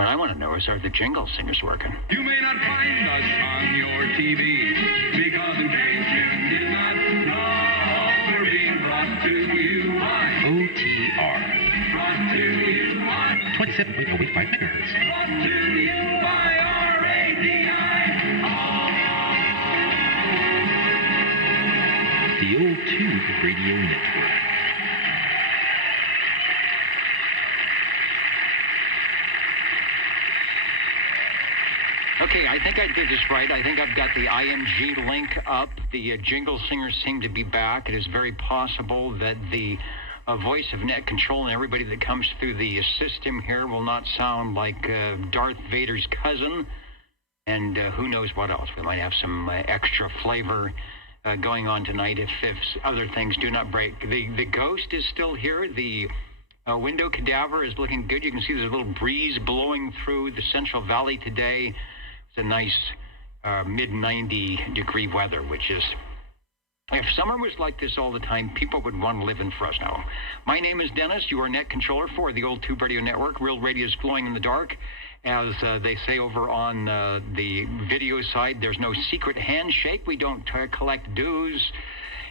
What I want to know is, are the jingle singers working? You may not find us on your TV, because in case you did not know, we're being brought to you by OTR. Brought to you by 27.085 megahertz. Brought to you by RADI. The Old Tube Radio Network. Okay, I think I did this right. I think I've got the IMG link up. The jingle singers seem to be back. It is very possible that the voice of net control and everybody that comes through the system here will not sound like Darth Vader's cousin. And who knows what else. We might have some extra flavor going on tonight if other things do not break. The ghost is still here. The window cadaver is looking good. You can see there's a little breeze blowing through the Central Valley today. It's a nice mid-90 degree weather, which is, if summer was like this all the time, people would want to live in Fresno. My name is Dennis. You are net controller for the Old Tube Radio Network. Real radio is glowing in the dark. As they say over on the video side, there's no secret handshake. We don't collect dues.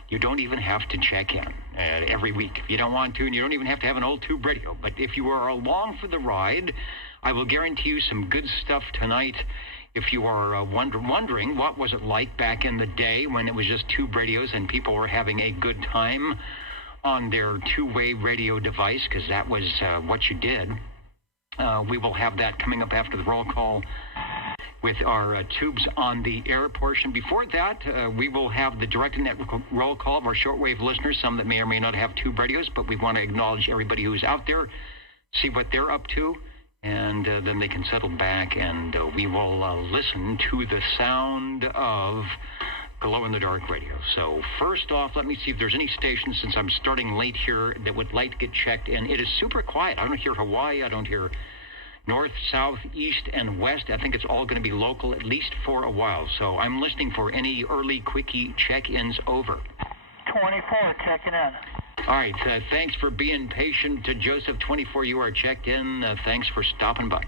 You don't even have to check in every week if you don't want to, and you don't even have to have an Old Tube radio. But if you are along for the ride, I will guarantee you some good stuff tonight. If you are wondering what was it like back in the day when it was just tube radios and people were having a good time on their two-way radio device, because that was what you did. We will have that coming up after the roll call with our tubes on the air portion. Before that, we will have the direct net roll call of our shortwave listeners, some that may or may not have tube radios, but we want to acknowledge everybody who's out there, see what they're up to, and then they can settle back, and we will listen to the sound of glow-in-the-dark radio. So first off, let me see if there's any stations, since I'm starting late here, that would like to get checked in. It is super quiet. I don't hear Hawaii. I don't hear north, south, east, and west. I think it's all going to be local, at least for a while. So I'm listening for any early quickie check-ins. Over. 24 checking in. All right, thanks for being patient. To Joseph 24, you are checked in. Thanks for stopping by.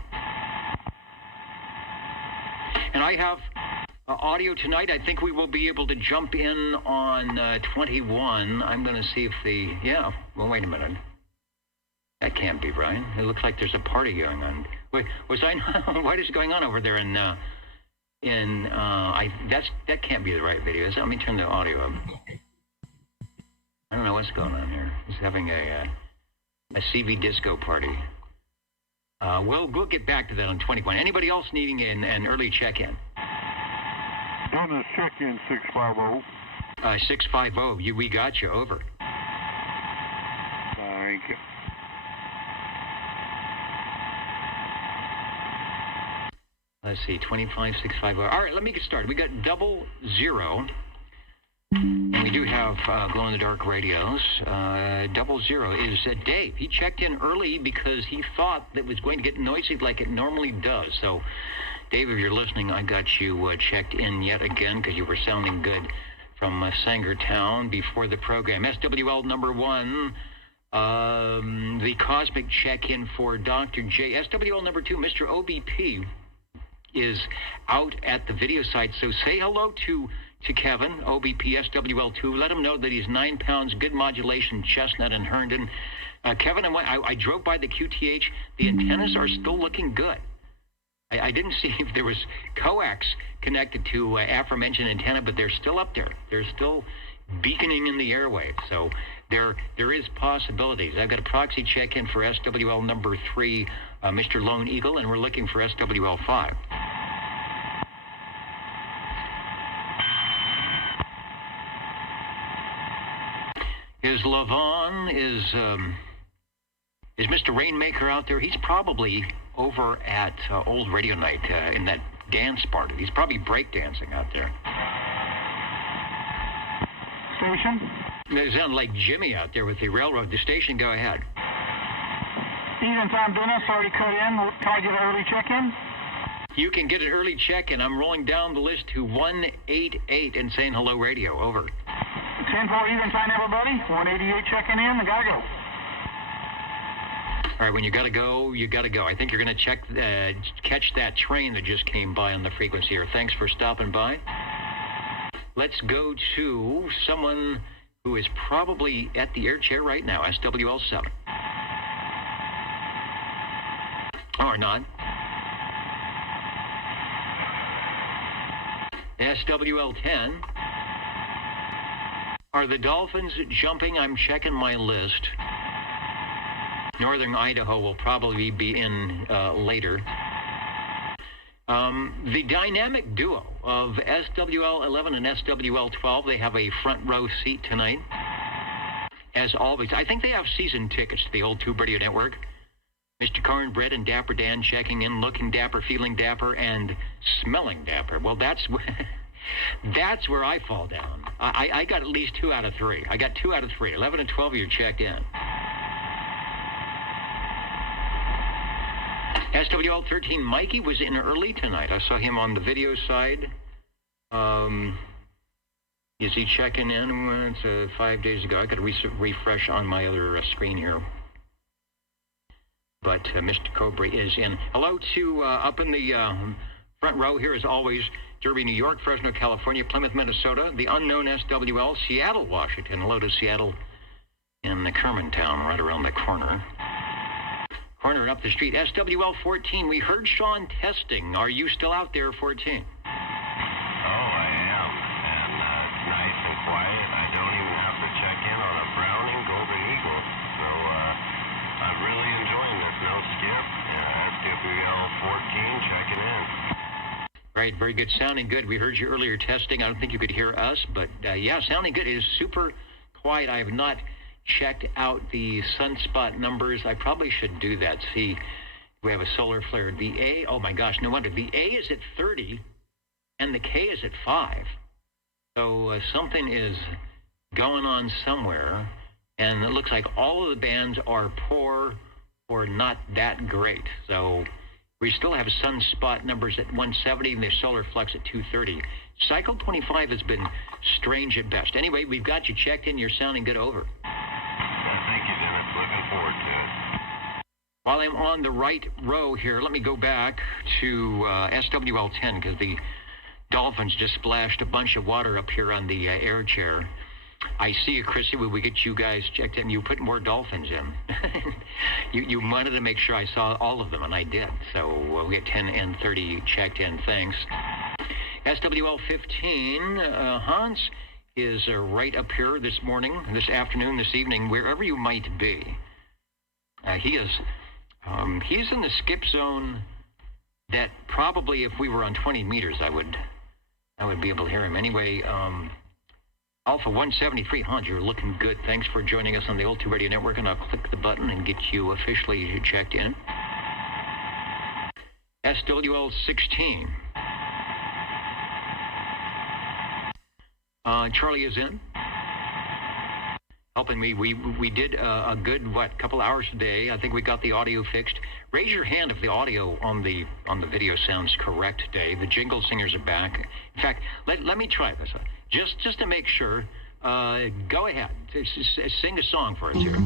And I have audio tonight. I think we will be able to jump in on 21. I'm going to see if well, wait a minute. That can't be right. It looks like there's a party going on. Wait, what is going on over there that can't be the right video. Let me turn the audio up. I don't know what's going on here. He's having a CV disco party. We'll get back to that on 21. Anybody else needing an early check-in? Dennis, check-in 650. 650. We got you. Over. Thank you. Let's see, 25650. All right, let me get started. We got 00. And we do have glow-in-the-dark radios. 00 is Dave. He checked in early because he thought that it was going to get noisy like it normally does. So, Dave, if you're listening, I got you checked in yet again because you were sounding good from Sangertown before the program. SWL number 1, the cosmic check-in for Dr. J. SWL number 2, Mr. OBP, is out at the video site. So say hello to Kevin, OBP SWL2. Let him know that he's 9 pounds, good modulation, Chestnut and Herndon. Kevin, I drove by the QTH. The antennas are still looking good. I didn't see if there was coax connected to aforementioned antenna, but they're still up there. They're still beaconing in the airwaves. So there is possibilities. I've got a proxy check-in for SWL number 3, Mr. Lone Eagle, and we're looking for SWL 5. Is Levon, is Mr. Rainmaker out there? He's probably over at Old Radio Night in that dance party. He's probably breakdancing out there. Station? They sound like Jimmy out there with the railroad. The station, go ahead. Evening time, Dennis. Already cut in. Can I get an early check-in? You can get an early check-in. I'm rolling down the list to 188 and saying hello radio. Over. 10-4 evening time, everybody. 188 checking in. The guy go. All right, when you got to go, you got to go. I think you're going to catch that train that just came by on the frequency here. Thanks for stopping by. Let's go to someone who is probably at the air chair right now, SWL7. Or not. SWL10. Are the Dolphins jumping? I'm checking my list. Northern Idaho will probably be in later. The dynamic duo of SWL11 and SWL12, they have a front row seat tonight. As always, I think they have season tickets to the old Tube Radio Network. Mr. Cornbread and Dapper Dan checking in, looking dapper, feeling dapper, and smelling dapper. Well, that's where I fall down. I got at least 2 out of 3. I got 2 out of 3. 11 and 12 you're checked in. SWL13, Mikey was in early tonight. I saw him on the video side. Is he checking in? It's 5 days ago. I got to refresh on my other screen here. But Mr. Cobra is in. Hello to up in the front row here, as always, Derby, New York, Fresno, California, Plymouth, Minnesota, the unknown SWL, Seattle, Washington. Hello to Seattle in the Kermantown, right around the corner. Corner and up the street. SWL 14, we heard Sean testing. Are you still out there, 14? Oh, I am. And it's nice and quiet. I don't even have to check in on a Browning Golden Eagle. So I'm really enjoying this. No skip. SWL 14 checking in. Right, very good. Sounding good. We heard you earlier testing. I don't think you could hear us, but yeah, sounding good. It is super quiet. I have not checked out the sunspot numbers. I probably should do that. See, we have a solar flare. The A, oh my gosh, no wonder. The A is at 30 and the K is at 5. So something is going on somewhere, and it looks like all of the bands are poor or not that great. So we still have sunspot numbers at 170 and the solar flux at 230. Cycle 25 has been strange at best. Anyway, we've got you checked in. You're sounding good. Over. Thank you, Dennis. Looking forward to it. While I'm on the right row here, let me go back to SWL10 because the Dolphins just splashed a bunch of water up here on the air chair. I see you, Chrissy. Will we get you guys checked in? You put more Dolphins in. you wanted to make sure I saw all of them, and I did. So we get 10 and 30 checked in. Thanks. SWL 15, Hans is right up here this morning, this afternoon, this evening, wherever you might be. He's in the skip zone that probably if we were on 20 meters, I would be able to hear him. Anyway, Alpha 173, Hans, you're looking good. Thanks for joining us on the Old Tube Radio Network, and I'll click the button and get you officially checked in. SWL 16. Charlie is in, helping me. We did a good couple hours today. I think we got the audio fixed. Raise your hand if the audio on the video sounds correct today. The jingle singers are back. In fact, let me try this just to make sure. Go ahead, sing a song for us here.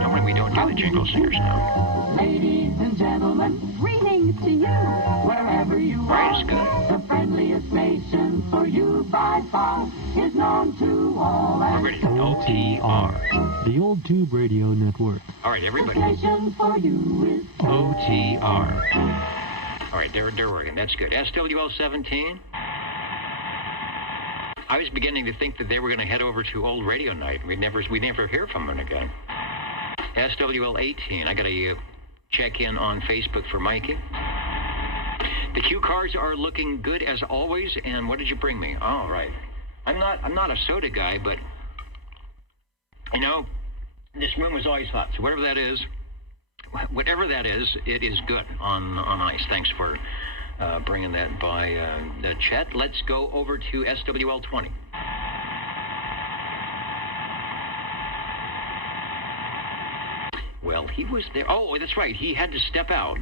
Normally we don't do the jingle singers now. Ladies and gentlemen, greetings to you, wherever you Right, it's are. good. The friendliest nation for you by far is known to all. We're ready. OTR. The Old Tube Radio Network. All right, The everybody. station for you is OTR. All right, they're working. That's good. SWL 17. I was beginning to think that they were going to head over to Old Radio Night. We never hear from them again. SWL 18. I got to check in on Facebook for Mikey. The cue cards are looking good as always. And what did you bring me? All right. I'm not a soda guy, but you know, this room was always hot. So whatever that is, it is good on ice. Thanks for bringing that by the chat. Let's go over to SWL 20. Well, he was there. Oh, that's right. He had to step out.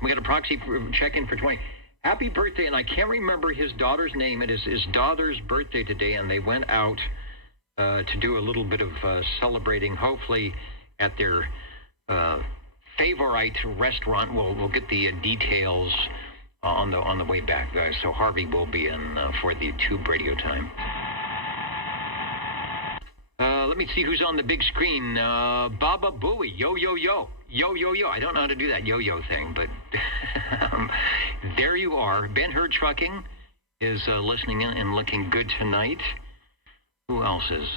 We got a proxy check-in for 20. Happy birthday, and I can't remember his daughter's name. It is his daughter's birthday today, and they went out to do a little bit of celebrating, hopefully at their favorite restaurant. We'll get the details on the way back, guys. So Harvey will be in for the Tube Radio time. Let me see who's on the big screen. Baba Booey, yo, yo, yo. Yo, yo, yo. I don't know how to do that yo-yo thing, but there you are. Ben-Hur Trucking is listening in and looking good tonight. Who else is?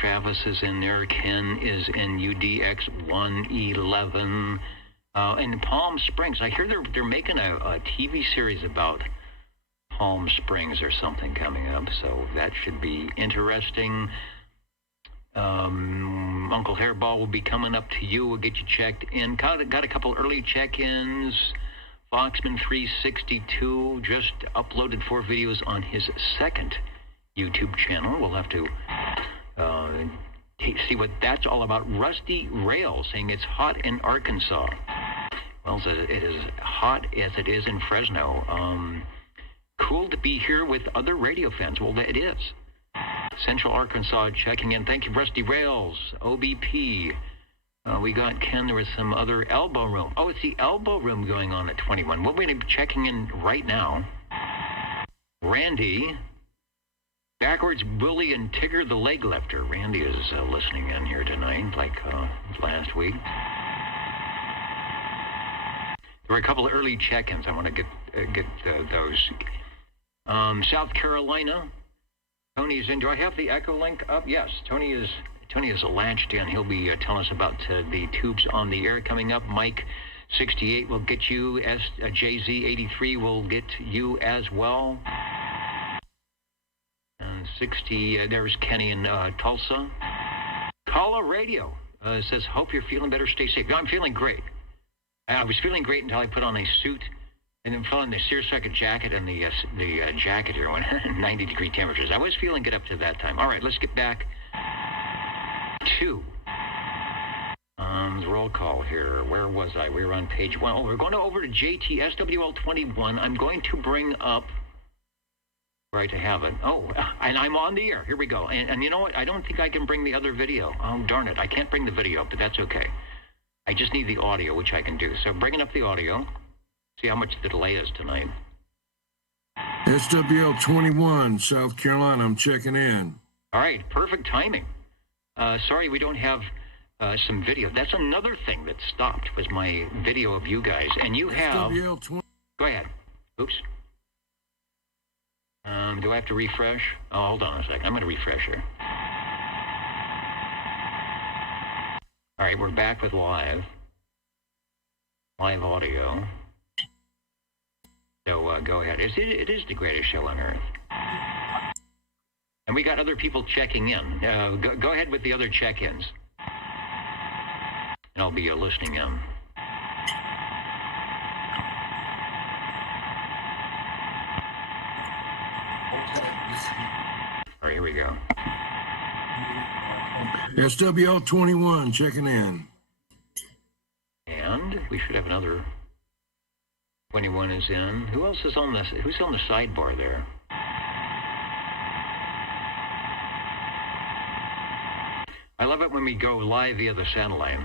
Travis is in there. Ken is in UDX 111. In Palm Springs, I hear they're making a TV series about Palm Springs or something coming up, so that should be interesting. Uncle Hairball will be coming up to you. We'll get you checked in. Got a couple early check-ins. Foxman 362 just uploaded 4 videos on his second YouTube channel. We'll have to see what that's all about. Rusty Rail saying it's hot in Arkansas. Well, it is hot as it is in Fresno. Cool to be here with other radio fans. Well, it is. Central Arkansas checking in. Thank you, Rusty Rails, OBP. We got Ken. There was some other Elbow Room. Oh, it's the Elbow Room going on at 21. We'll be checking in right now. Randy, Backwards Bully and Tigger the Leg Lifter. Randy is listening in here tonight, like last week. There were a couple of early check-ins. I want to get those. South Carolina. Tony is in. Do I have the Echo link up? Yes, Tony is latched in. He'll be telling us about the tubes on the air coming up. Mike 68 will get you. JZ 83 will get you as well. And 60. There's Kenny in Tulsa. Calla Radio says, "Hope you're feeling better. Stay safe." I'm feeling great. I was feeling great until I put on a suit. And then filling the seersucker jacket and the jacket here when 90-degree temperatures. I was feeling good up to that time. All right, let's get back to the roll call here. Where was I? We were on page 1. Oh, we're going over to JTSWL 21. I'm going to bring up right to have it. Oh, and I'm on the air. Here we go. And you know what? I don't think I can bring the other video. Oh, darn it. I can't bring the video up, but that's okay. I just need the audio, which I can do. So bringing up the audio. See how much the delay is tonight. SWL 21, South Carolina, I'm checking in. All right, perfect timing. Sorry we don't have some video. That's another thing that stopped, was my video of you guys. And you have... SWL 20. Go ahead. Oops. Do I have to refresh? Oh, hold on a second. I'm going to refresh here. All right, we're back with live audio. So go ahead. It is the greatest show on earth. And we got other people checking in. Go ahead with the other check-ins. And I'll be listening in. All right, here we go. SWL 21, checking in. And we should have another... 21 is in. Who else is on this? Who's on the sidebar there? I love it when we go live via the satellite.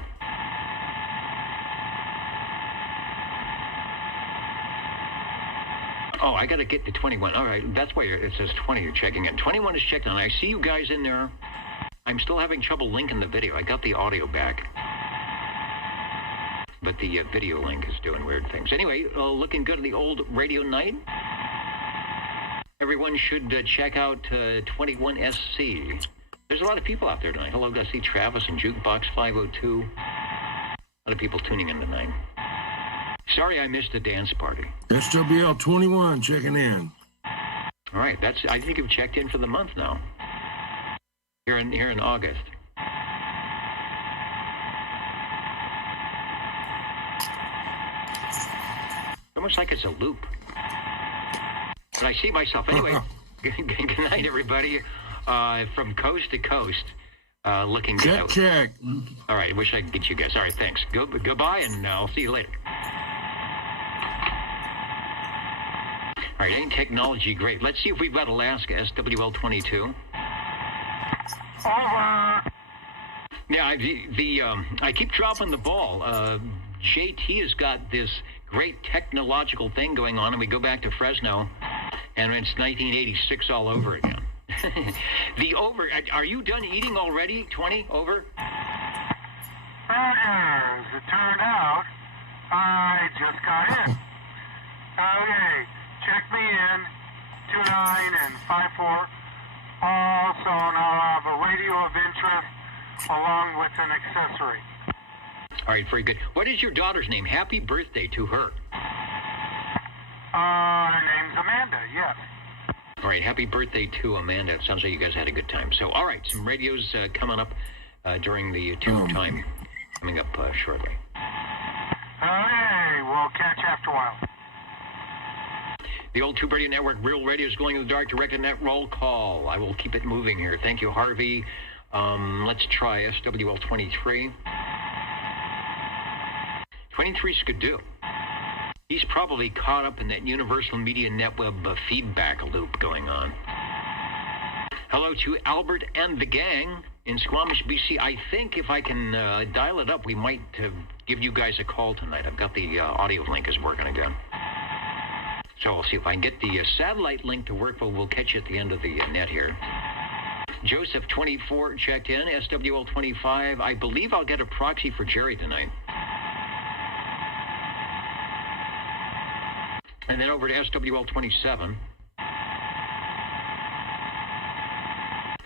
Oh, I got to get to 21. All right, that's why it says 20. You're checking in. 21 is checked on. I see you guys in there. I'm still having trouble linking the video. I got the audio back. But the video link is doing weird things. Anyway, looking good on the old radio night. Everyone should check out 21SC. There's a lot of people out there tonight. Hello, I see Travis and Jukebox 502. A lot of people tuning in tonight. Sorry I missed the dance party. SWL 21, checking in. All right, I think you've checked in for the month now. Here in August. Almost like it's a loop. But I see myself. Anyway, good night, everybody. From coast to coast, looking good. Check. All right, I wish I could get you guys. All right, thanks. Goodbye, and I'll see you later. All right, ain't technology great? Let's see if we've got Alaska, SWL 22. Over. Yeah, I keep dropping the ball. JT has got this great technological thing going on, and we go back to Fresno, and it's 1986 all over again. The over, are you done eating already? 20 over? As it turned out, I just got in. Okay, check me in, 29 and 54. Also, now I have a radio of interest along with an accessory. All right, very good. What is your daughter's name? Happy birthday to her. Her name's Amanda, yes. All right, happy birthday to Amanda. It sounds like you guys had a good time. So, all right, some radios coming up during the tune time coming up shortly. Okay, we'll catch after a while. The old Tube Radio Network, Real Radio is going in the dark. Direct net roll call. I will keep it moving here. Thank you, Harvey. Let's try SWL 23. 23 could do. He's probably caught up in that Universal Media NetWeb feedback loop going on. Hello to Albert and the gang in Squamish, BC. I think if I can dial it up, we might give you guys a call tonight. I've got the audio link is working again. So I'll see if I can get the satellite link to work, but we'll catch you at the end of the net here. Joseph, 24, checked in. SWL 25. I believe I'll get a proxy for Jerry tonight. And then over to SWL 27.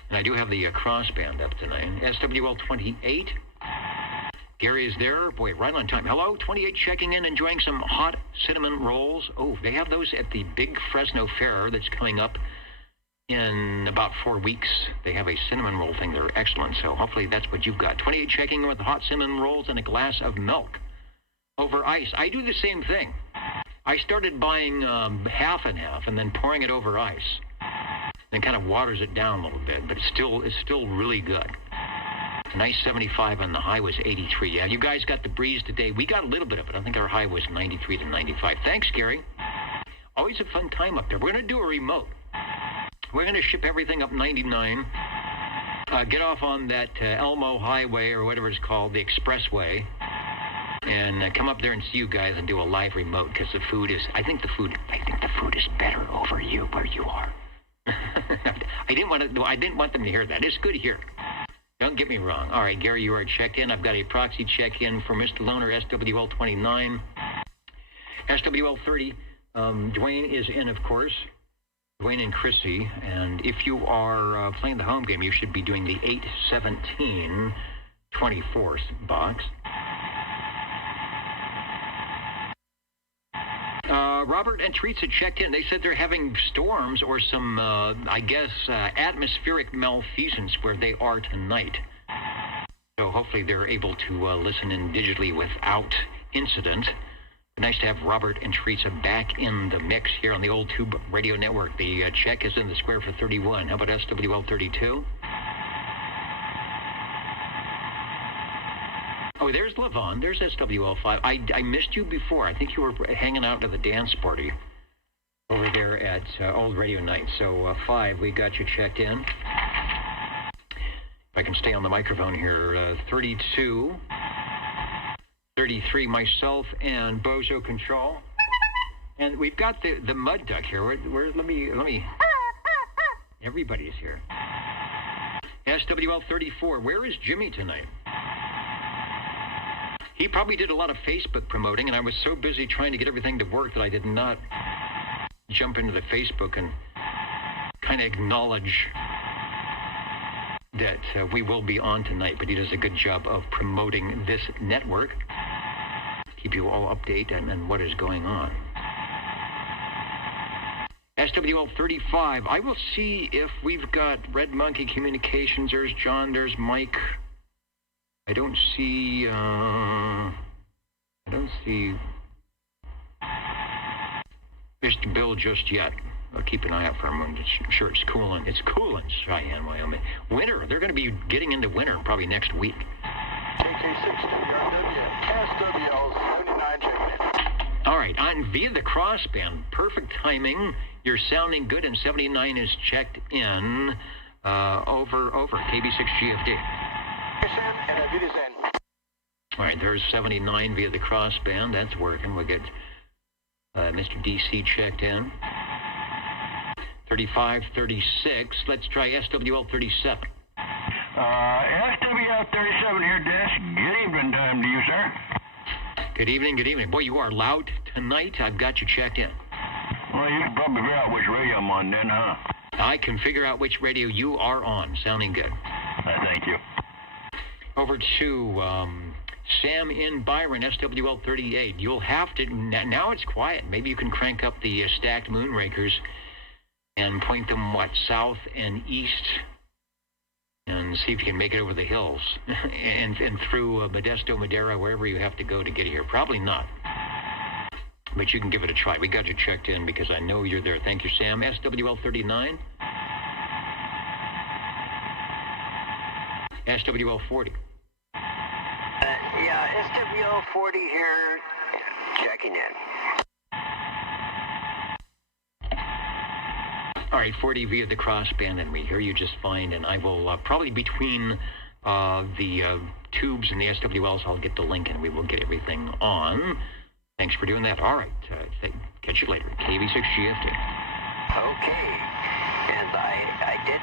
And I do have the crossband up tonight. SWL 28. Gary is there. Boy, right on time. Hello, 28 checking in, enjoying some hot cinnamon rolls. Oh, they have those at the big Fresno Fair that's coming up in about 4 weeks. They have a cinnamon roll thing. They're excellent. So hopefully that's what you've got. 28 checking in with the hot cinnamon rolls and a glass of milk over ice. I do the same thing. I started buying half and half and then pouring it over ice. Then kind of waters it down a little bit, but it's still really good. A nice 75 and the high was 83. Yeah, you guys got the breeze today. We got a little bit of it. I think our high was 93 to 95. Thanks, Gary. Always a fun time up there. We're going to do a remote. We're going to ship everything up 99. Get off on that Elmo Highway or whatever it's called, the expressway. And come up there and see you guys and do a live remote because the food is, I think the food is better over you where you are. I didn't want them to hear that. It's good here. Don't get me wrong. All right, Gary, you are checked in. I've got a proxy check-in for Mr. Loner, SWL 29. SWL 30, Dwayne is in, of course. Dwayne and Chrissy. And if you are playing the home game, you should be doing the 817 24th box. Robert and Teresa checked in. They said they're having storms or some, atmospheric malfeasance where they are tonight. So hopefully they're able to listen in digitally without incident. Nice to have Robert and Teresa back in the mix here on the old Tube Radio Network. The check is in the square for 31. How about SWL 32? Oh, there's Levon. There's SWL 5. I missed you before. I think you were hanging out at the dance party over there at Old Radio Night. So 5, we got you checked in. If I can stay on the microphone here, 32, 33, myself and Bozo Control. And we've got the mud duck here. Let me. Everybody's here. SWL 34. Where is Jimmy tonight? He probably did a lot of Facebook promoting, and I was so busy trying to get everything to work that I did not jump into the Facebook and kind of acknowledge that we will be on tonight. But he does a good job of promoting this network. Keep you all updated on what is going on. SWL 35. I will see if we've got Red Monkey Communications. There's John. There's Mike. I don't see Mr. Bill just yet. I'll keep an eye out for him. I'm sure it's cooling. It's cool in Cheyenne, Wyoming. Winter. They're going to be getting into winter probably next week. SWL 79 checking in. All right, on via the crossband. Perfect timing. You're sounding good, and 79 is checked in. Over. KB6 GFD. All right, there's 79 via the crossband. That's working. We'll get Mr. DC checked in. 35, 36. Let's try SWL 37. SWL 37 here, Des. Good evening time to you, sir. Good evening, good evening. Boy, you are loud tonight. I've got you checked in. Well, you can probably figure out which radio I'm on then, huh? I can figure out which radio you are on. Sounding good. Thank you. Over to Sam in Byron, SWL 38. You'll have to, now it's quiet. Maybe you can crank up the stacked moonrakers and point them, south and east, and see if you can make it over the hills and through Modesto, Madera, wherever you have to go to get here. Probably not, but you can give it a try. We got you checked in because I know you're there. Thank you, Sam. SWL 39. SWL 40. SWL 40 here, checking in. All right, 40 via the crossband, and we hear you just fine. And I will probably between the tubes and the SWLs, I'll get the link and we will get everything on. Thanks for doing that. All right, catch you later. KV6GFT. Okay, and I did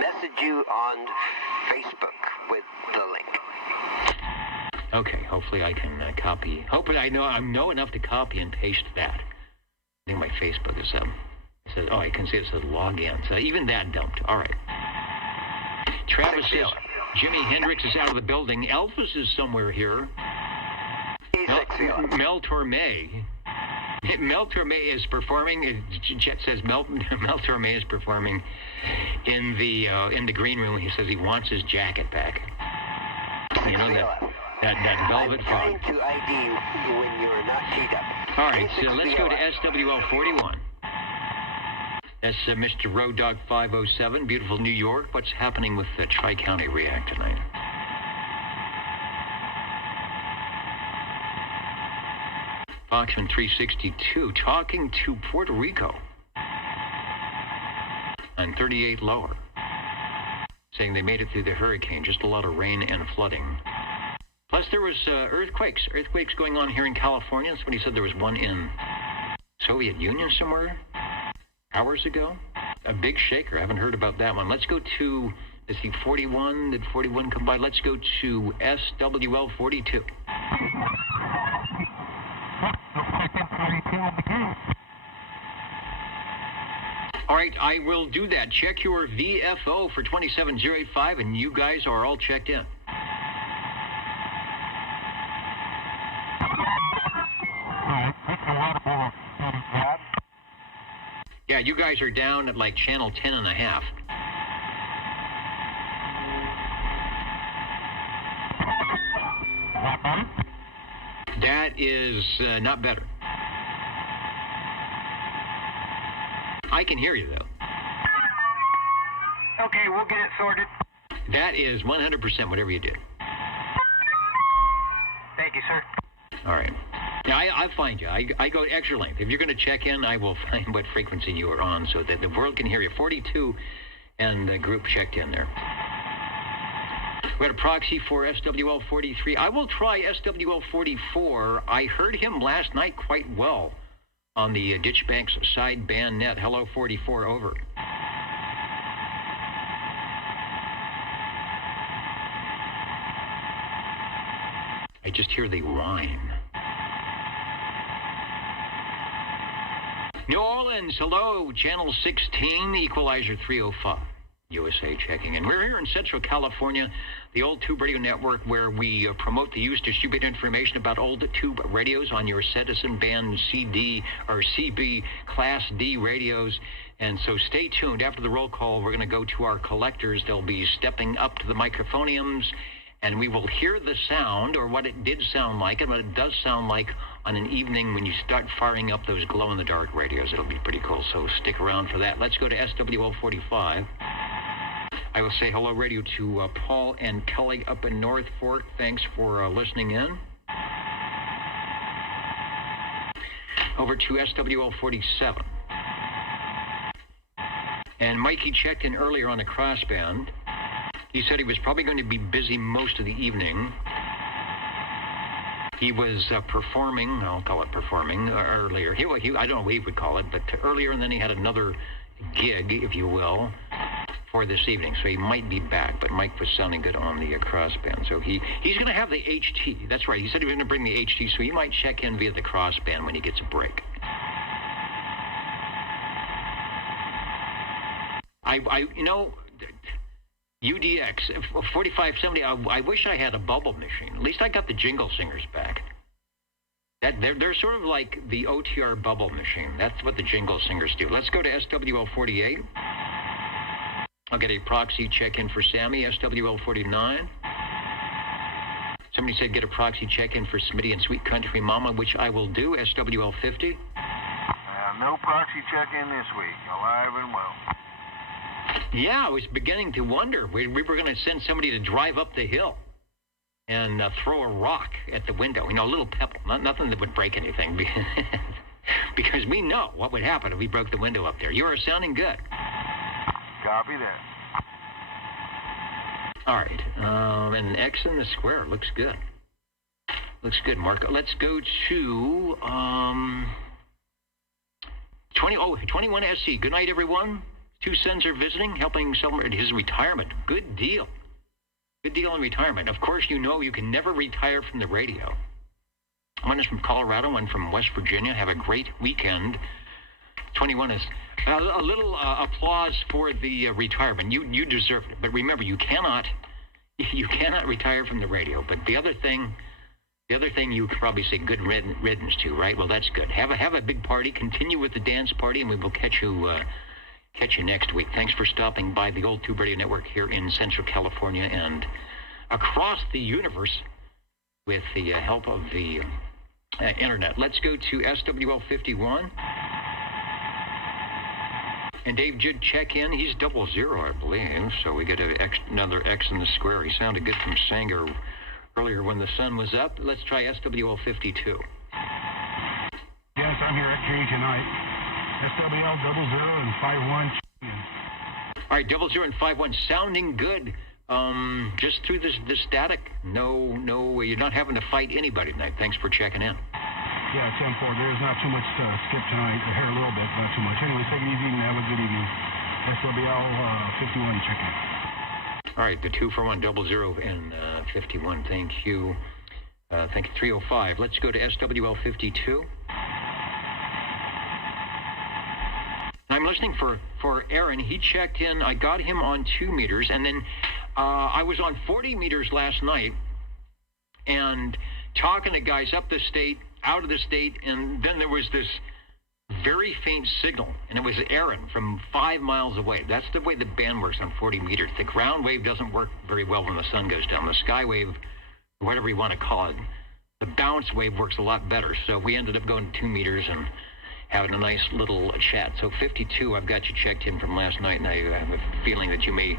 message you on Facebook with the link. Okay, hopefully I can copy. Hopefully I know enough to copy and paste that. I think my Facebook is it says, I can see it says log in. So even that dumped. All right. Travis says Jimi Hendrix is out of the building. Elvis is somewhere here. Mel Torme. Mel Torme is performing. Jet says Mel Torme is performing in the green room. He says he wants his jacket back. You know that velvet fog. I'm trying to ID when you're not teed up. All right, so let's go to SWL 41. That's Mr. Road Dog 507, beautiful New York. What's happening with the Tri-County React tonight? Foxman 362, talking to Puerto Rico on 38 lower, saying they made it through the hurricane, just a lot of rain and flooding. Plus there was earthquakes going on here in California. Somebody said there was one in Soviet Union somewhere hours ago. A big shaker. I haven't heard about that one. Let's go to, let's see, 41. Did 41 come by? Let's go to SWL 42. All right, I will do that. Check your VFO for 27085, and you guys are all checked in. Yeah, you guys are down at like channel 10 and a half. That is not better. I can hear you, though. Okay, we'll get it sorted. That is 100% whatever you did. Thank you, sir. All right. Now, I'll find you. I go extra length. If you're going to check in, I will find what frequency you are on so that the world can hear you. 42 and the group checked in there. We had a proxy for SWL 43. I will try SWL 44. I heard him last night quite well on the Ditchbanks sideband net. Hello, 44, over. I just hear the whine. New Orleans, hello, channel 16, equalizer 305. USA checking in. We're here in Central California, the old tube radio network, where we promote the use, distribute information about old tube radios on your citizen band CD or CB Class D radios. And so stay tuned. After the roll call, we're going to go to our collectors. They'll be stepping up to the microphoniums, and we will hear the sound, or what it did sound like, and what it does sound like on an evening when you start firing up those glow-in-the-dark radios. It'll be pretty cool, so stick around for that. Let's go to SWL 45. I will say hello radio to Paul and Kelly up in North Fork. Thanks for listening in. Over to SWL 47. And Mikey checked in earlier on the crossband. He said he was probably going to be busy most of the evening. He was performing, I'll call it performing, earlier. I don't know what he would call it, but earlier, and then he had another gig, if you will, for this evening. So he might be back, but Mike was sounding good on the crossband. So he's going to have the HT. That's right. He said he was going to bring the HT, so he might check in via the crossband when he gets a break. UDX 4570. I wish I had a bubble machine. At least I got the jingle singers back. They're sort of like the OTR bubble machine. That's what the jingle singers do. Let's go to SWL 48. I'll get a proxy check-in for Sammy, SWL 49. Somebody said get a proxy check-in for Smitty and Sweet Country Mama, which I will do, SWL 50. No proxy check-in this week, alive and well. Yeah, I was beginning to wonder. We were going to send somebody to drive up the hill and throw a rock at the window. A little pebble, nothing that would break anything. Because we know what would happen if we broke the window up there. You are sounding good. Copy that. All right. And X in the square. Looks good. Looks good, Marco. Let's go to 21 SC. Good night, everyone. Two sons are visiting, helping celebrate his retirement. Good deal. Good deal in retirement. Of course, you know you can never retire from the radio. One is from Colorado, one from West Virginia. Have a great weekend. 21 is a little applause for the retirement. You deserve it. But remember, you cannot retire from the radio. But the other thing you could probably say good riddance to, right? Well, that's good. Have a big party. Continue with the dance party, and we will catch you next week. Thanks for stopping by the Old Tube Radio Network here in Central California and across the universe with the help of the internet. Let's go to SWL 51. And Dave did check in. He's 00, I believe. So we get another X in the square. He sounded good from Sanger earlier when the sun was up. Let's try SWL 52. Yes, I'm here at K tonight. SWL 00 and 51. All right, 00 and 51, sounding good. Just through the static. No, you're not having to fight anybody tonight. Thanks for checking in. Yeah, 10-4. There's not too much to skip tonight. I heard a little bit, not too much. Anyway, take it easy and have a good evening. SWL 51, check in. All right, the 2 for 1, 00 and 51. Thank you. Thank you, 305. Let's go to SWL 52. I'm listening for Aaron. He checked in. I got him on 2 meters, and then I was on 40 meters last night and talking to guys up the state, out of the state, and then there was this very faint signal, and it was Aaron from 5 miles away. That's the way the band works on 40 meters. The ground wave doesn't work very well when the sun goes down. The sky wave, whatever you want to call it, the bounce wave works a lot better. So we ended up going 2 meters and having a nice little chat. So 52, I've got you checked in from last night, and I have a feeling that you may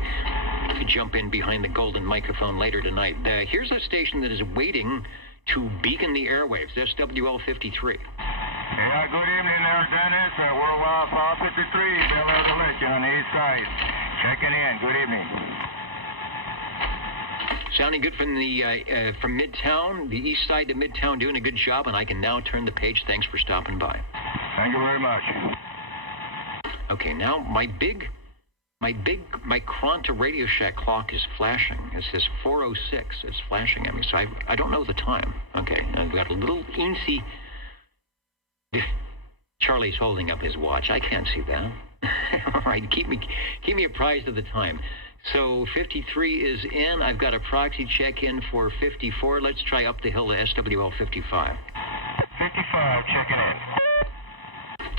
jump in behind the golden microphone later tonight. Here's a station that is waiting to beacon the airwaves, SWL 53. Yeah, good evening there, Dennis. We're off 53, Bel Air to let you on the east side. Checking in. Good evening. Sounding good from Midtown, the east side to Midtown, doing a good job, and I can now turn the page. Thanks for stopping by. Thank you very much. Okay, now my Kronta Radio Shack clock is flashing. It says 4:06. It's flashing at me, so I don't know the time. Okay, I've got a little eensy. Charlie's holding up his watch. I can't see that. All right, keep me apprised of the time. So 53 is in. I've got a proxy check-in for 54. Let's try up the hill to SWL 55. 55, checking in.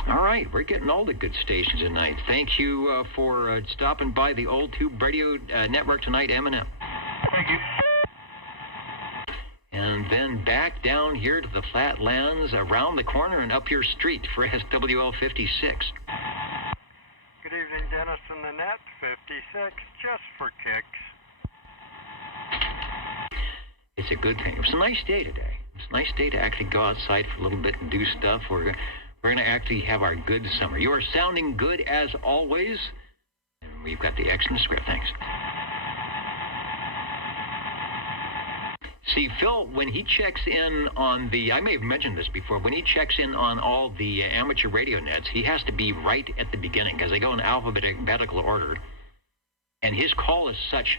All right, we're getting all the good stations tonight. Thank you for stopping by the Old Tube Radio Network tonight, M&M. Thank you. And then back down here to the Flatlands, around the corner and up your street for SWL 56. Good evening, Dennis and the net. 56, just for kicks. It's a good thing. It was a nice day today. It's a nice day to actually go outside for a little bit and do stuff. We're going to actually have our good summer. You are sounding good as always. And we've got the X in the script. Thanks. See, Phil, when he checks in on the, I may have mentioned this before, when he checks in on all the amateur radio nets, he has to be right at the beginning because they go in alphabetical order. And his call is such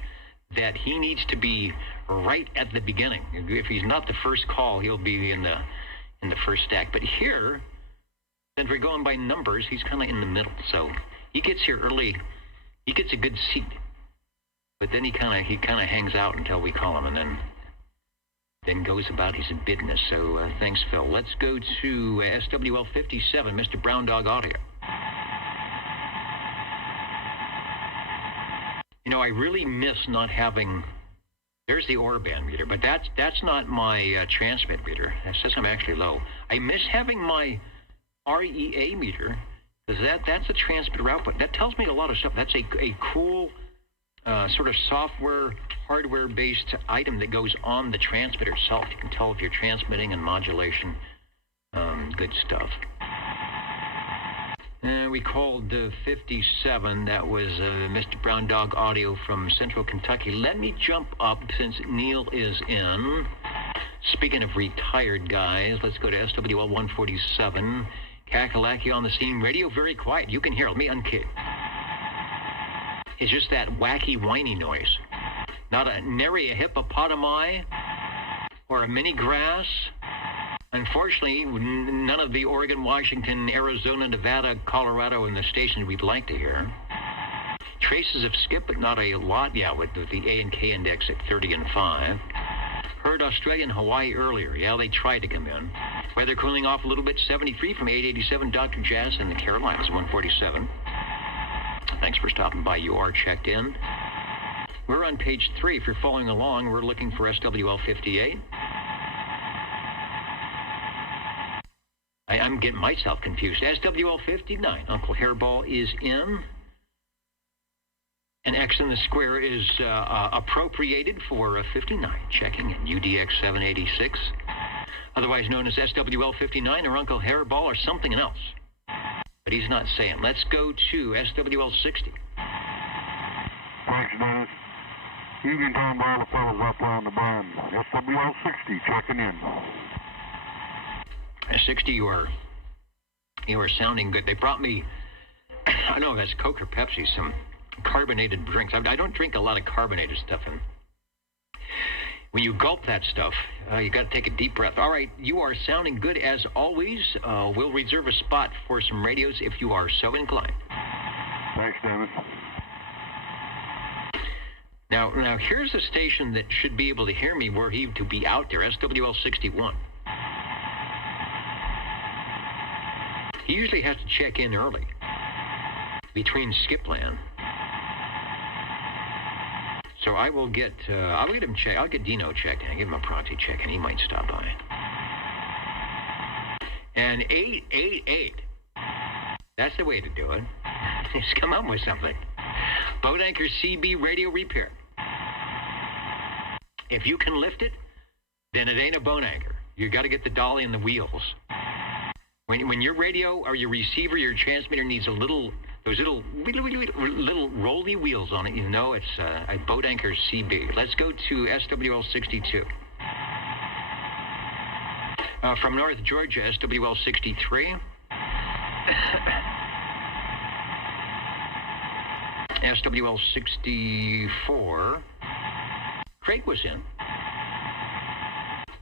that he needs to be right at the beginning. If he's not the first call, he'll be in the first stack. But here, since we're going by numbers, he's kind of in the middle. So he gets here early. He gets a good seat. But then he kind of hangs out until we call him, and then goes about his business. So thanks, Phil. Let's go to SWL 57, Mr. Brown Dog Audio. You know, I really miss not having. There's the OR band meter, but that's not my transmit meter. That says I'm actually low. I miss having my REA meter because that's a transmitter output. That tells me a lot of stuff. That's a cool sort of software, hardware-based item that goes on the transmitter itself. You can tell if you're transmitting and modulation. Good stuff. We called 57. That was Mr. Brown Dog Audio from Central Kentucky. Let me jump up since Neil is in. Speaking of retired guys, let's go to SWL 147. Kakalaki on the scene. Radio very quiet. You can hear it. Let me unkey. It's just that wacky, whiny noise. Not a nary a hippopotami or a mini grass. Unfortunately, none of the Oregon, Washington, Arizona, Nevada, Colorado, and the stations we'd like to hear. Traces of skip, but not a lot. Yeah, with the A and K index at 30 and 5. Heard Australia and Hawaii earlier. Yeah, they tried to come in. Weather cooling off a little bit. 73 from 887. Dr. Jazz in the Carolinas, 147. Thanks for stopping by. You are checked in. We're on page 3. If you're following along, we're looking for SWL 58. I'm getting myself confused. SWL 59. Uncle Hairball is in. An X in the square is appropriated for 59. Checking in. UDX 786. Otherwise known as SWL 59 or Uncle Hairball or something else. But he's not saying. Let's go to SWL 60. Thanks, Dennis. You can turn by the fellas up on the band. SWL 60, checking in. 60, you are sounding good. They brought me, I don't know if that's Coke or Pepsi, some carbonated drinks. I don't drink a lot of carbonated stuff. And when you gulp that stuff, you got to take a deep breath. All right, you are sounding good as always. We'll reserve a spot for some radios if you are so inclined. Thanks, Dennis. Now here's a station that should be able to hear me were he to be out there, SWL 61. He usually has to check in early between Skipland. So I will get him checked. I'll get Dino checked in. Give him a proxy check, and he might stop by. And 888. That's the way to do it. Just come up with something. Boat Anchor CB radio repair. If you can lift it, then it ain't a boat anchor. You got to get the dolly and the wheels. When your radio or your receiver, your transmitter needs those little rolly wheels on it, you know it's a Boat Anchor CB. Let's go to SWL 62. From North Georgia, SWL 63. SWL 64. Craig was in.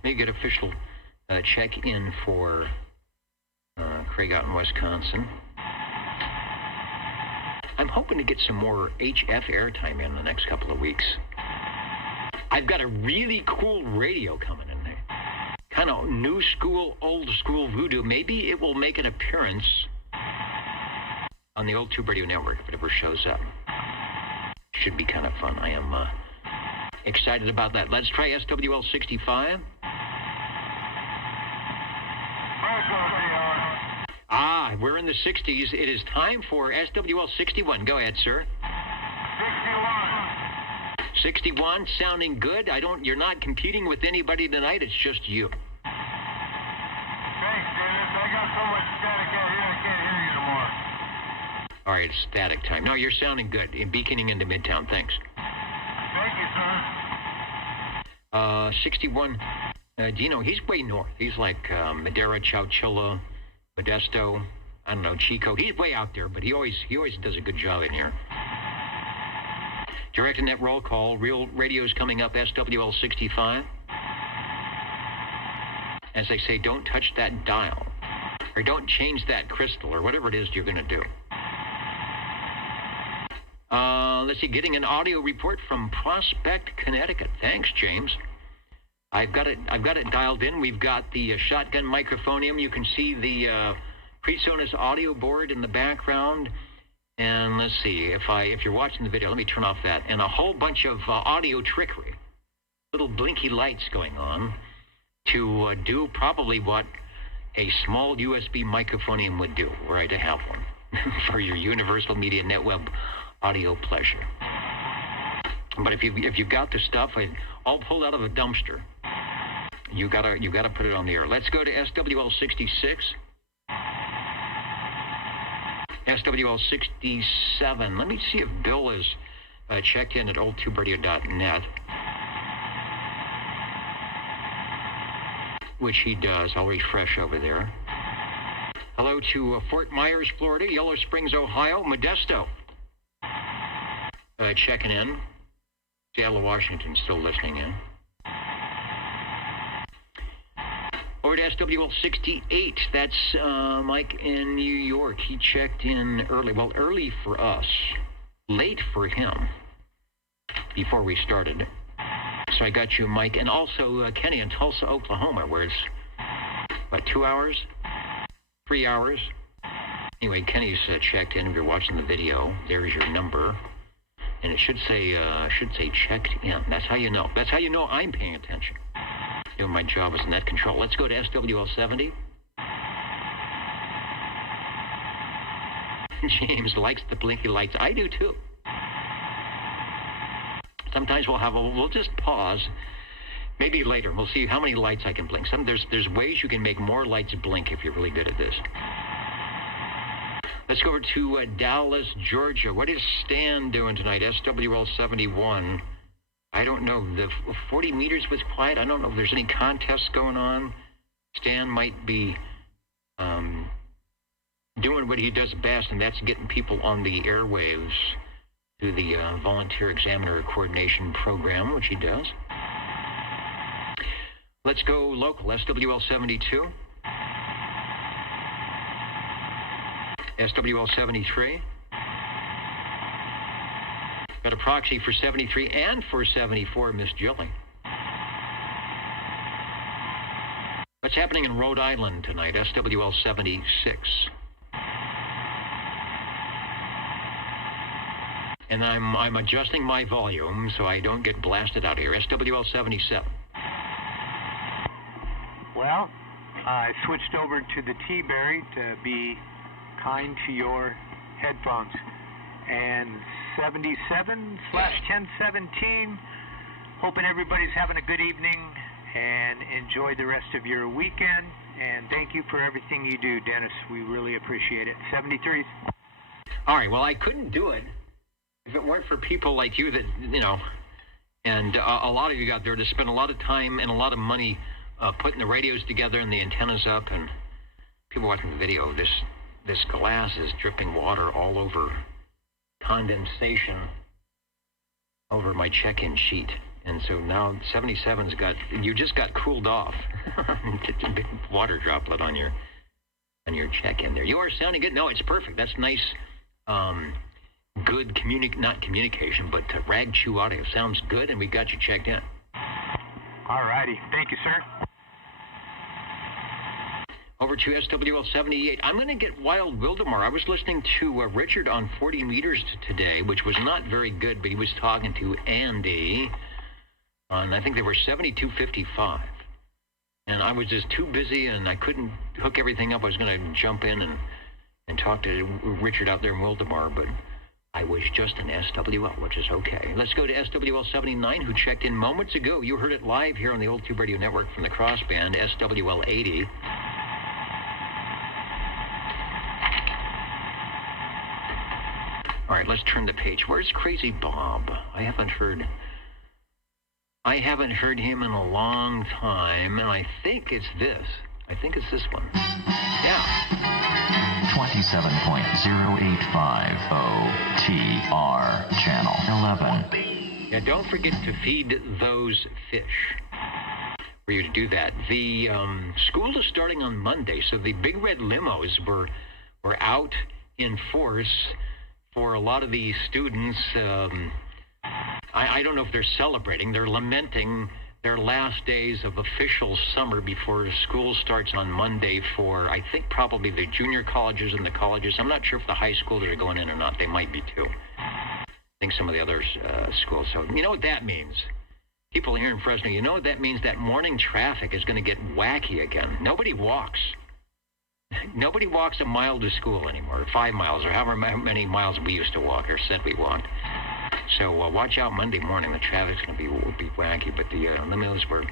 Maybe get official check-in for Craig out in Wisconsin. I'm hoping to get some more HF airtime in the next couple of weeks. I've got a really cool radio coming in there. Kind of new school, old school voodoo. Maybe it will make an appearance on the old Tube Radio Network if it ever shows up. Should be kind of fun. I am excited about that. Let's try SWL 65. We're in the 60s. It is time for SWL 61. Go ahead, sir. 61, sounding good. You're not competing with anybody tonight. It's just you. Thanks, Dennis. I got so much static out here I can't hear you no more. All right, it's static time. No, you're sounding good. In beaconing into Midtown. Thanks. Thank you, sir. 61, Dino, he's way north. He's like Madera, Chowchilla, Modesto, I don't know, Chico. He's way out there, but he always does a good job in here. Direct net roll call. Real radio's coming up, SWL 65. As they say, don't touch that dial. Or don't change that crystal, or whatever it is you're going to do. Let's see, getting an audio report from Prospect, Connecticut. Thanks, James. I've got it dialed in. We've got the shotgun microphonium. You can see the PreSonus audio board in the background. And let's see, if you're watching the video, let me turn off that. And a whole bunch of audio trickery. Little blinky lights going on to do probably what a small USB microphonium would do, were I to have one, for your Universal Media NetWeb audio pleasure. But if you've got the stuff all pulled out of a dumpster, you gotta put it on the air. Let's go to SWL 66. SWL 67. Let me see if Bill is checked in at oldtuberadio.net, which he does. I'll refresh over there. Hello to Fort Myers, Florida, Yellow Springs, Ohio, Modesto. Checking in. Seattle, Washington, still listening in. Over to SWL 68. That's Mike in New York. He checked in early. Well, early for us. Late for him. Before we started. So I got you, Mike. And also Kenny in Tulsa, Oklahoma, where it's, about 2 hours? 3 hours? Anyway, Kenny's checked in. If you're watching the video, there's your number. And it should say checked in. That's how you know. That's how you know I'm paying attention. Doing my job as net control. Let's go to SWL 70. James likes the blinky lights. I do too. Sometimes we'll just pause. Maybe later we'll see how many lights I can blink. There's ways you can make more lights blink if you're really good at this. Let's go over to Dallas, Georgia. What is Stan doing tonight? SWL 71. I don't know. The 40 meters was quiet. I don't know if there's any contests going on. Stan might be doing what he does best, and that's getting people on the airwaves through the Volunteer Examiner Coordination Program, which he does. Let's go local. SWL 72. SWL 73. Got a proxy for 73 and for 74, Miss Jilly. What's happening in Rhode Island tonight? SWL 76. And I'm adjusting my volume so I don't get blasted out here. SWL 77. Well, I switched over to the T-Berry to be kind to your headphones. And 77/1017, hoping everybody's having a good evening and enjoy the rest of your weekend. And thank you for everything you do, Dennis. We really appreciate it. 73. All right, well, I couldn't do it if it weren't for people like you that, and a lot of you out there to spend a lot of time and a lot of money putting the radios together and the antennas up, and people watching the video. This glass is dripping water all over, condensation over my check-in sheet. And so now 77's you just got cooled off. It's a big water droplet on your check-in there. You are sounding good. No, it's perfect. That's nice, good not communication, but rag chew audio. Sounds good, and we got you checked in. All righty. Thank you, sir. Over to SWL 78. I'm going to get Wild Wildemar. I was listening to Richard on 40 meters today, which was not very good, but he was talking to Andy on, I think they were 7255. And I was just too busy, and I couldn't hook everything up. I was going to jump in and talk to Richard out there in Wildemar, but I was just an SWL, which is okay. Let's go to SWL 79, who checked in moments ago. You heard it live here on the Old Tube Radio Network from the Crossband, SWL 80. All right, let's turn the page. Where's Crazy Bob? I haven't heard I haven't heard him in a long time, and I think it's this. I think it's this one. Yeah. 27.0850 TR Channel 11. Yeah, don't forget to feed those fish. For you to do that. The school is starting on Monday, so the big red limos were out in force for a lot of the students. I don't know if they're celebrating. They're lamenting their last days of official summer before school starts on Monday for, I think, probably the junior colleges and the colleges. I'm not sure if the high schools are going in or not. They might be, too. I think some of the other schools. So you know what that means? People here in Fresno, you know what that means? That morning traffic is going to get wacky again. Nobody walks. Nobody walks a mile to school anymore, 5 miles, or however many miles we used to walk or said we walked. So watch out Monday morning. The traffic's going to be wacky, but the limos were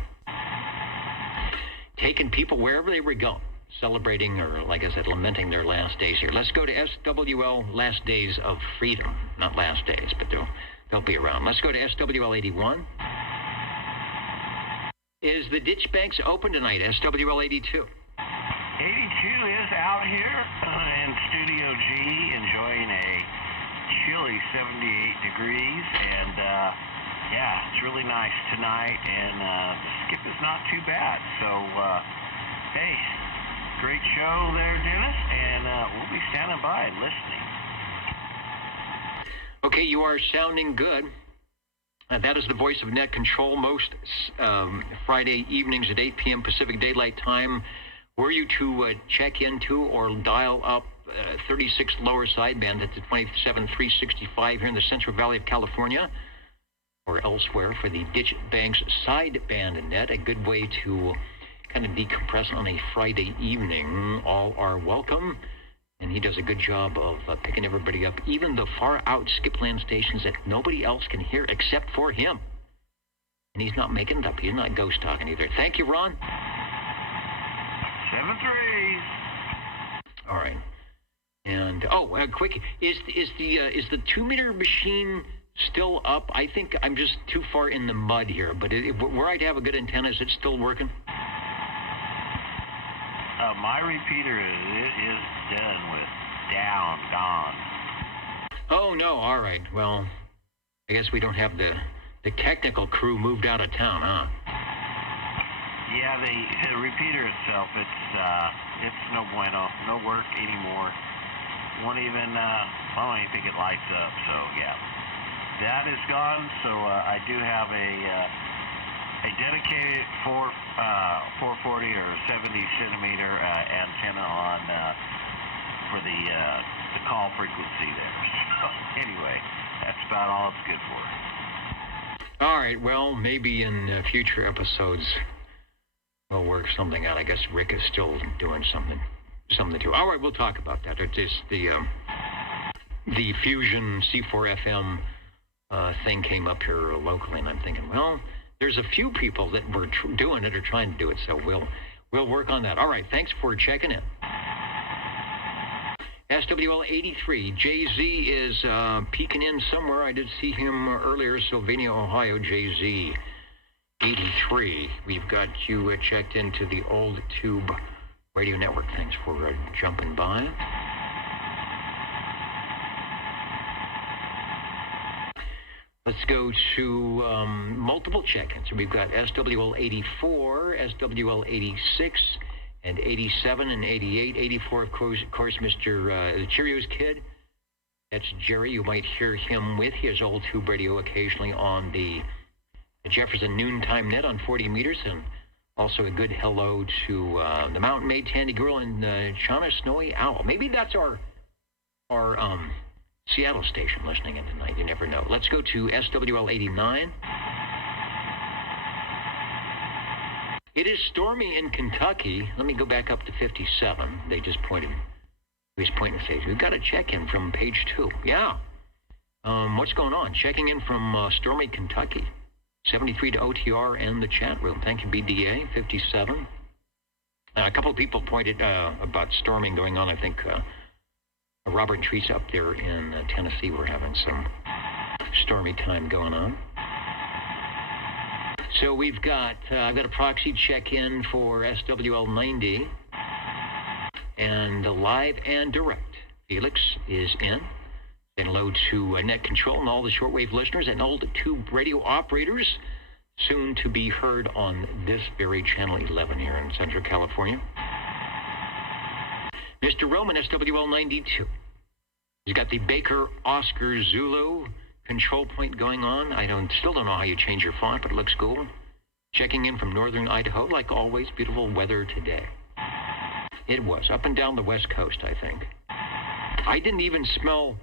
taking people wherever they were going, celebrating or, like I said, lamenting their last days here. Let's go to SWL, Last Days of Freedom. Not last days, but they'll be around. Let's go to SWL 81. Is the ditch banks open tonight? SWL 82. 82 is out here in Studio G, enjoying a chilly 78 degrees, and yeah, it's really nice tonight, and the skip is not too bad. So, hey, great show there, Dennis, and we'll be standing by listening. Okay, you are sounding good. That is the voice of Net Control most Friday evenings at 8 p.m. Pacific Daylight Time. Were you to check into or dial up 36 lower sideband at the 27365 here in the Central Valley of California or elsewhere for the Ditch Banks sideband net, a good way to kind of decompress on a Friday evening. All are welcome. And he does a good job of picking everybody up, even the far-out skipland stations that nobody else can hear except for him. And he's not making it up. He's not ghost talking either. Thank you, Ron. 7-3. All right. And, quick, is the 2-meter machine still up? I think I'm just too far in the mud here, but were I to have a good antenna, is it still working? My repeater is done with gone. Oh, no, all right. Well, I guess we don't have the technical crew moved out of town, huh? Yeah, the repeater itself, it's no bueno, no work anymore. Won't even, I don't even think it lights up, so yeah. That is gone, so I do have a dedicated 440 or 70 centimeter antenna on for the call frequency there. So anyway, that's about all it's good for. All right, well, maybe in future episodes we'll work something out. I guess Rick is still doing something too. All right, we'll talk about that. It's just the Fusion C4 FM thing came up here locally, and I'm thinking, well, there's a few people that were doing it or trying to do it, so we'll work on that. All right, thanks for checking in. SWL 83, JZ is peeking in somewhere. I did see him earlier, Sylvania, Ohio, JZ 83. We've got you checked into the old tube radio network. Thanks for jumping by. Let's go to multiple check-ins. So we've got SWL 84, SWL 86, and 87 and 88. 84, of course, Mr. the Cheerios Kid. That's Jerry. You might hear him with his old tube radio occasionally on the Jefferson Noontime Net on 40 meters. And also a good hello to the Mountain Maid, Tandy Girl, and Shauna Snowy Owl. Maybe that's our Seattle station listening in tonight. You never know. Let's go to SWL 89. It is stormy in Kentucky. Let me go back up to 57. They just pointed. He was pointing to page. We've got a check-in from page 2. Yeah. What's going on? Checking in from stormy Kentucky. 73 to OTR and the chat room. Thank you, BDA. 57. A couple of people pointed about storming going on. I think Robert and Teresa up there in Tennessee were having some stormy time going on. So we've got, I've got a proxy check-in for SWL 90 and live and direct. Felix is in. Say hello to Net Control and all the shortwave listeners and all the tube radio operators, soon to be heard on this very Channel 11 here in Central California. Mr. Roman, SWL 92. He's got the Baker Oscar Zulu control point going on. Still don't know how you change your font, but it looks cool. Checking in from northern Idaho, like always, beautiful weather today. It was up and down the west coast, I think. I didn't even smell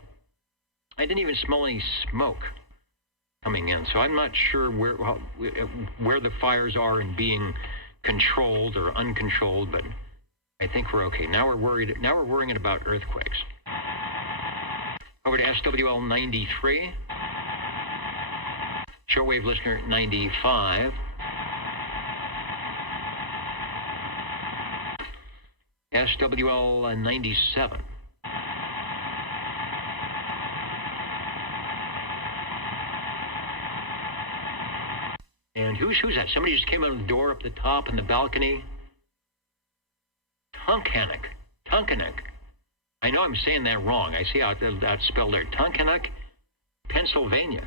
any smoke coming in, so I'm not sure where the fires are and being controlled or uncontrolled, but I think we're okay. Now we're worrying about earthquakes. Over to SWL 93. Shortwave listener 95. SWL 97. And who's that? Somebody just came out of the door up the top in the balcony. Tunkenek. I know I'm saying that wrong. I see how that's spelled there. Tunkenek, Pennsylvania.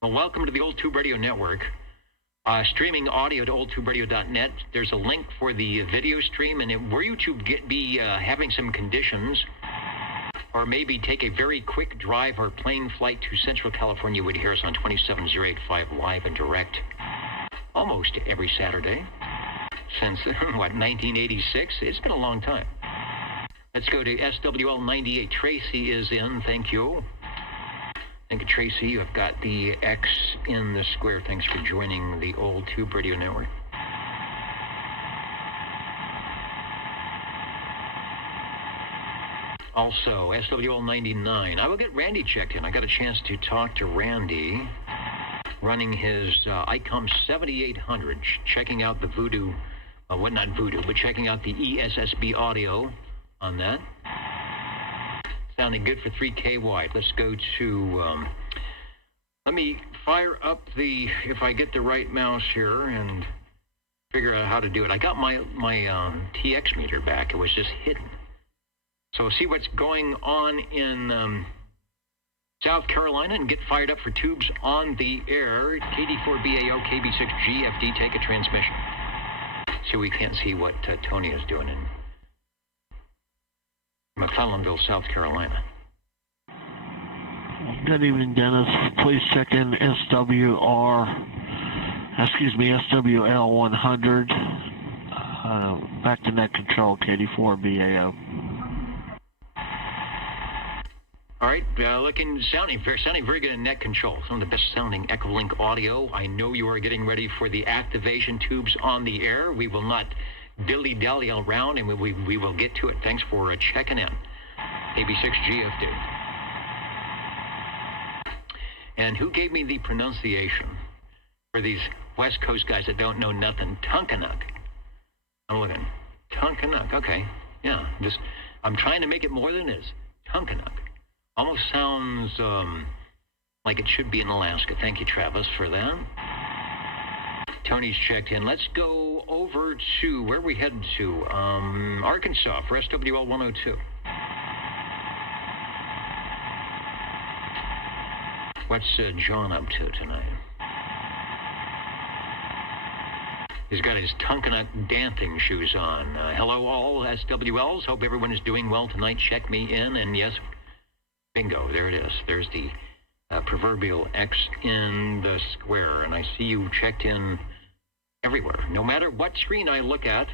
Well, welcome to the Old Tube Radio Network. Streaming audio to oldtuberadio.net. There's a link for the video stream, and were you to be having some conditions, or maybe take a very quick drive or plane flight to Central California, you would hear us on 27085 live and direct almost every Saturday since, 1986? It's been a long time. Let's go to SWL 98. Tracy is in. Thank you. Thank you, Tracy. You have got the X in the square. Thanks for joining the Old Tube Radio Network. Also, SWL 99. I will get Randy checked in. I got a chance to talk to Randy running his ICOM 7800, checking out the Voodoo, not Voodoo, but checking out the ESSB audio on that. Sounding good for 3K wide. Let's go to, let me fire up if I get the right mouse here and figure out how to do it. I got my TX meter back. It was just hidden. So see what's going on in South Carolina and get fired up for tubes on the air. KD4BAO, KB6GFD, take a transmission. So we can't see what Tony is doing in McClellanville, South Carolina. Good evening, Dennis. Please check in SWL 100. Back to Net Control, KD4BAO. All right, sounding very good in Net Control. Some of the best sounding Echolink audio. I know you are getting ready for the activation tubes on the air. We will not dilly-dally around, and we will get to it. Thanks for checking in. AB6GFD. And who gave me the pronunciation for these West Coast guys that don't know nothing? Tunkenek. I'm looking. Tunkenek. Okay. Yeah. I'm trying to make it more than it is. Tunkenek. Almost sounds like it should be in Alaska. Thank you, Travis, for that. Tony's checked in. Let's go over to, where are we headed to? Arkansas for SWL 102. What's John up to tonight? He's got his Tunkenek dancing shoes on. Hello, all SWLs. Hope everyone is doing well tonight. Check me in, and yes, bingo, there it is. There's the proverbial X in the square, and I see you checked in everywhere. No matter what screen I look at,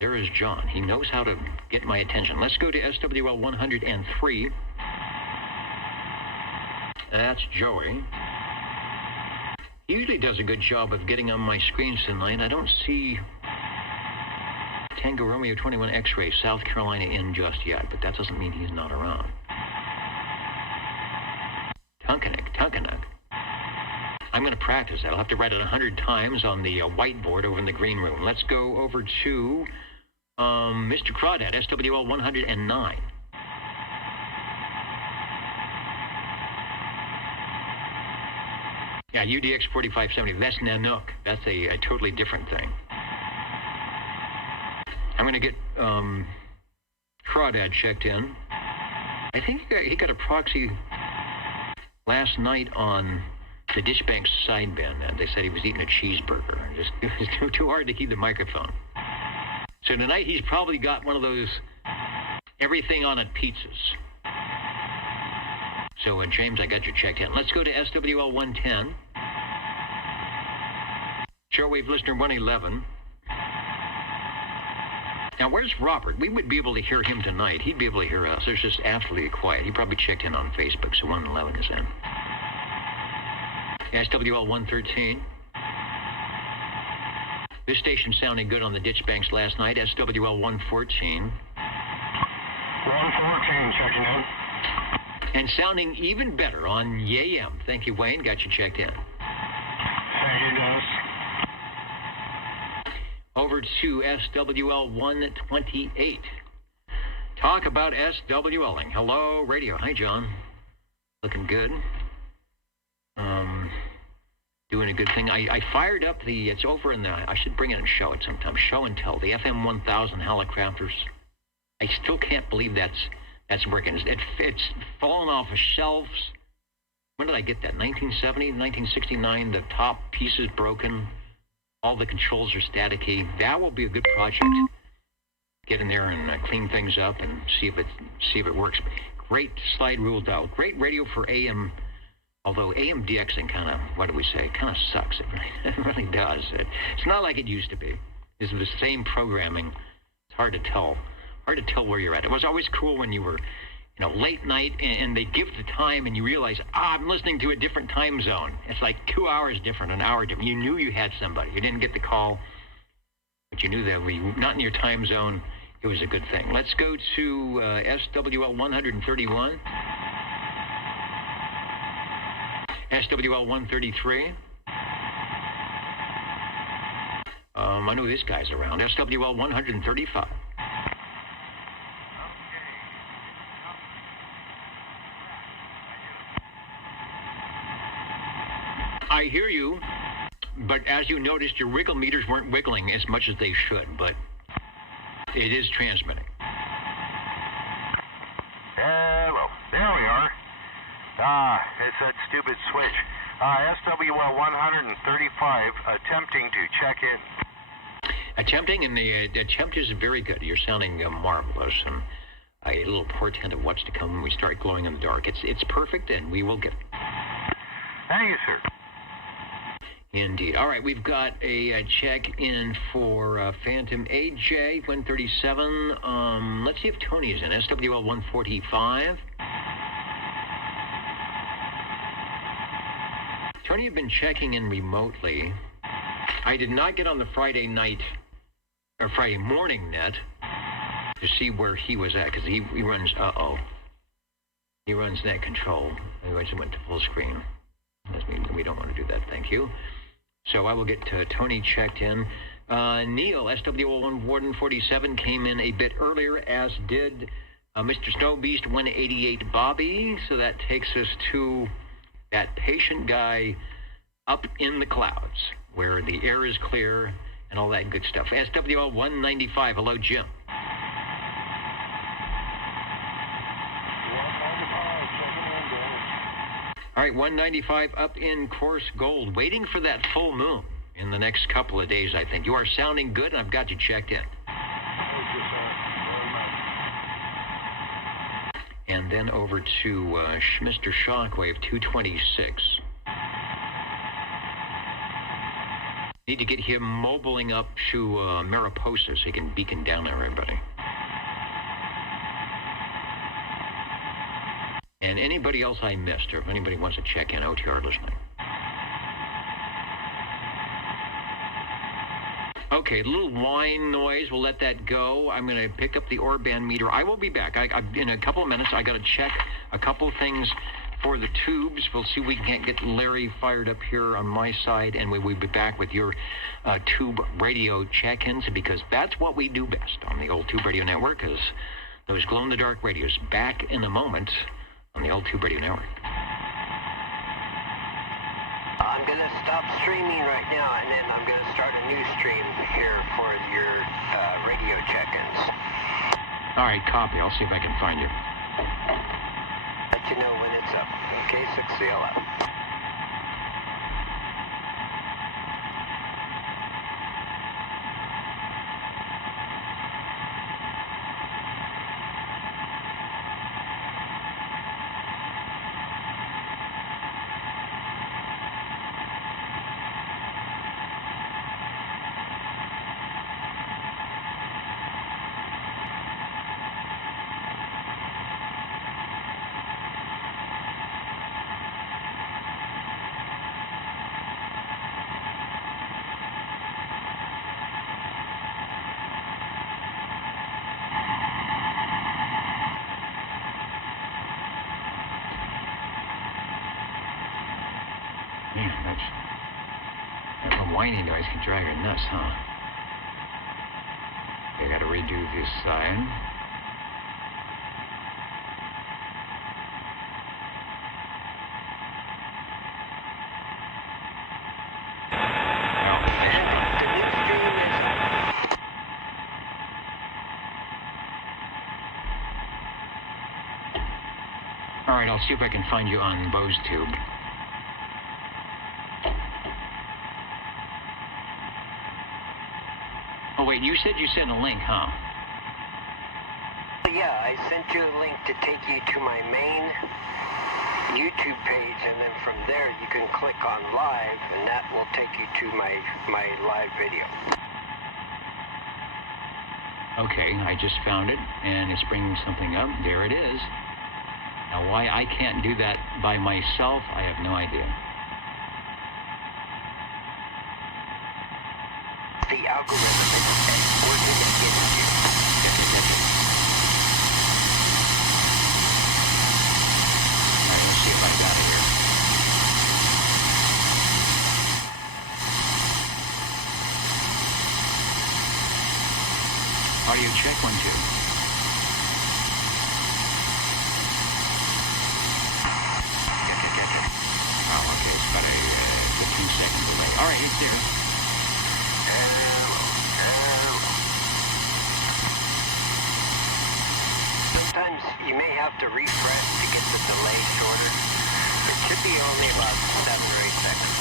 there is John. He knows how to get my attention. Let's go to SWL 103. That's Joey. He usually does a good job of getting on my screens tonight. I don't see Tango Romeo 21 X-ray South Carolina in just yet, but that doesn't mean he's not around. Tunkenek. I'm going to practice that. I'll have to write it 100 times on the whiteboard over in the green room. Let's go over to Mr. Crawdad, SWL 109. Yeah, UDX 4570. That's Nanook. That's a totally different thing. I'm going to get Crawdad checked in. I think he got a proxy last night on the Ditchbank sideband. They said he was eating a cheeseburger. It was too hard to keep the microphone. So tonight he's probably got one of those everything on it pizzas. So James, I got you checked in. Let's go to SWL 110. Shortwave listener 111. Now, where's Robert? We would be able to hear him tonight. He'd be able to hear us. There's just absolutely quiet. He probably checked in on Facebook, so 111 is in. SWL 113. This station sounding good on the ditch banks last night. SWL 114. 114 checking in. And sounding even better on YAM. Thank you, Wayne. Got you checked in. Thank you, Dennis. Over to SWL 128. Talk about SWLing. Hello, radio. Hi, John. Looking good. Doing a good thing. I fired up it's over in the, I should bring it and show it sometime. Show and tell. The FM 1000 helicopters. I still can't believe that's working. It's fallen off of shelves. When did I get that? 1970, 1969. The top piece is broken. All the controls are staticky. That will be a good project. Get in there and clean things up and see if it works. Great slide rule dial. Great radio for AM. Although AM DXing kind of, what do we say? Kind of sucks. It really does. It's not like it used to be. It's the same programming. It's hard to tell. Hard to tell where you're at. It was always cool when you were, late night and they give the time and you realize, I'm listening to a different time zone. It's like 2 hours different, an hour different. You knew you had somebody. You didn't get the call, but you knew that not in your time zone. It was a good thing. Let's go to SWL 131. SWL 133. I know this guy's around. SWL 135. I hear you, but as you noticed, your wiggle meters weren't wiggling as much as they should, but it is transmitting. Hello. There we are. It's that stupid switch. SWL 135 attempting to check in. Attempting, and the attempt is very good. You're sounding marvelous, and a little portent of what's to come when we start glowing in the dark. It's perfect, and we will get it. Thank you, sir. Indeed. All right, we've got a check-in for Phantom AJ 137. Let's see if Tony is in. SWL 145. Tony had been checking in remotely. I did not get on the Friday night or Friday morning net to see where he was at, because he runs, he runs net control. Otherwise, it went to full screen. We don't want to do that, thank you. So I will get Tony checked in. Neil, SWL 147, came in a bit earlier, as did Mr. Snowbeast 188 Bobby. So that takes us to that patient guy up in the clouds, where the air is clear and all that good stuff. SWL 195, hello, Jim. All right, 195 up in course gold, waiting for that full moon in the next couple of days, I think. You are sounding good, and I've got you checked in. Thank you, sir. Very much. And then over to Mr. Shockwave 226. Need to get him mobiling up to Mariposa so he can beacon down everybody. And anybody else I missed, or if anybody wants to check in, OTR listening. Okay, a little whine noise. We'll let that go. I'm going to pick up the Orban meter. I will be back. In a couple of minutes, I got to check a couple of things for the tubes. We'll see if we can't get Larry fired up here on my side, and we'll be back with your tube radio check-ins, because that's what we do best on the old Tube Radio Network, is those glow-in-the-dark radios. Back in a moment on the old Tube Radio Network. I'm going to stop streaming right now, and then I'm going to start a new stream here for your radio check-ins. All right, copy. I'll see if I can find you. Let you know when it's up. K6VLF. Man, that whining noise can drive you nuts, huh? I gotta redo this side. All right, I'll see if I can find you on Bose Tube. Oh, wait, you said you sent a link, huh? Yeah, I sent you a link to take you to my main YouTube page, and then from there you can click on live, and that will take you to my live video. Okay, I just found it, and it's bringing something up. There it is. Now, why I can't do that by myself, I have no idea. The algorithm is working against you. All right, let's see if I got it here. Audio check 1, 2. Oh, okay, it's about a 15-second delay. All right, it's there. Sometimes you may have to refresh to get the delay shorter. It should be only about 7 or 8 seconds.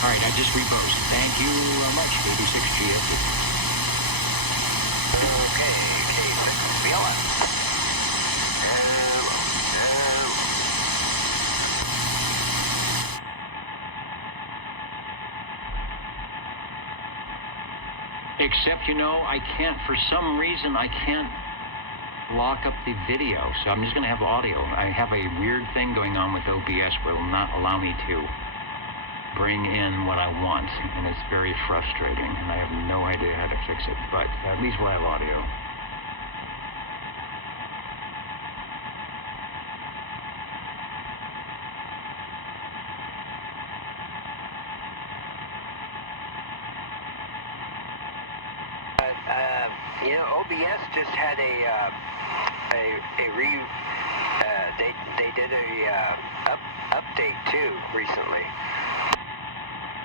All right, I just reposed. Thank you much, KB6GFD. Okay, K6VLF. Except, you know, I can't, for some reason, I can't lock up the video. So I'm just going to have audio. I have a weird thing going on with OBS where it will not allow me to bring in what I want. And it's very frustrating. And I have no idea how to fix it. But at least we'll have audio. You know, OBS just had they did a update too recently.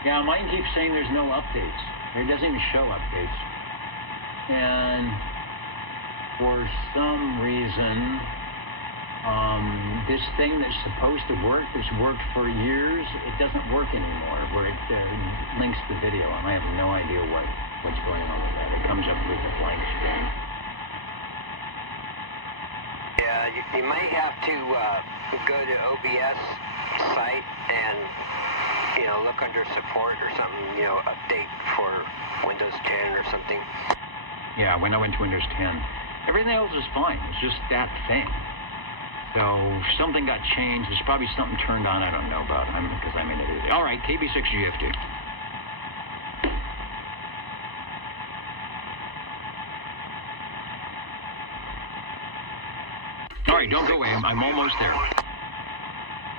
Yeah, mine keeps saying there's no updates. It doesn't even show updates. And for some reason, this thing that's supposed to work, that's worked for years, it doesn't work anymore, where it links the video, and I have no idea what's going on with that. It comes up with a blank screen. Yeah, you might have to go to OBS site and, you know, look under support or something, you know, update for Windows 10 or something. Yeah, when I went to Windows 10, everything else is fine. It's just that thing. So something got changed. There's probably something turned on I don't know about because I'm in it. All right, KB6GFD. All right, don't go away. I'm almost there.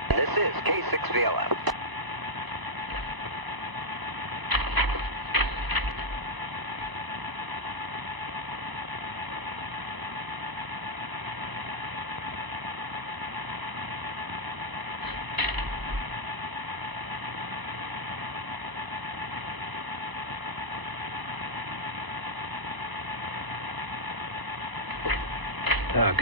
This is K6VLF. Doug.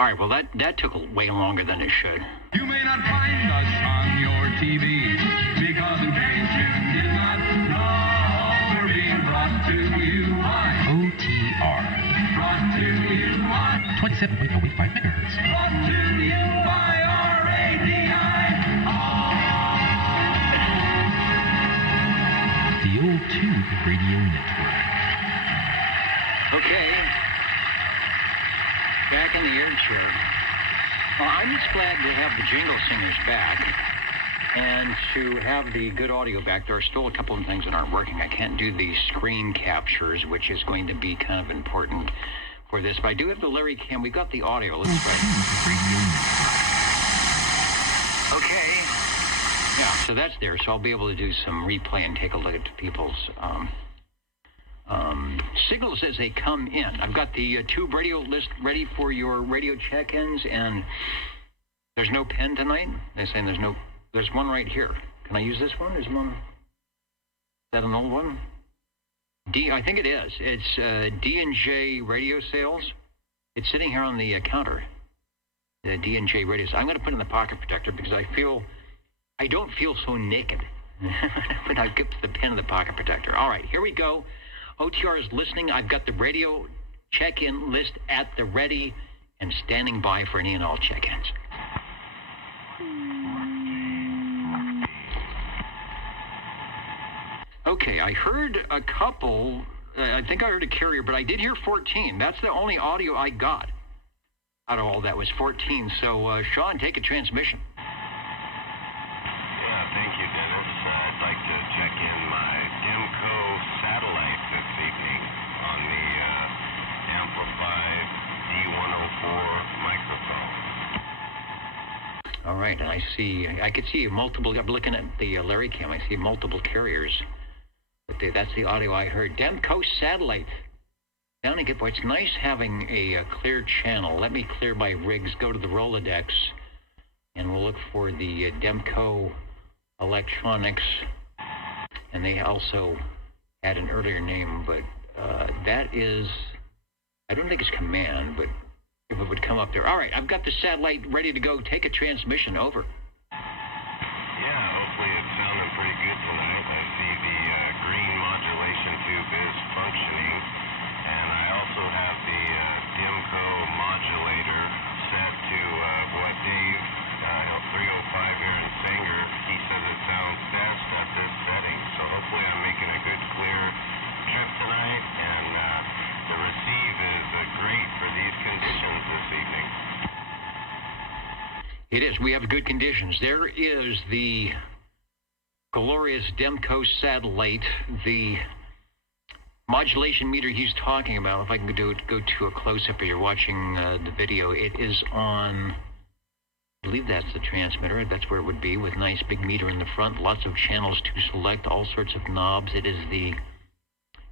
All right, well, that took way longer than it should. You may not find us on your TV because in case you did not know, we're being brought to you by OTR. Brought to you by 27.085 megahertz. Brought to you by RADI. The old Tube Radio Network. Okay. Back in the air chair. Well, I'm just glad to have the Jingle Singers back and to have the good audio back. There are still a couple of things that aren't working. I can't do the screen captures, which is going to be kind of important for this. But I do have the Larry Cam. We got the audio. Let's try. Okay. Yeah, so that's there. So I'll be able to do some replay and take a look at people's signals as they come in. I've got the tube radio list ready for your radio check-ins, and there's no pen tonight. They're saying there's one right here. Can I use this one? Is that an old one? I think it is. It's D&J Radio Sales. It's sitting here on the counter. The D&J Radio Sales. I'm going to put it in the pocket protector because I don't feel so naked when I get the pen in the pocket protector. All right, here we go. OTR is listening. I've got the radio check-in list at the ready and standing by for any and all check-ins. Okay, I heard a couple. I think I heard a carrier, but I did hear 14. That's the only audio I got out of all that was 14. So, Sean, take a transmission. Yeah, right, and I could see multiple. I'm looking at the Larry cam. I see multiple carriers. But that's the audio I heard. Demco satellite. Down and get. Boy, it's nice having a clear channel. Let me clear my rigs. Go to the Rolodex, and we'll look for the Demco Electronics. And they also had an earlier name, but that is. I don't think it's command, but if it would come up there. All right, I've got the satellite ready to go. Take a transmission. Over. Yeah, hopefully it's sounding pretty good tonight. I see the green modulation tube is functioning, and I also have the Demco modulator set to what Dave 305 here in Sanger. He says it sounds best at this setting, so hopefully I'm making a good clear trip tonight, and the receive is great for these conditions this evening. It is. We have good conditions. There is the glorious Demco satellite, the modulation meter he's talking about. If I can go to a close-up, you're watching the video. It is on, I believe that's the transmitter. That's where it would be, with nice big meter in the front. Lots of channels to select, all sorts of knobs. It is the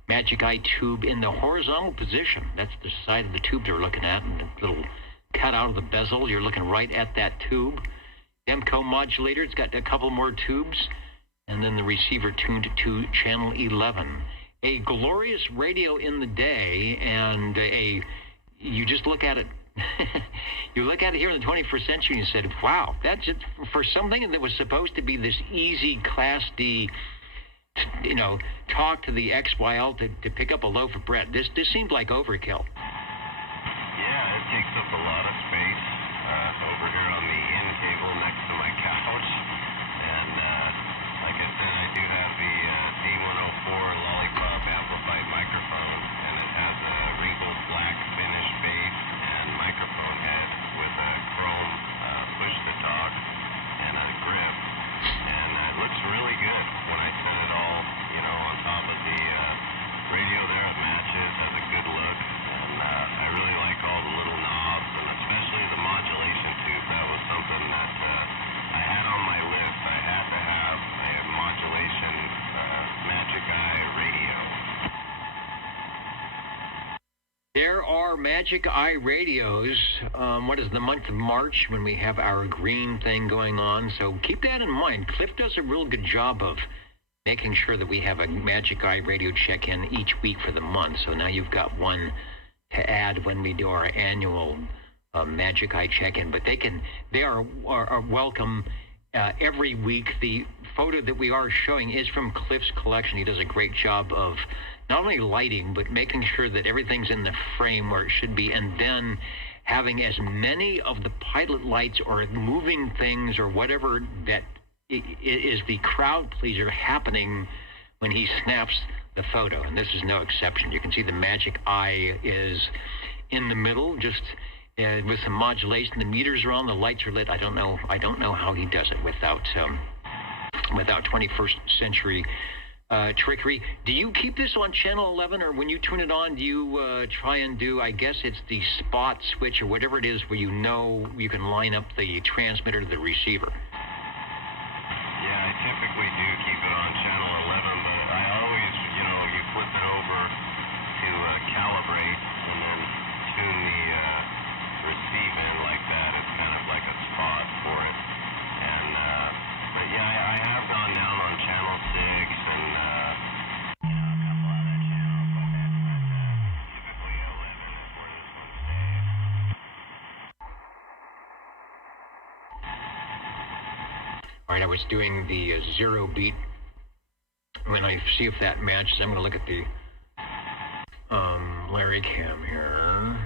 Magic Eye tube in the horizontal position. That's the side of the tube they're looking at, and the little cut out of the bezel. You're looking right at that tube. Demco modulator. It's got a couple more tubes, and then the receiver tuned to channel 11. A glorious radio in the day, and you just look at it. You look at it here in the 21st century, and you said, "Wow, that's it for something that was supposed to be this easy Class D." Talk to the XYL to pick up a loaf of bread. This seemed like overkill. Yeah, it takes up a lot of space over here on the end table next to my couch. And like I said, I do have the D104 Lollipop amplified microphone, and it has a wrinkled black finished base and microphone head with a chrome push-to-talk and a grip. And it looks really good when I set it all, on top of the radio there. It matches, has a good look, and I really like all the little knobs, and especially the modulation tube. That was something that I had on my list. I had to have a modulation Magic Eye radio. There are Magic Eye radios. What is the month of March when we have our green thing going on? So keep that in mind. Cliff does a real good job of making sure that we have a Magic Eye radio check-in each week for the month. So now you've got one to add when we do our annual Magic Eye check-in. But they are welcome every week. The photo that we are showing is from Cliff's collection. He does a great job of not only lighting, but making sure that everything's in the frame where it should be, and then having as many of the pilot lights or moving things or whatever that is the crowd pleaser happening when he snaps the photo. And this is no exception. You can see the Magic Eye is in the middle, just with some modulation. The meters are on, the lights are lit. I don't know how he does it without 21st century trickery. Do you keep this on channel 11, or when you turn it on, do you try and do, I guess it's the spot switch or whatever it is, where you can line up the transmitter to the receiver? Yeah, I typically do keep it on channel 11, but I always, you flip it over to calibrate and then tune the receive in like that. It's kind of like a spot for it. And, but yeah, I have gone down on channel 6 and, a couple other channels, but that's typically 11 is where this one stays. All right, I was doing the 0 beat. When I see if that matches, I'm going to look at the Larry cam here.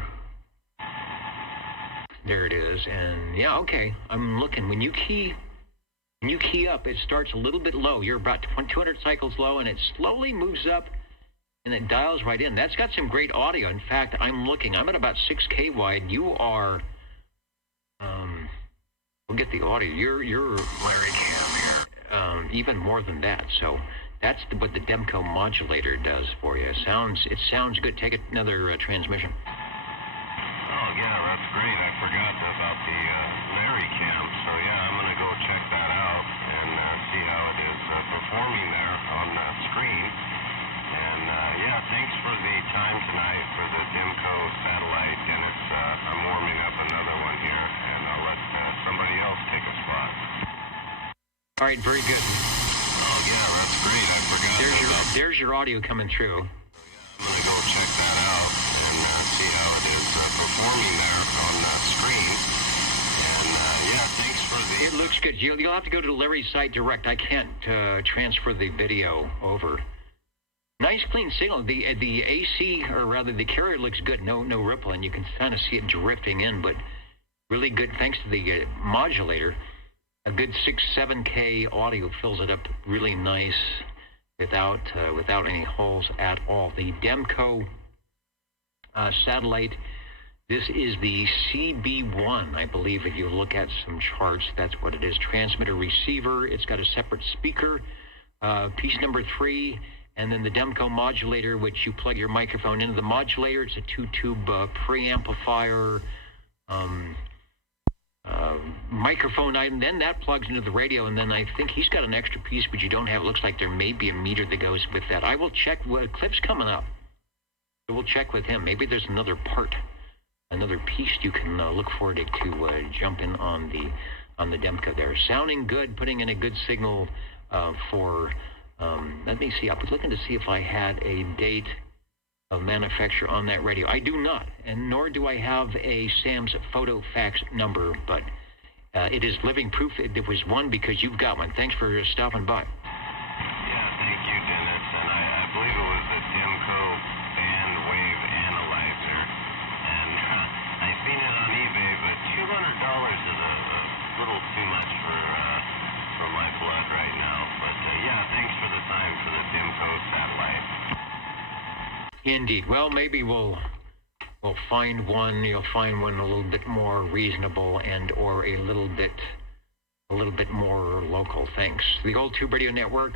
There it is, and yeah, okay. I'm looking. When you key up, it starts a little bit low. You're about 200 cycles low, and it slowly moves up, and it dials right in. That's got some great audio. In fact, I'm at about 6K wide. You are, we'll get the audio. You're Larry cam here, even more than that. So that's what the Demco modulator does for you. It sounds good. Take another transmission. Oh, yeah, that's great. I forgot about the Larry cam. So, yeah, I'm going to performing there on the screen. And yeah, thanks for the time tonight for the Demco satellite, Dennis. I'm warming up another one here, and I'll let somebody else take a spot. All right, very good. Oh yeah, that's great. I forgot. There's your audio coming through. I'm going to go check that out and see how it is performing there on the screen. And yeah, thanks for the... It looks good. You'll have to go to Larry's site direct. I can't transfer the video over. Nice clean signal. The AC, or rather the carrier, looks good. No ripple, and you can kind of see it drifting in, but really good thanks to the modulator. A good 6-7K audio fills it up really nice without any holes at all. The Demco satellite, this is the CB1, I believe. If you look at some charts, that's what it is. Transmitter receiver. It's got a separate speaker, piece number 3, and then the Demco modulator, which you plug your microphone into the modulator. It's a 2-tube preamplifier microphone item. Then that plugs into the radio, and then I think he's got an extra piece, but you don't have. It looks like there may be a meter that goes with that. I will check. Cliff's coming up, so we'll check with him. Maybe there's another part, another piece you can look forward to jump in on the Demco there. Sounding good, putting in a good signal for. Let me see. I was looking to see if I had a date of manufacture on that radio. I do not, and nor do I have a Sam's photo fax number, but it is living proof. It was one because you've got one. Thanks for stopping by. Yeah, thank you, Dennis. And I believe it was a Demco band wave analyzer, and I've seen it on eBay, but $200 is a little too much for my blood right now. But yeah, thanks for the time for the Demco satellite. Indeed. Well, maybe we'll find one. You'll find one a little bit more reasonable and or a little bit more local. Thanks. The Old Tube Radio Network.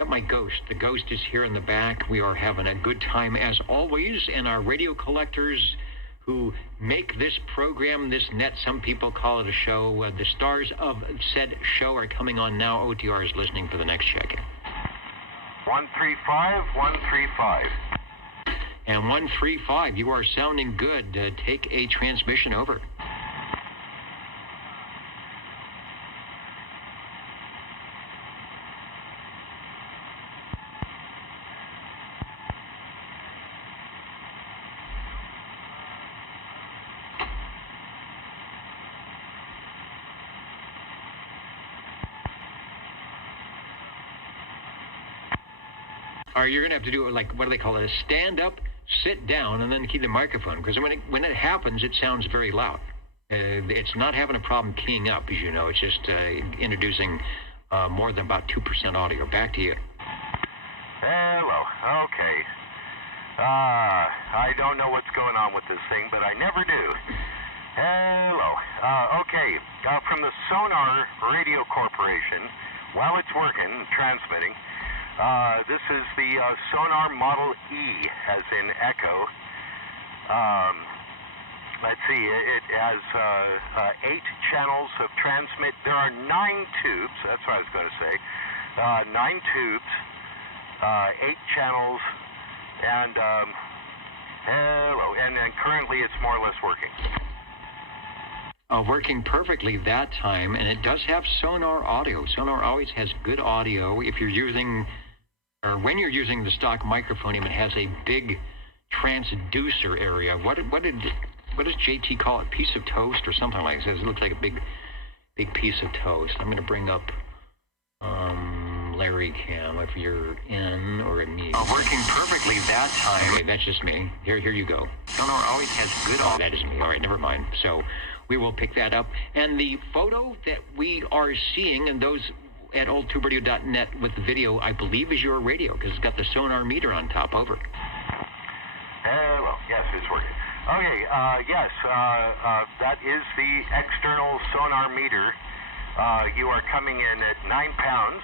Got my ghost. The ghost is here in the back. We are having a good time as always, and our radio collectors who make this program, this net, some people call it a show. The stars of said show are coming on now. OTR is listening for the next check-in. 135, 135. And 135, you are sounding good. Take a transmission over. Or you're going to have to do it like, what do they call it, a stand-up, sit down, and then keep the microphone. Because when it happens, it sounds very loud. It's not having a problem keying up, as you know. It's just introducing more than about 2% audio. Back to you. Hello. Okay. I don't know what's going on with this thing, but I never do. Hello. Okay. From the Sonar Radio Corporation, while it's working, transmitting, this is the Sonar Model E, as in Echo. Let's see, it has 8 channels of transmit. There are 9 tubes, that's what I was going to say. 9 tubes, 8 channels, and hello, and currently it's more or less working. Working perfectly that time, and it does have sonar audio. Sonar always has good audio. If you're using, or when you're using the stock microphone, it has a big transducer area. What does JT call it? Piece of toast or something like that? It looks like a big piece of toast. I'm going to bring up Larry Cam if you're in, or me. Working perfectly that time. Okay, that's just me. Here you go. Sonar always has good audio. That is me. All right, never mind. So we will pick that up. And the photo that we are seeing, and those at oldtuberadio.net with the video, I believe is your radio, because it's got the sonar meter on top. Over. Hello. Yes, it's working. Okay, yes, that is the external sonar meter. You are coming in at 9 pounds.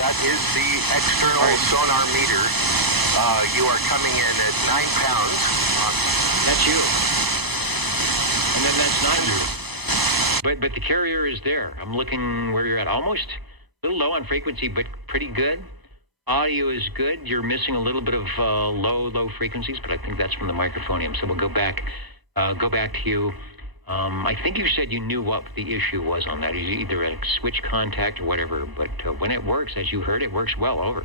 That is the external sonar meter. You are coming in at 9 pounds. That's you. And then that's not you. But the carrier is there. I'm looking where you're at. Almost a little low on frequency, but pretty good. Audio is good. You're missing a little bit of low frequencies, but I think that's from the microphonium. So we'll go back to you. I think you said you knew what the issue was on that. It's either a switch contact or whatever, but when it works, as you heard, it works well. Over.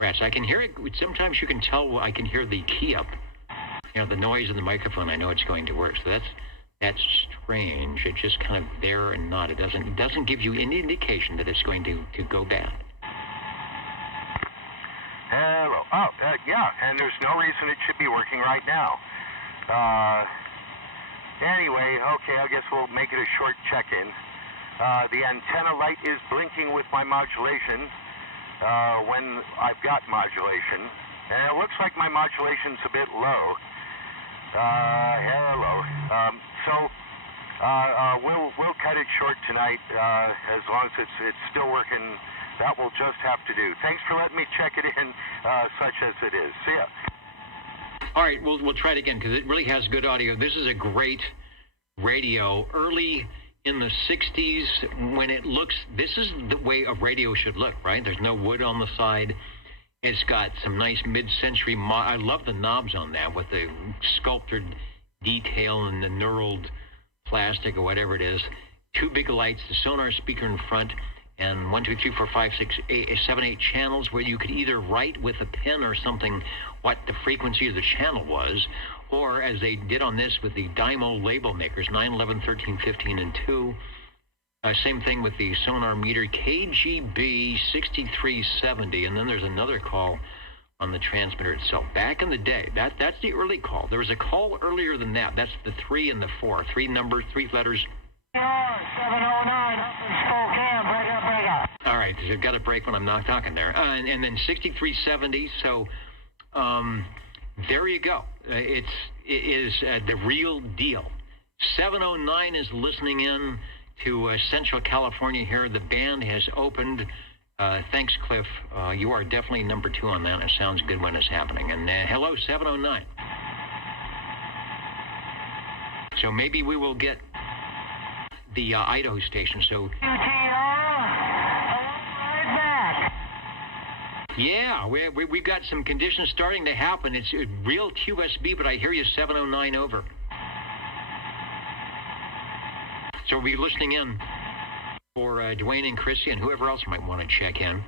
Rats, I can hear it. Sometimes you can tell I can hear the key up. You know, the noise in the microphone. I know it's going to work. So that's strange. It's just kind of there and not. It doesn't give you any indication that it's going to go bad. Hello. Yeah, and there's no reason it should be working right now. Anyway, okay, I guess we'll make it a short check-in. The antenna light is blinking with my modulation when I've got modulation. And it looks like my modulation's a bit low. Hello. We'll cut it short tonight as long as it's still working. That will just have to do. Thanks for letting me check it in, such as it is. See ya. All right, we'll try it again because it really has good audio. This is a great radio. Early in the 60s, when it looks, this is the way a radio should look, right? There's no wood on the side. It's got some nice mid-century, I love the knobs on that with the sculptured detail and the knurled plastic or whatever it is. Two big lights, the sonar speaker in front, and 1, 2, 3, 4, 5, 6, 7, 8 channels where you could either write with a pen or something what the frequency of the channel was, or as they did on this with the Dymo label makers, 9, 11, 13, 15, and 2. Same thing with the sonar meter, KGB 6370, and then there's another call on the transmitter itself. Back in the day, that's the early call. There was a call earlier than that. That's the 3 and the 4. 3 numbers, 3 letters. 709 up in Spokane. Break up. All right, so I've got a break when I'm not talking there. And then 6370, so there you go. It is the real deal. 709 is listening in to Central California here. The band has opened. Thanks, Cliff. You are definitely number 2 on that. It sounds good when it's happening. And hello, 709. So maybe we will get the Idaho station. So yeah, we've got some conditions starting to happen. It's a real QSB, but I hear you 709 over. So we'll be listening in for Dwayne and Chrissy and whoever else might want to check in.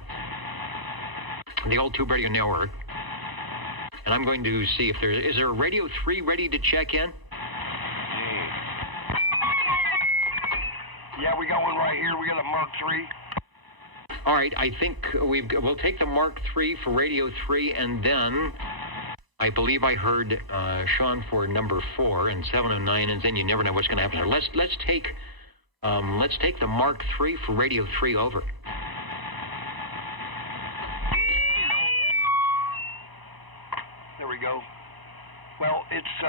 The old Tube Radio Network. And I'm going to see if is there a Radio 3 ready to check in? Yeah, we got one right here. We got a Mark 3. All right, I think we'll take the Mark 3 for Radio 3, and then I believe I heard Sean for number 4 and 709, and then you never know what's going to happen. Let's take the Mark 3 for Radio 3 over. There we go. Well, it's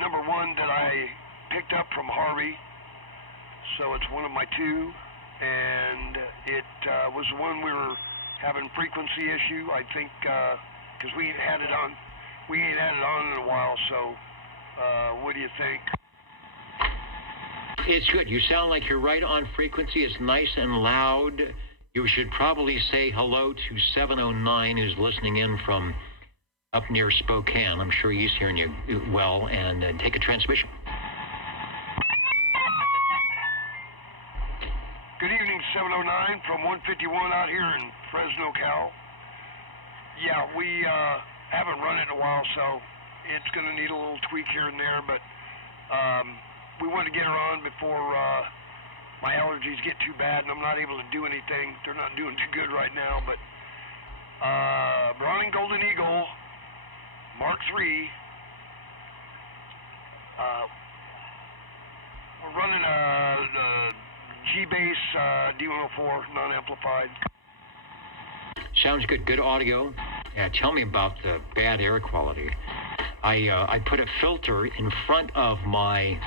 number 1 that I picked up from Harvey, so it's one of my 2. And it was one we were having frequency issue, I think, because we ain't had it on in a while. So, what do you think? It's good. You sound like you're right on frequency. It's nice and loud. You should probably say hello to 709, who's listening in from up near Spokane. I'm sure he's hearing you well, and take a transmission. Good evening, 709 from 151 out here in Fresno, Cal. Yeah, we haven't run it in a while, so it's going to need a little tweak here and there, but we want to get her on before my allergies get too bad and I'm not able to do anything. They're not doing too good right now, but Browning Golden Eagle, Mark 3. We're running a G-Bass D104 non-amplified. Sounds good. Good audio. Tell me about the bad air quality. I put a filter in front of my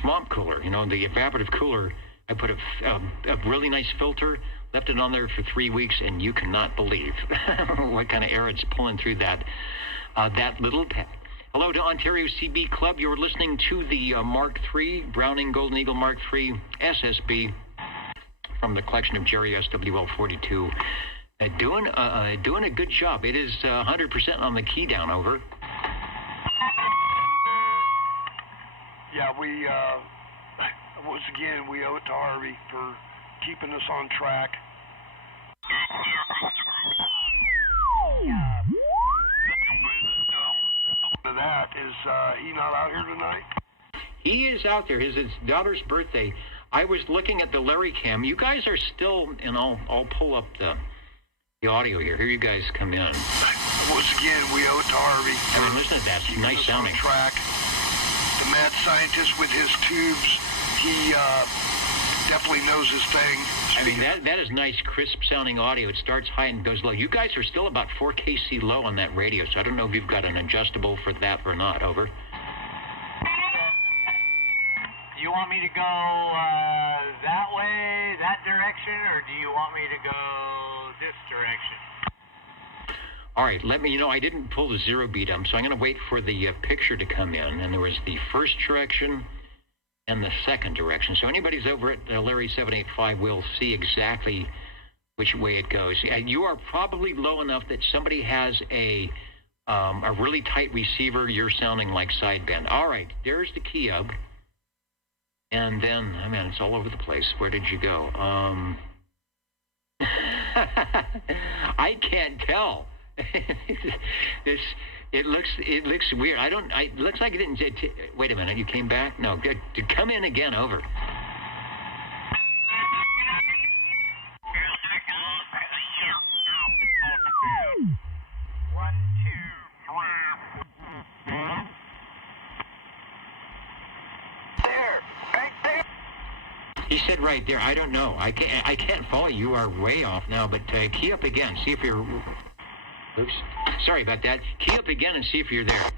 swamp cooler, the evaporative cooler. I put a really nice filter, left it on there for 3 weeks, and you cannot believe what kind of air it's pulling through that little pad. Hello to Ontario CB Club. You're listening to the Mark III, Browning Golden Eagle Mark III SSB from the collection of Jerry SWL 42. Doing a good job. It is 100% on the key down, over. Yeah, once again, we owe it to Harvey for keeping us on track. That is, he not out here tonight? He is out there. His daughter's birthday. I was looking at the Larry cam. You guys are still, and I'll pull up the audio here. Here you guys come in. Once again, we owe it to Harvey. I mean, listen to that. It's nice sounding. On track. The mad scientist with his tubes, he definitely knows his thing. I mean, that is nice, crisp sounding audio. It starts high and goes low. You guys are still about 4 kC low on that radio, so I don't know if you've got an adjustable for that or not. Over. You want me to go that way, that direction, or do you want me to go this direction? All right, I didn't pull the zero beat up, so I'm going to wait for the picture to come in. And there was the first direction and the second direction. So anybody's over at Larry 785 will see exactly which way it goes. You are probably low enough that somebody has a really tight receiver. You're sounding like sideband. All right, there's the key up. And then, it's all over the place. Where did you go? I can't tell. It looks weird. It looks like it didn't. Wait a minute. You came back? No. Good. Come in again. Over. He said right there. I don't know. I can't follow you. You are way off now. But key up again. See if you're. Oops. Sorry about that. Key up again and see if you're there.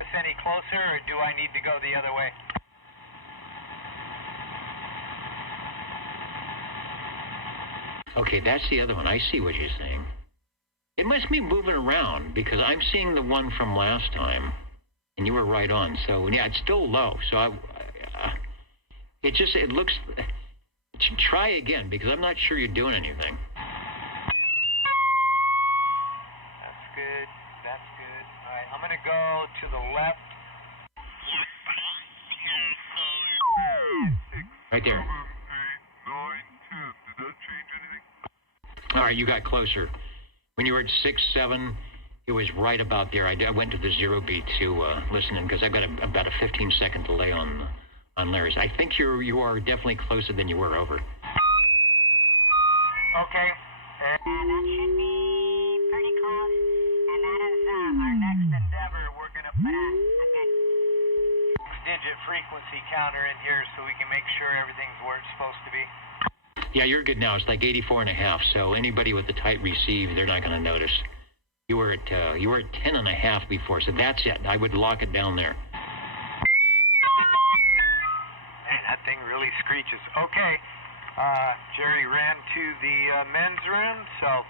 Is any closer, or do I need to go the other way? Okay, that's the other one. I see what you're saying. It must be moving around because I'm seeing the one from last time. And you were right on. So, yeah, it's still low. So, it looks... Try again, because I'm not sure you're doing anything. That's good. That's good. All right, I'm going to go to the left. Right there. All right, you got closer. When you were at 6-7... It was right about there. I went to the zero beat to listen in because I've got about a 15-second delay on Larry's. I think you are definitely closer than you were. Over. Okay. That should be pretty close. And that is our next endeavor. We're going to put a 6-digit frequency counter in here so we can make sure everything's where it's supposed to be. Yeah, you're good now. It's like 84.5. So anybody with a tight receive, they're not going to notice. You were at 10.5 before, so that's it. I would lock it down there. Man, that thing really screeches. Okay, Jerry ran to the men's room, so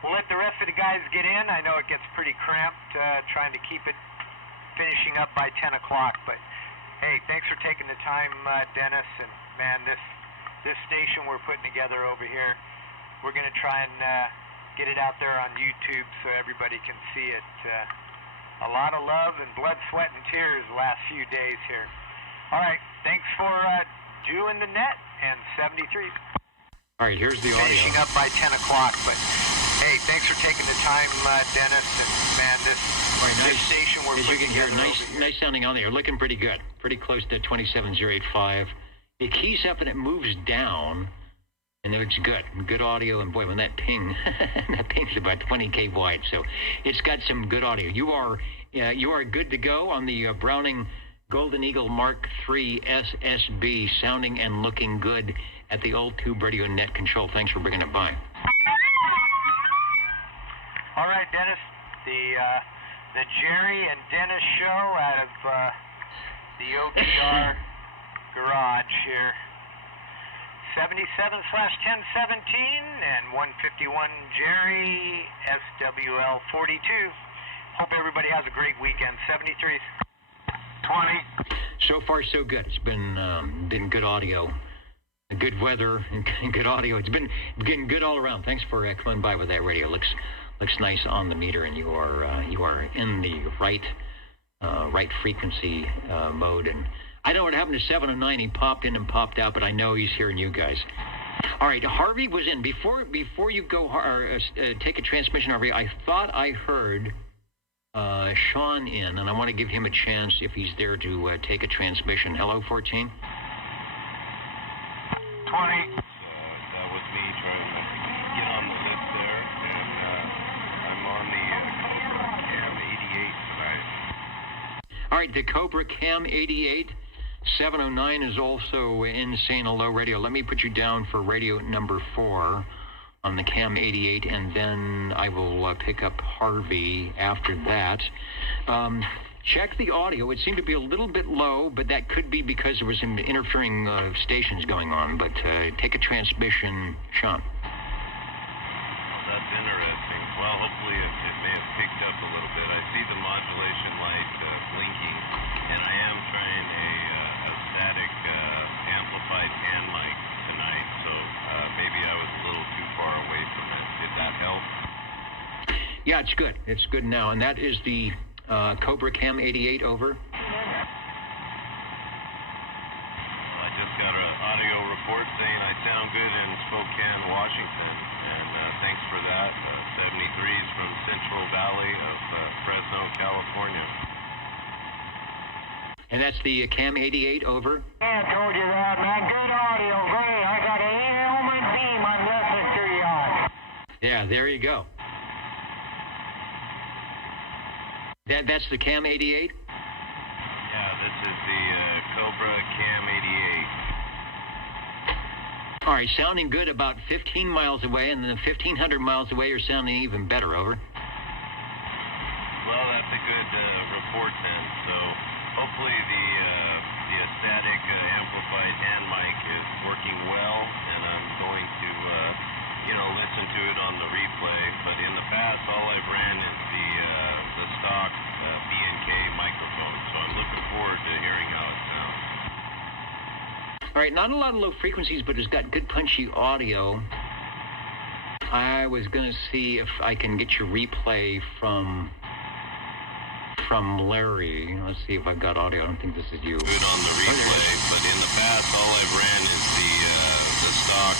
we'll let the rest of the guys get in. I know it gets pretty cramped trying to keep it finishing up by 10 o'clock, but hey, thanks for taking the time, Dennis. And man, this station we're putting together over here, we're going to try and get it out there on YouTube so everybody can see it. A lot of love and blood, sweat, and tears the last few days here. All right, thanks for doing the net and 73. All right, here's the audio. Finishing up by 10 o'clock, but hey, thanks for taking the time, Dennis. And man, this station we're putting together. Nice sounding on there. Looking pretty good. Pretty close to 27085. It keys up and it moves down. And it's good audio, and boy, when that ping's about 20K wide, so it's got some good audio. You are good to go on the Browning Golden Eagle Mark III SSB, sounding and looking good at the old Tube Radio Net Control. Thanks for bringing it by. All right, Dennis. The Jerry and Dennis show out of the OTR garage here. 77/1017 and 151 Jerry SWL 42. Hope everybody has a great weekend. 73s. 20. So far, so good. It's been good audio, good weather, and good audio. It's been getting good all around. Thanks for coming by with that radio. Looks nice on the meter, and you are in the right frequency mode. And I know what happened to 709. He popped in and popped out, but I know he's hearing you guys. All right, Harvey was in before you go take a transmission, Harvey. I thought I heard Sean in, and I want to give him a chance if he's there to take a transmission. Hello, 14. 20. That was me trying to get on the list there, and I'm on the Cobra Cam 88 tonight. All right, the Cobra Cam 88. 709 is also in Saying Hello Radio. Let me put you down for radio number 4 on the Cam 88, and then I will pick up Harvey after that. Check the audio. It seemed to be a little bit low, but that could be because there was some interfering stations going on. But take a transmission, Sean. Well, that's interesting. Well, hopefully it may have picked up a little bit. I see the modulation light blinking, and I am trying a static amplified hand mic tonight, so maybe I was a little too far away from it. Did that help? Yeah, it's good. It's good now, and that is the Cobra Cam 88, over. Well, I just got an audio report saying I sound good in Spokane, Washington, and thanks for that. 73s from Central Valley of Fresno, California. And that's the Cam 88, over. Yeah, I told you that, man. Good audio, great. I got a helmet beam I'm listening to you on. Yeah, there you go. That's the Cam 88? Yeah, this is the Cobra Cam 88. All right, sounding good about 15 miles away, and then 1,500 miles away you're sounding even better, over. Well, that's a good report then. So hopefully the static amplified hand mic is working well, and I'm going to listen to it on the replay. But in the past, all I've ran is the stock B&K microphone, so I'm looking forward to hearing how it sounds. All right, not a lot of low frequencies, but it's got good punchy audio. I was going to see if I can get your replay from Larry. Let's see if I've got audio. I don't think this is you. Good on the replay, but in the past, all I've ran is the stock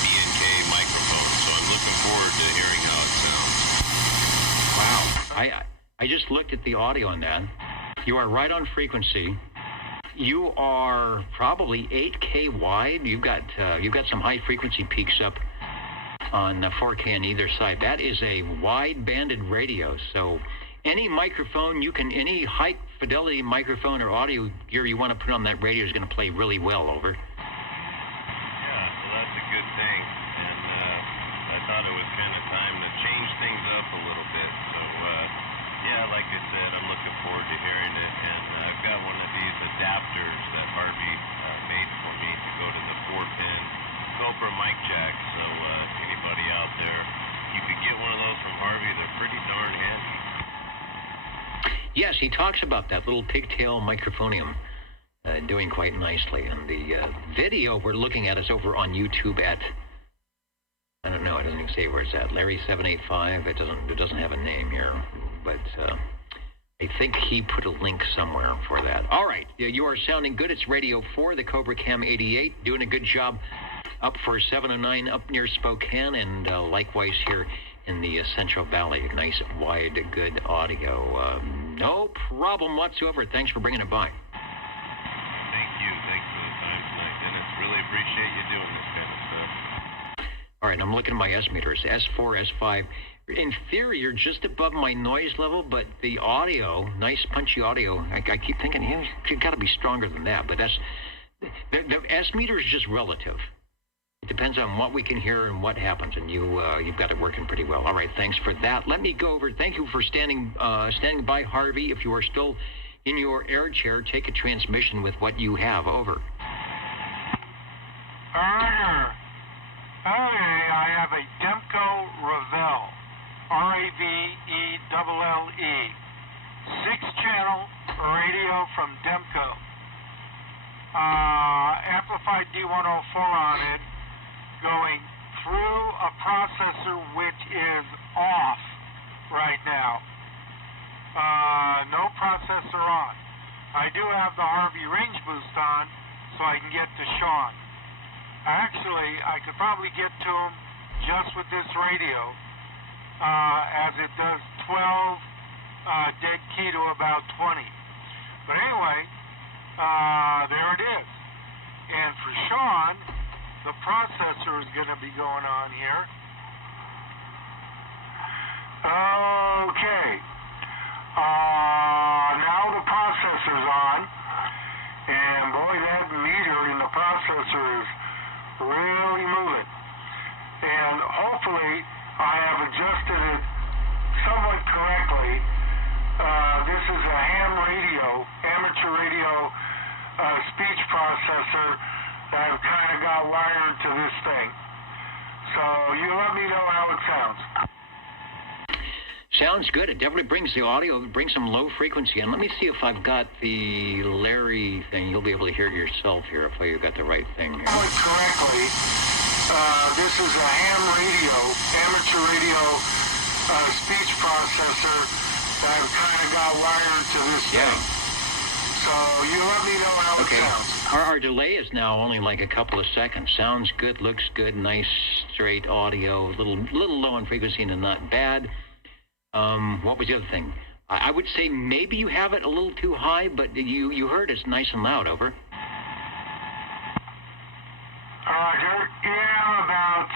B&K microphone, so I'm looking forward to hearing how it sounds. Wow. I just looked at the audio on that. You are right on frequency. You are probably 8K wide. You've got some high frequency peaks up on 4K on either side. That is a wide banded radio. So any microphone any high fidelity microphone or audio gear you want to put on that radio is going to play really well, over. Yeah, so that's a good thing. And I thought it was kind of time to change things up a little bit. So yeah, like I said, I'm looking forward to hearing it. And I've got one of these adapters that Harvey made for me to go to the 4-pin Cobra mic jack. So anybody out there, you could get one of those from Harvey. They're pretty darn handy. Yes, he talks about that little pigtail microphonium doing quite nicely. And the video we're looking at is over on YouTube at, I don't know, I don't even say where it's at, Larry785. It doesn't have a name here, but I think he put a link somewhere for that. All right, you are sounding good. It's Radio 4, the Cobra Cam 88, doing a good job up for 709 up near Spokane, and likewise here in the Central Valley. Nice, wide, good audio. No problem whatsoever. Thanks for bringing it by. Thank you. Thanks for the time tonight, Dennis. Really appreciate you doing this kind of stuff. All right, I'm looking at my S meters, S4, S5. In theory, you're just above my noise level, but the audio, nice punchy audio, I keep thinking, you've got to be stronger than that. But the S meter is just relative. It depends on what we can hear and what happens, and you've got it working pretty well. All right, thanks for that. Let me go over. Thank you for standing by, Harvey. If you are still in your air chair, take a transmission with what you have. Over. Roger. Okay, I have a Demco Ravel, R-A-V-E-L-L-E, 6-channel radio from Demco. Amplified D104 on it, going through a processor which is off right now. No processor on. I do have the Harvey range boost on, so I can get to Sean. Actually, I could probably get to him just with this radio, as it does 12 dead key to about 20. But anyway, there it is. And for Sean, the processor is going to be going on here. Okay. Now the processor's on. And boy, that meter in the processor is really moving. And hopefully I have adjusted it somewhat correctly. This is a ham radio, amateur radio speech processor that I've kind of got wired to this thing. So you let me know how it sounds. Sounds good. It definitely brings the audio, it brings some low frequency. And let me see if I've got the Larry thing. You'll be able to hear it yourself here if I've got the right thing here. Correctly. This is a ham radio, amateur radio speech processor that I've kind of got wired to this thing. So you let me know how it sounds. Our delay is now only like a couple of seconds. Sounds good, looks good, nice straight audio, little low in frequency and not bad. What was the other thing? I would say maybe you have it a little too high, but you heard it's nice and loud. Over. Roger. Yeah, about,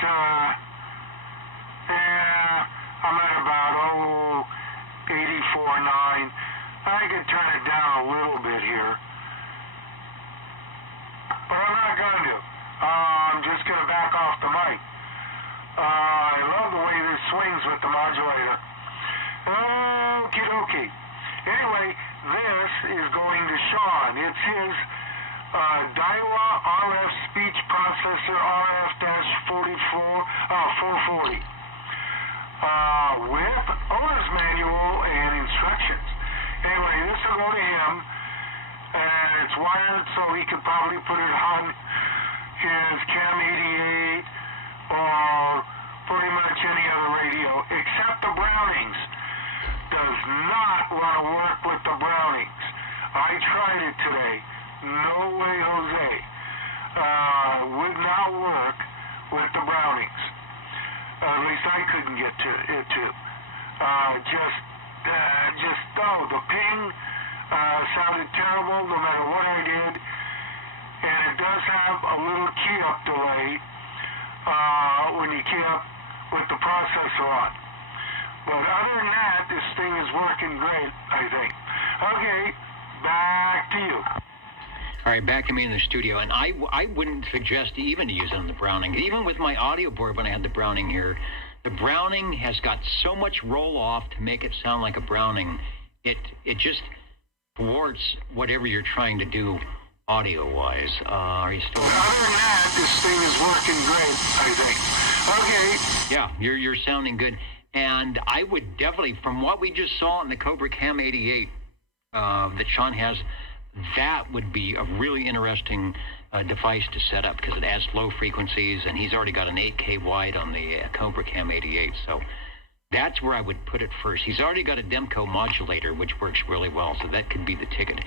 I'm at about, 84.9. I can turn it down a little bit here. But I'm not going to. I'm just going to back off the mic. I love the way this swings with the modulator. Okie dokie. Anyway, this is going to Sean. It's his Daiwa RF speech processor RF-440 with owner's manual and instructions. Anyway, this will go to him, and it's wired so he could probably put it on his Cam 88 or pretty much any other radio, except the Brownings. Does not want to work with the Brownings. I tried it today. No way, Jose. Would not work with the Brownings. At least I couldn't get to it too. The ping sounded terrible no matter what I did. And it does have a little key up delay when you key up with the processor on. But other than that, this thing is working great, I think. Okay, back to you. All right, back to me in the studio. And I wouldn't suggest even to use it on the Browning. Even with my audio board when I had the Browning here, the Browning has got so much roll-off to make it sound like a Browning. It just thwarts whatever you're trying to do audio-wise. Are you still... Other than that, this thing is working great, I think. Okay. Yeah, you're sounding good. And I would definitely, from what we just saw in the Cobra Cam 88 that Sean has, that would be a really interesting device to set up because it has low frequencies, and he's already got an 8K wide on the Cobra Cam 88. So that's where I would put it first. He's already got a Demco modulator, which works really well, so that could be the ticket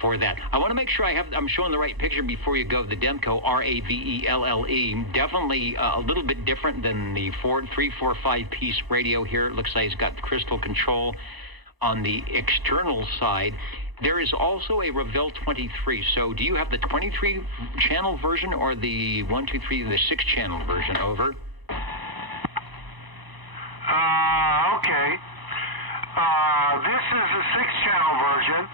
for that. I want to make sure I'm showing the right picture before you go. The Demco RAVELLE, definitely a little bit different than the 3, 4, 5 piece radio here. It looks like it's got crystal control on the external side. There is also a Ravel 23. So do you have the 23 channel version or the 1, 2, 3, the 6 channel version? Over. Okay. This is a 6-channel version.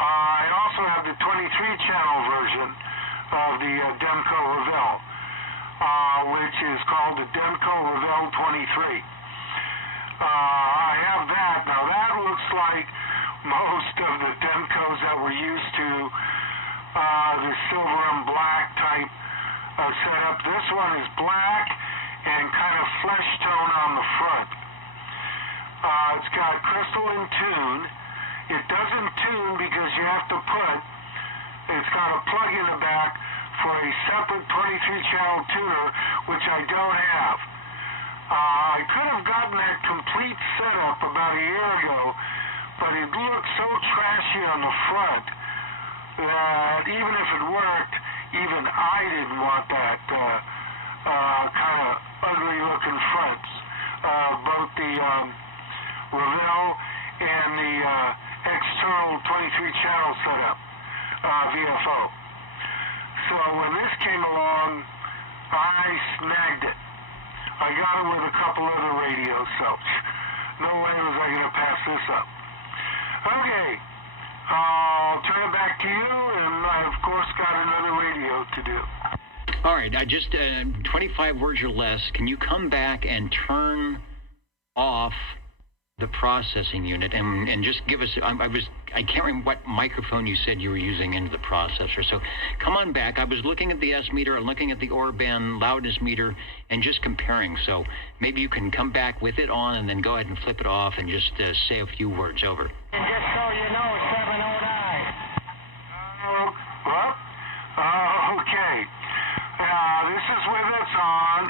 I also have the 23-channel version of the Demco Revell, which is called the Demco Revell 23. I have that. Now that looks like most of the Demcos that we're used to, the silver and black type setup. This one is black and kind of flesh tone on the front. It's got crystal in tune. It doesn't tune because you have to it's got a plug in the back for a separate 23-channel tuner, which I don't have. I could have gotten that complete setup about a year ago, but it looked so trashy on the front that even if it worked, even I didn't want that kind of ugly looking fronts. Both the Revell and the external 23-channel setup, VFO. So when this came along, I snagged it. I got it with a couple other radios, so no way was I going to pass this up. Okay, I'll turn it back to you, and I, of course, got another radio to do. All right, I just 25 words or less. Can you come back and turn off the processing unit and just give us? I can't remember what microphone you said you were using into the processor. So come on back. I was looking at the S meter, looking at the Orban loudness meter, and just comparing. So maybe you can come back with it on and then go ahead and flip it off and just say a few words over. And just so you know, 709. Okay. This is with it on,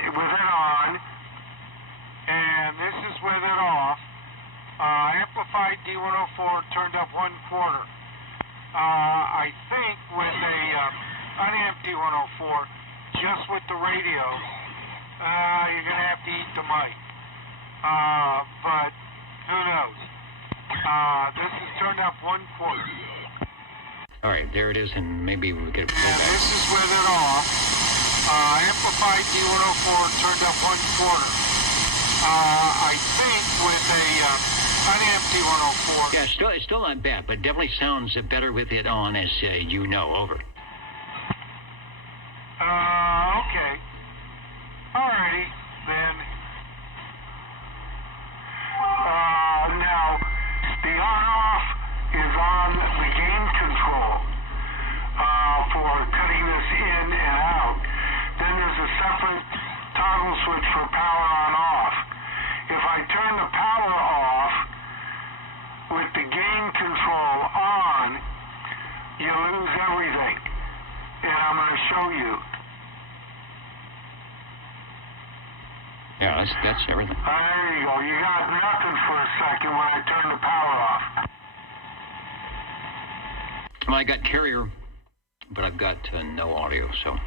and this is with it off. Amplified D104 turned up 1/4. I think with a unamped D104, just with the radio, you're going to have to eat the mic. But who knows? This is turned up 1/4. All right, there it is, and maybe we get. And this is with it off. Amplified D104 turned up 1/4. I think with a unamped D104. Yeah, it's still not bad, but definitely sounds better with it on, as you know. Over. Okay. Alrighty, then. Now, the on-off is on the gain control for cutting this in and out. Then there's a separate toggle switch for power on-off. If I turn the power off with the gain control on, you lose everything. And I'm going to show you. Yeah, that's everything. There you go. You got nothing for a second when I turn the power off. Well, I got carrier, but I've got no audio, so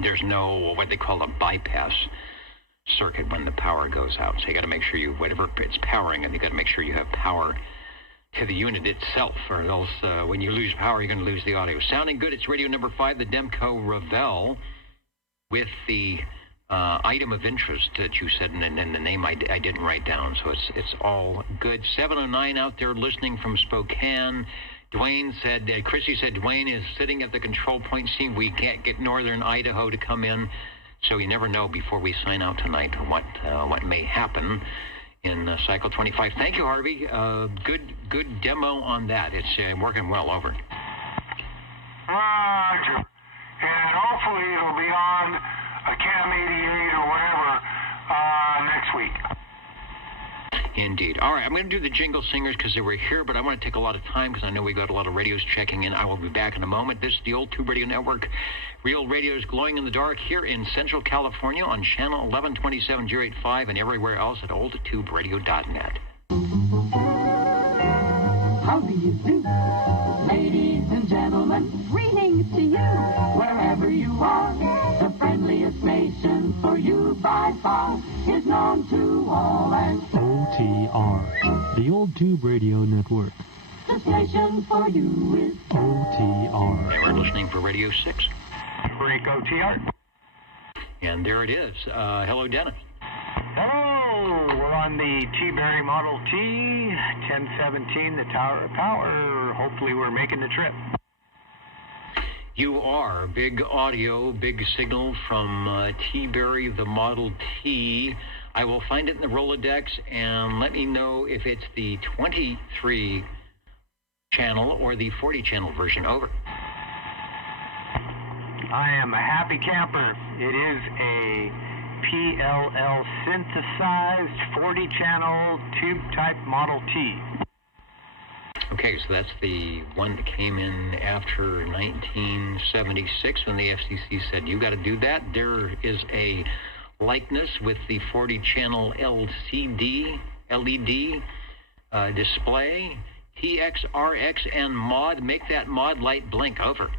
there's no what they call a bypass circuit when the power goes out. So you got to make sure whatever it's powering, and you got to make sure you have power to the unit itself, or else when you lose power, you're going to lose the audio. Sounding good. It's radio number 5, the Demco Revell, with the item of interest that you said, and the name I didn't write down, so it's all good. 709 out there listening from Spokane. Dwayne said, Chrissy said Dwayne is sitting at the control point, seeing we can't get northern Idaho to come in, so you never know before we sign out tonight what may happen in cycle 25. Thank you, Harvey. Good demo on that. It's working well. Over. Roger. And hopefully it'll be on a Cam 88 or whatever next week. Indeed. All right, I'm going to do the jingle singers because they were here, but I want to take a lot of time because I know we got a lot of radios checking in. I will be back in a moment. This is the Old Tube Radio Network. Real radios glowing in the dark here in Central California on channel 1127-085 and everywhere else at oldtuberadio.net. How do you do? Ladies and gentlemen, greetings to you. Wherever you are, the friendliest nation for you by far is known to all and OTR, the Old Tube Radio Network. the station for you is OTR. And we're listening for Radio 6. Break OTR. And there it is. Hello, Dennis. Hello, we're on the T-Berry Model T, 1017, the Tower of Power. Hopefully we're making the trip. You are. Big audio, big signal from T-Berry, the Model T. I will find it in the Rolodex and let me know if it's the 23 channel or the 40 channel version. Over. I am a happy camper. It is a PLL synthesized 40 channel tube type Model T. Okay, so that's the one that came in after 1976 when the FCC said, you got to do that. There is a likeness with the 40 channel LCD, LED display, TX, RX, and mod. Make that mod light blink. Over.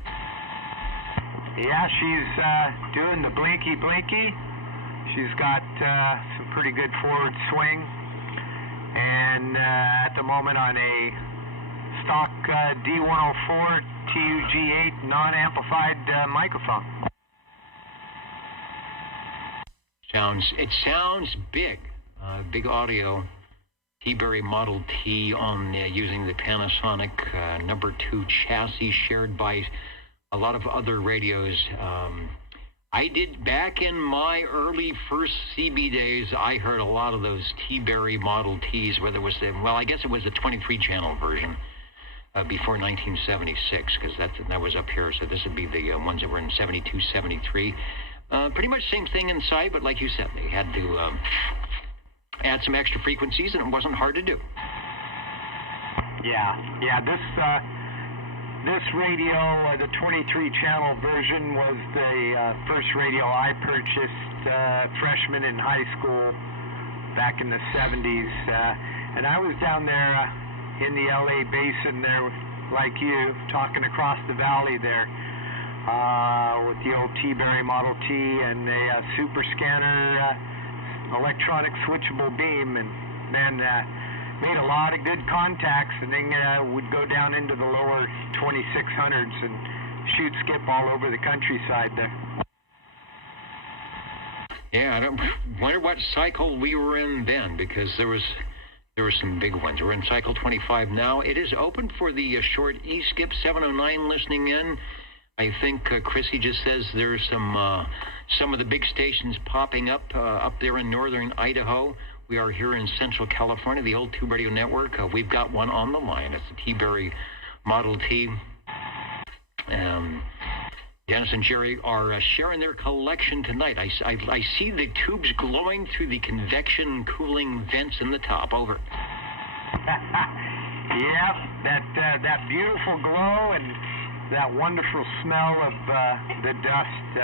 Yeah, she's doing the blinky blinky. She's got some pretty good forward swing. And at the moment on a stock D104 TUG8 non-amplified microphone. It sounds big. Big audio. T-Berry Model T on using the Panasonic number 2 chassis shared by a lot of other radios. I did back in my early first CB days. I heard a lot of those T-Berry Model Ts, whether it was I guess it was the 23 channel version before 1976, because that was up here. So this would be the ones that were in 72, 73. Pretty much same thing inside, but like you said, they had to add some extra frequencies, and it wasn't hard to do. Yeah. This radio, the 23 channel version, was the first radio I purchased freshman in high school back in the 70s. And I was down there in the LA basin there, like you, talking across the valley there with the old T-Berry Model T and a super scanner electronic switchable beam, and then made a lot of good contacts, and then would go down into the lower 2600s and shoot skip all over the countryside there. Yeah, I wonder what cycle we were in then, because there were some big ones. We're in cycle 25 now. It is open for the short E-skip 709 listening in. I think Chrissy just says there's some of the big stations popping up there in northern Idaho. We are here in Central California, the old Tube Radio Network. We've got one on the line. It's the T-Berry Model T. Dennis and Jerry are sharing their collection tonight. I see the tubes glowing through the convection cooling vents in the top. Over. Yep, that beautiful glow and that wonderful smell of the dust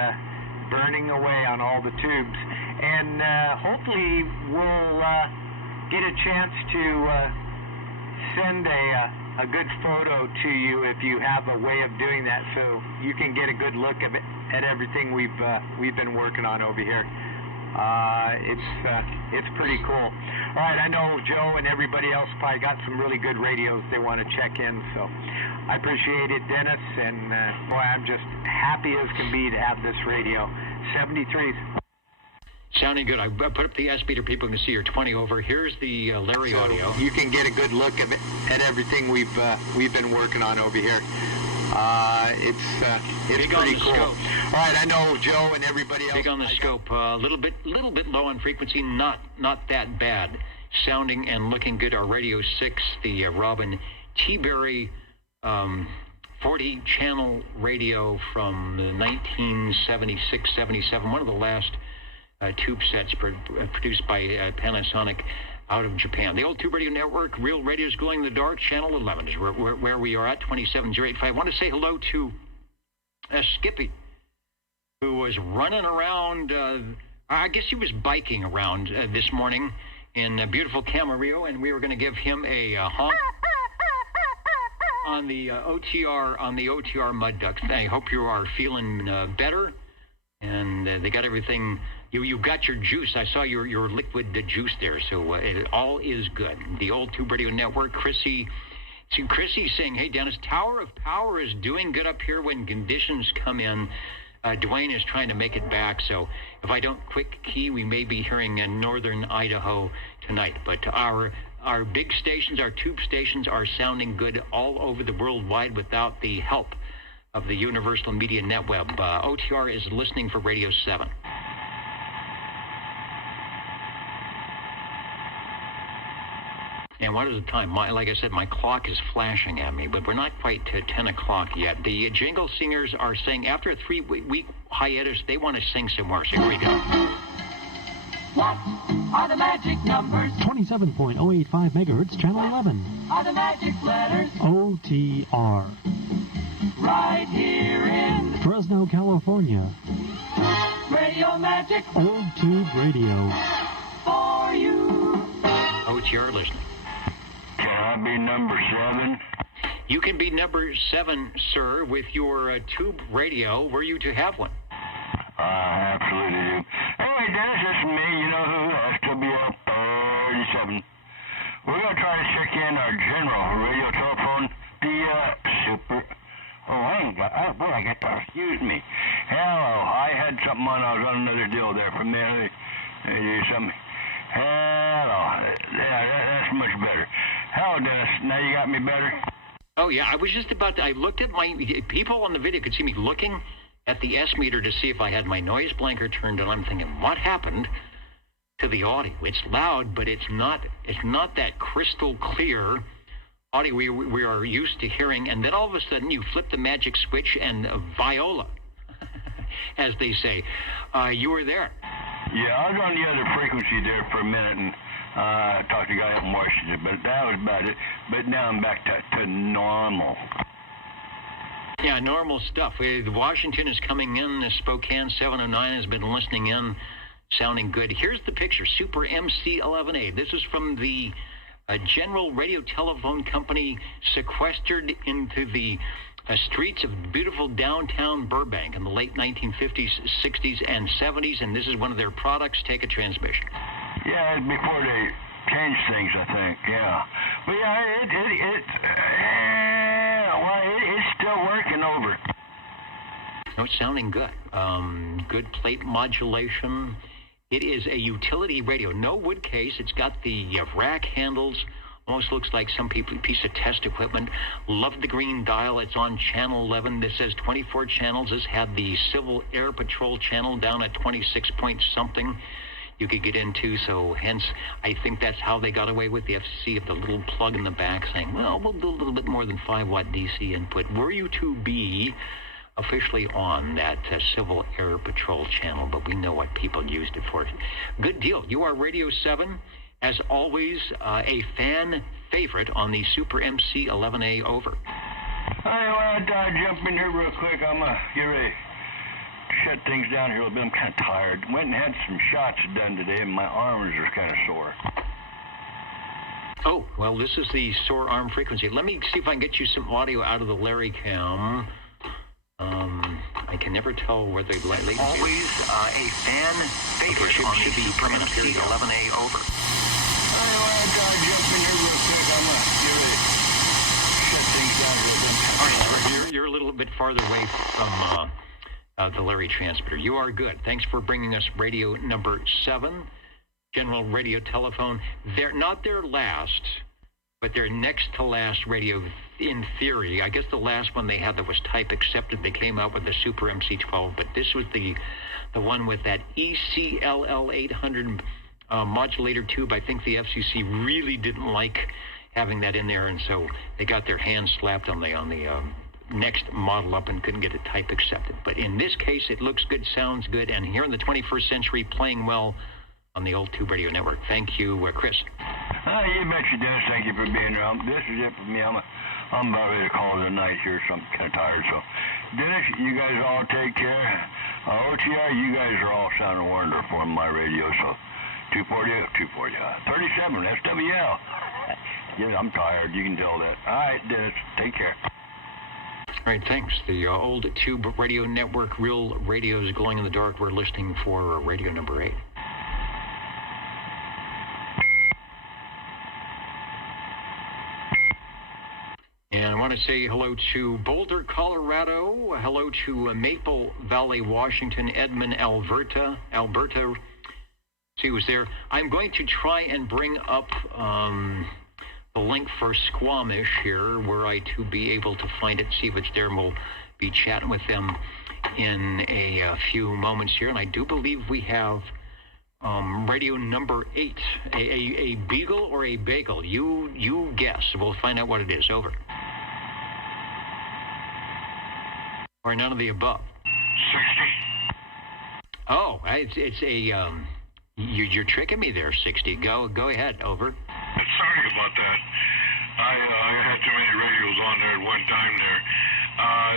burning away on all the tubes. And hopefully we'll get a chance to send a good photo to you if you have a way of doing that, so you can get a good look at everything we've been working on over here. It's pretty cool. All right, I know Joe and everybody else probably got some really good radios they want to check in, so I appreciate it, Dennis, and boy, I'm just happy as can be to have this radio. 73s. Sounding good. I put up the S-meter. People can see your 20 over. Here's the Larry audio. You can get a good look at everything we've been working on over here. It's big pretty cool. Scope. All right, I know Joe and everybody else. Big on the scope. A little bit low on frequency. Not that bad. Sounding and looking good. Our Radio 6, the Robin T-Berry 40 channel radio from 1976-77. One of the last tube sets produced by Panasonic out of Japan. The old Tube Radio Network, Real Radio's Glowing in the Dark, Channel 11 is where we are at, 27085. I want to say hello to Skippy, who was running around, I guess he was biking around this morning in beautiful Camarillo, and we were going to give him a honk on the OTR mud ducks. I hope you are feeling better, and they got everything. You got your juice. I saw your liquid juice there, so it all is good. The old Tube Radio Network. Chrissy's saying, hey, Dennis, Tower of Power is doing good up here when conditions come in. Dwayne is trying to make it back, so if I don't quick key, we may be hearing northern Idaho tonight. But our big stations, our tube stations, are sounding good all over the world wide without the help of the Universal Media Netweb. OTR is listening for Radio 7. And what is the time? Like I said, my clock is flashing at me, but we're not quite to 10 o'clock yet. The Jingle Singers are saying after a 3-week hiatus, they want to sing some more. So here we go. What are the magic numbers? 27.085 megahertz, channel 11. Are the magic letters? OTR. Right here in Fresno, California. Radio Magic. Old Tube Radio. For you. OTR listening. Can I be number 7? You can be number 7, sir, with your tube radio. Were you to have one? Absolutely do. Anyway, Dennis, that's me. You know who? SWL 37. We're going to try to check in our general radio telephone, the super... Oh, I got that. Excuse me. Hello. I had something on. I was on another deal there for a minute. Let me do something. Hello. Yeah, that's much better. Hello, Dennis. Now you got me better? Oh, yeah. I was just about to... I looked at my... People on the video could see me looking at the S-meter to see if I had my noise blanker turned on. I'm thinking, what happened to the audio? It's loud, but it's not that crystal clear audio we are used to hearing. And then all of a sudden you flip the magic switch and viola, as they say, you were there. Yeah, I was on the other frequency there for a minute and talked to a guy up in Washington, but that was about it. But now I'm back to normal. Yeah, normal stuff. Washington is coming in. Spokane 709 has been listening in, sounding good. Here's the picture, Super MC11A. This is from the General Radio Telephone Company, sequestered into the streets of beautiful downtown Burbank in the late 1950s, 60s, and 70s, and this is one of their products. Take a transmission. Yeah, before they changed things, I think, yeah. But yeah, it's still working over. No, it's sounding good. Good plate modulation. It is a utility radio. No wood case. It's got the rack handles. Almost looks like some piece of test equipment. Love the green dial. It's on channel 11. This says 24 channels. This had the Civil Air Patrol channel down at 26 point something you could get into. So hence, I think that's how they got away with the FCC of the little plug in the back saying, well, we'll do a little bit more than 5-watt DC input. Were you to be officially on that Civil Air Patrol channel, but we know what people used it for. Good deal. You are Radio 7. As always, a fan favorite on the Super MC 11A over. I want to jump in here real quick. I'm get ready to shut things down here a little bit. I'm kind of tired. Went and had some shots done today, and my arms are kind of sore. Oh, well, this is the sore arm frequency. Let me see if I can get you some audio out of the Larry Cam. I can never tell whether lately. Always a fan favorite on the Super MC 11A over. I want to jump in here real quick. I'm going to get ready to shut things down here a little bit. All right, you're a little bit farther away from the Larry transmitter. You are good. Thanks for bringing us radio number 7, General Radio Telephone. They're not their last, but their next to last radio in theory. I guess the last one they had that was type accepted, they came out with the Super MC12, but this was the one with that ECLL 800 modulator tube. I think the FCC really didn't like having that in there, and so they got their hands slapped on the next model up and couldn't get it type accepted. But in this case, it looks good, sounds good, and here in the 21st century, playing well on the old Tube Radio Network. Thank you, Chris. You bet you, Dennis. Thank you for being here. This is it for me. I'm about ready to call it a night here, so I'm kind of tired. So, Dennis, you guys all take care. OTR, you guys are all sounding wonderful on my radio. So, 240, 37, SWL. Yeah, I'm tired. You can tell that. All right, Dennis, take care. All right, thanks. The old Tube Radio Network, real radios glowing in the dark. We're listening for radio number 8. And want to say hello to Boulder, Colorado. Hello to Maple Valley, Washington. Edmond, Alberta. See who's there. I'm going to try and bring up the link for Squamish here, were I to be able to find it, see if it's there, and we'll be chatting with them in a few moments here. And I do believe we have radio number 8, a beagle or a bagel. You guess. We'll find out what it is. Over. Or none of the above. 60. Oh, it's a you're tricking me there. 60. Go ahead. Over. Sorry about that. I had too many radios on there at one time there.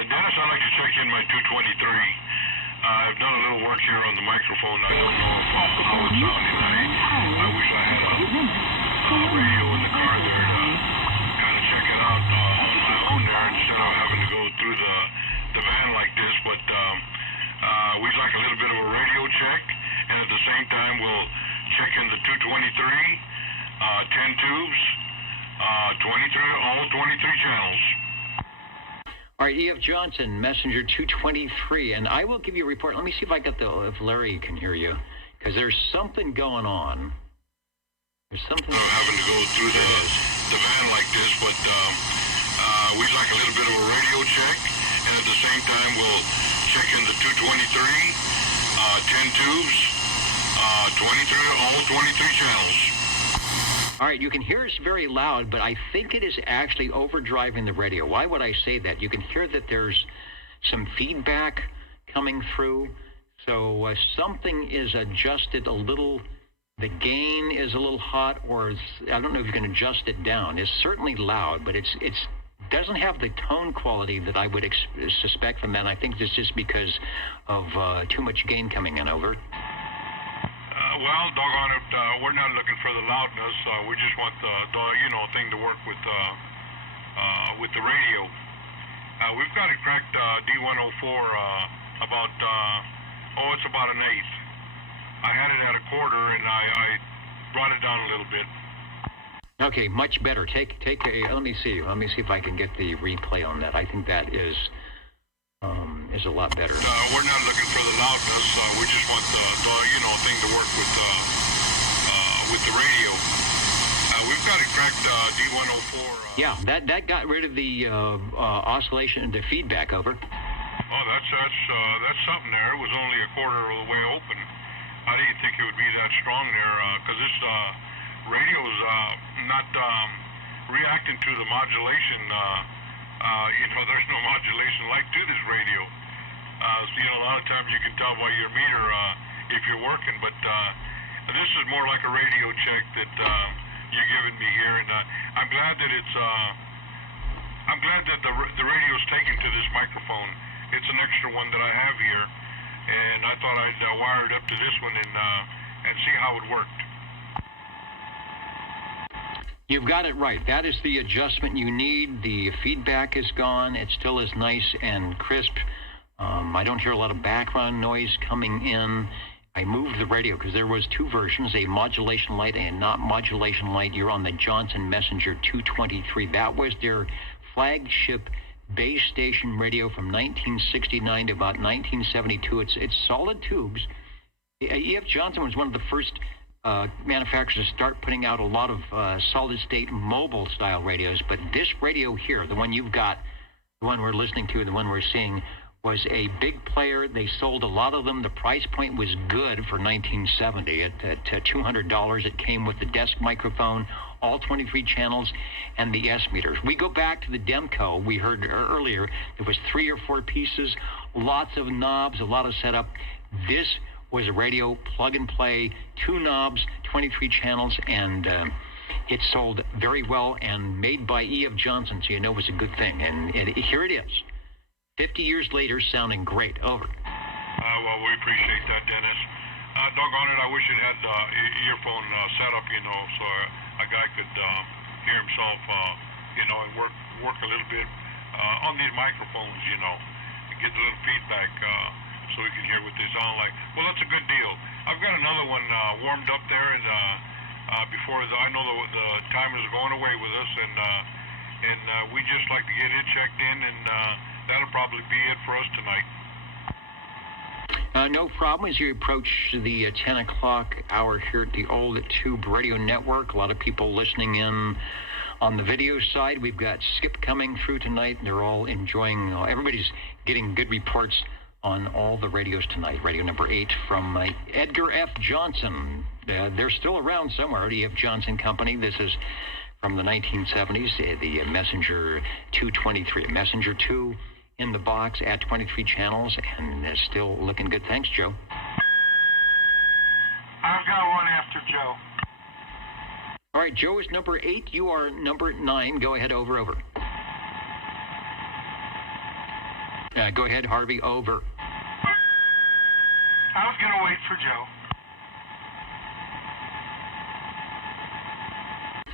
Dennis, I'd like to check in my 223. I've done a little work here on the microphone. I don't know how it's sounding. I wish I had a radio in the car there to kind of check it out on my own there instead of having to go through the van like this. But we'd like a little bit of a radio check, and at the same time we'll check in the 223, 10 tubes, 23, all 23 channels. All right, E.F. Johnson, Messenger 223, and I will give you a report. Let me see if if Larry can hear you, because there's something going on. There's something. Having to go through the van like this, but we'd like a little bit of a radio check, and at the same time we'll check in the 223, 10 tubes, 23, all 23 channels. All right, you can hear us very loud, but I think it is actually overdriving the radio. Why would I say that? You can hear that there's some feedback coming through. So something is adjusted a little. The gain is a little hot, or I don't know if you can adjust it down. It's certainly loud, but it's doesn't have the tone quality that I would suspect from that. I think it's just because of too much gain coming in. Over. Well, doggone it, we're not looking for the loudness. We just want the thing to work with the radio. We've got it cracked D104 about it's about an eighth. I had it at a quarter, and I brought it down a little bit. Okay, much better. Take a. Let me see if I can get the replay on that. I think that is a lot better. We're not looking for the loudness. We just want the thing to work with the radio. We've got it cracked D104. Yeah, that got rid of the oscillation and the feedback. Over. Oh, that's something there. It was only a quarter of the way open. I didn't think it would be that strong there because this radio's not reacting to the modulation. There's no modulation like to this radio. A lot of times you can tell by your meter if you're working, but this is more like a radio check that you're giving me here, and I'm glad that the radio's taken to this microphone. It's an extra one that I have here, and I thought I'd wire it up to this one and see how it worked. You've got it right. That is the adjustment you need. The feedback is gone. It still is nice and crisp. I don't hear a lot of background noise coming in. I moved the radio because there was two versions, a modulation light and a not modulation light. You're on the Johnson Messenger 223. That was their flagship base station radio from 1969 to about 1972. It's solid tubes. E.F. Johnson was one of the first manufacturers to start putting out a lot of solid-state mobile-style radios. But this radio here, the one you've got, the one we're listening to, the one we're seeing, was a big player. They sold a lot of them. The price point was good for 1970 at $200. It came with the desk microphone, all 23 channels, and the S meters. We go back to the Demco. We heard earlier there was 3 or 4 pieces, lots of knobs, a lot of setup. This was a radio, plug and play, 2 knobs, 23 channels, and it sold very well and made by E.F. Johnson, so you know it was a good thing. And here it is, 50 years later, sounding great. Over. Well, we appreciate that, Dennis. Doggone it, I wish it had the earphone setup, so a guy could hear himself, and work a little bit on these microphones, and get a little feedback so we can hear what they sound like. Well, that's a good deal. I've got another one warmed up there, and I know the timer is going away with us, and and we just like to get it checked in, and that'll probably be it for us tonight. No problem. As you approach the 10 o'clock hour here at the Old Tube Radio Network, a lot of people listening in on the video side. We've got Skip coming through tonight. They're all enjoying, everybody's getting good reports on all the radios tonight. Radio number 8 from Edgar F. Johnson. They're still around somewhere, the F. Johnson Company. This is from the 1970s, the Messenger 223. Messenger 2 in the box at 23 channels, and still looking good. Thanks, Joe. I've got one after Joe. All right, Joe is number 8. You are number 9. Go ahead, over. Go ahead, Harvey, over. I was going to wait for Joe.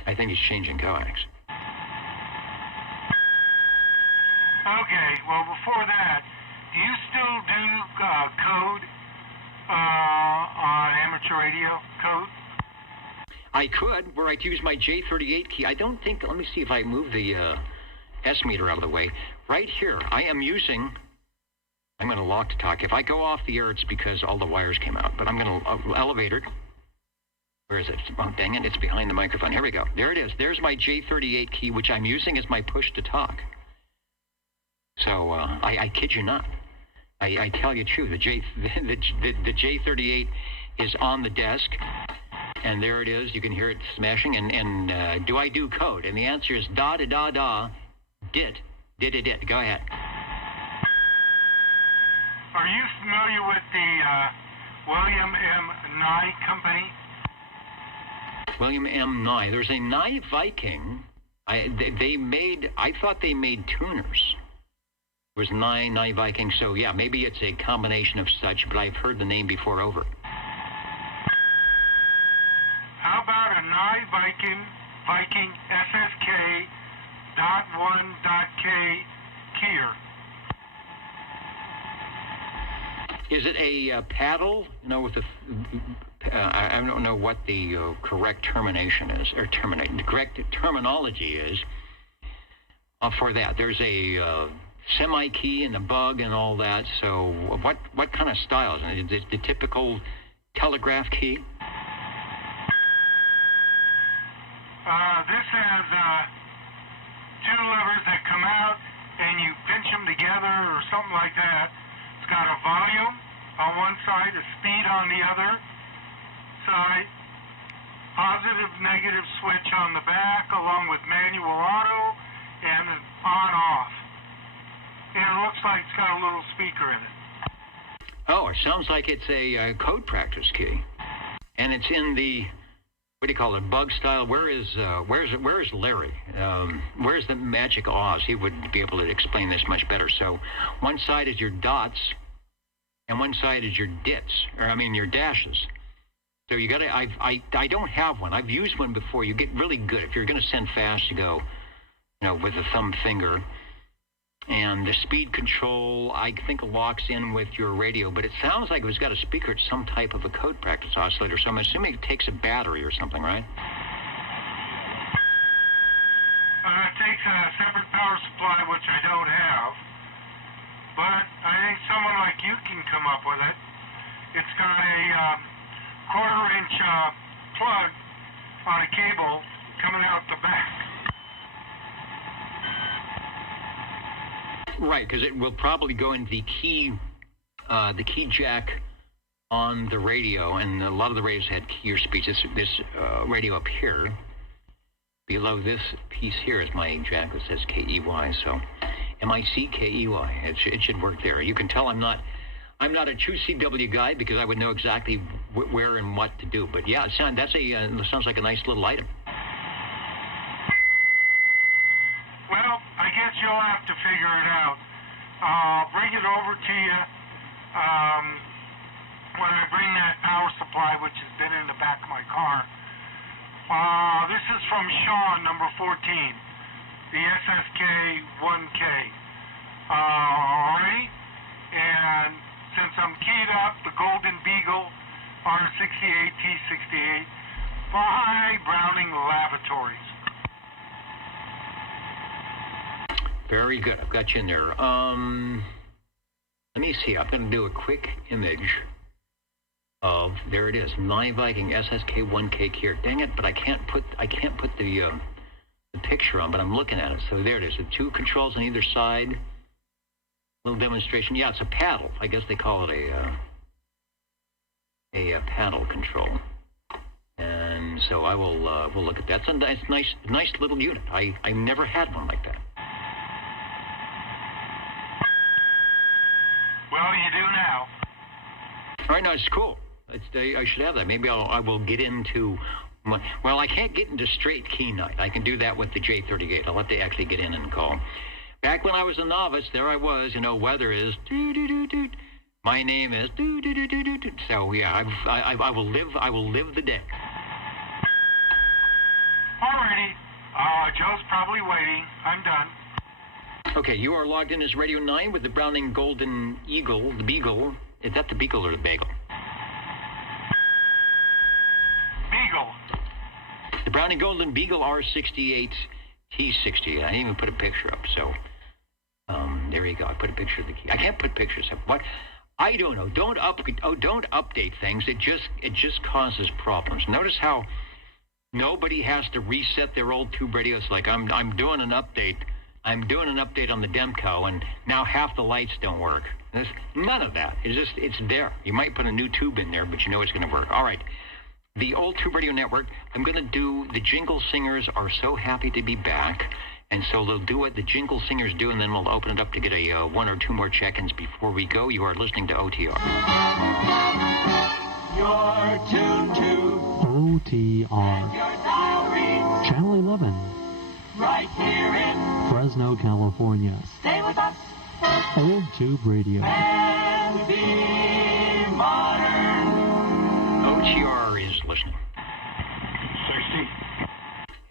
I think he's changing coax. Okay, well, before that, do you still do code on amateur radio, code? I could, where I'd use my J38 key. I don't think, let me see if I move the S meter out of the way. Right here, I am using, I'm going to lock to talk. If I go off the air, it's because all the wires came out. But I'm going to elevator. Where is it? Oh, dang it, it's behind the microphone. Here we go. There it is. There's my J38 key, which I'm using as my push to talk. So I kid you not. I tell you true. The J38 is on the desk, and there it is. You can hear it smashing. And do I do code? And the answer is da da da da, dit. Go ahead. Are you familiar with the William M. Nye Company? William M. Nye. There's a Nye Viking. I thought they made tuners. It was Nye Viking. So yeah, maybe it's a combination of such, but I've heard the name before, over. How about a Nye Viking SSK .1.K keyer? Is it a paddle? With the I don't know what the correct termination is, or the correct terminology is for that. There's a semi-key and a bug and all that. So what kind of style is it? Is it the typical telegraph key? This has two levers that come out, and you pinch them together or something like that. It's got a volume on one side, a speed on the other side, positive, negative switch on the back, along with manual auto and an on-off. And it looks like it's got a little speaker in it. Oh, it sounds like it's a code practice key, and it's in the, what do you call it, bug style. Where is Larry? Where's the Magic Oz? He would be able to explain this much better. So, one side is your dots, and one side is your dits, your dashes. So you gotta. I don't have one. I've used one before. You get really good if you're going to send fast. You go, with the thumb finger. And the speed control, I think, locks in with your radio, but it sounds like it's got a speaker. It's some type of a code practice oscillator, so I'm assuming it takes a battery or something, right? It takes a separate power supply, which I don't have, but I think someone like you can come up with it. It's got a quarter-inch plug on a cable coming out the back. Right, because it will probably go into the key jack on the radio, and a lot of the radios had keyer speeds. This radio up here, below this piece here, is my jack that says KEY. So, MICKEY. It should work there. You can tell I'm not a true CW guy because I would know exactly where and what to do. But yeah, it sounds like a nice little item. Well, I guess you'll have to figure it out. I'll bring it over to you when I bring that power supply, which has been in the back of my car. This is from Sean, number 14, the SSK 1K. Alright? And since I'm keyed up, the Golden Beagle R68 T68 by Browning Lavatories. Very good. I've got you in there. Let me see. I'm going to do a quick image of, there it is, Nine Viking SSK1K here. Dang it, but I can't put the picture on, but I'm looking at it. So there it is. The two controls on either side. Little demonstration. Yeah, it's a paddle. I guess they call it a paddle control. And so I will we'll look at that. It's a nice little unit. I never had one like that. Well, you do now. All right, no, it's cool. I should have that. Maybe I will get into. Well, I can't get into straight key night. I can do that with the J38. I'll have to actually get in and call. Back when I was a novice, there I was. Weather is doo-doo-doo-doo. My name is doo-doo-doo-doo-doo. So yeah, I will live the day. Alrighty. Joe's probably waiting. I'm done. Okay, you are logged in as Radio 9 with the Browning Golden Eagle, the Beagle. Is that the Beagle or the Bagel? Beagle. The Browning Golden Beagle R68 T60. I didn't even put a picture up, so there you go. I put a picture of the key. I can't put pictures up. What? I don't know. Don't update things. It just causes problems. Notice how nobody has to reset their old tube radios. Like I'm doing an update. I'm doing an update on the Demco, and now half the lights don't work. None of that. It's there. You might put a new tube in there, but you know it's going to work. All right. The old Tube Radio Network, I'm going to do, the Jingle Singers are so happy to be back, and so they'll do what the Jingle Singers do, and then we'll open it up to get a one or two more check-ins before we go. You are listening to OTR. You're tuned to OTR. your dial reads Channel 11. right here in Fresno, California. Stay with us Old Tube Radio. and be modern. OTR is listening. 60.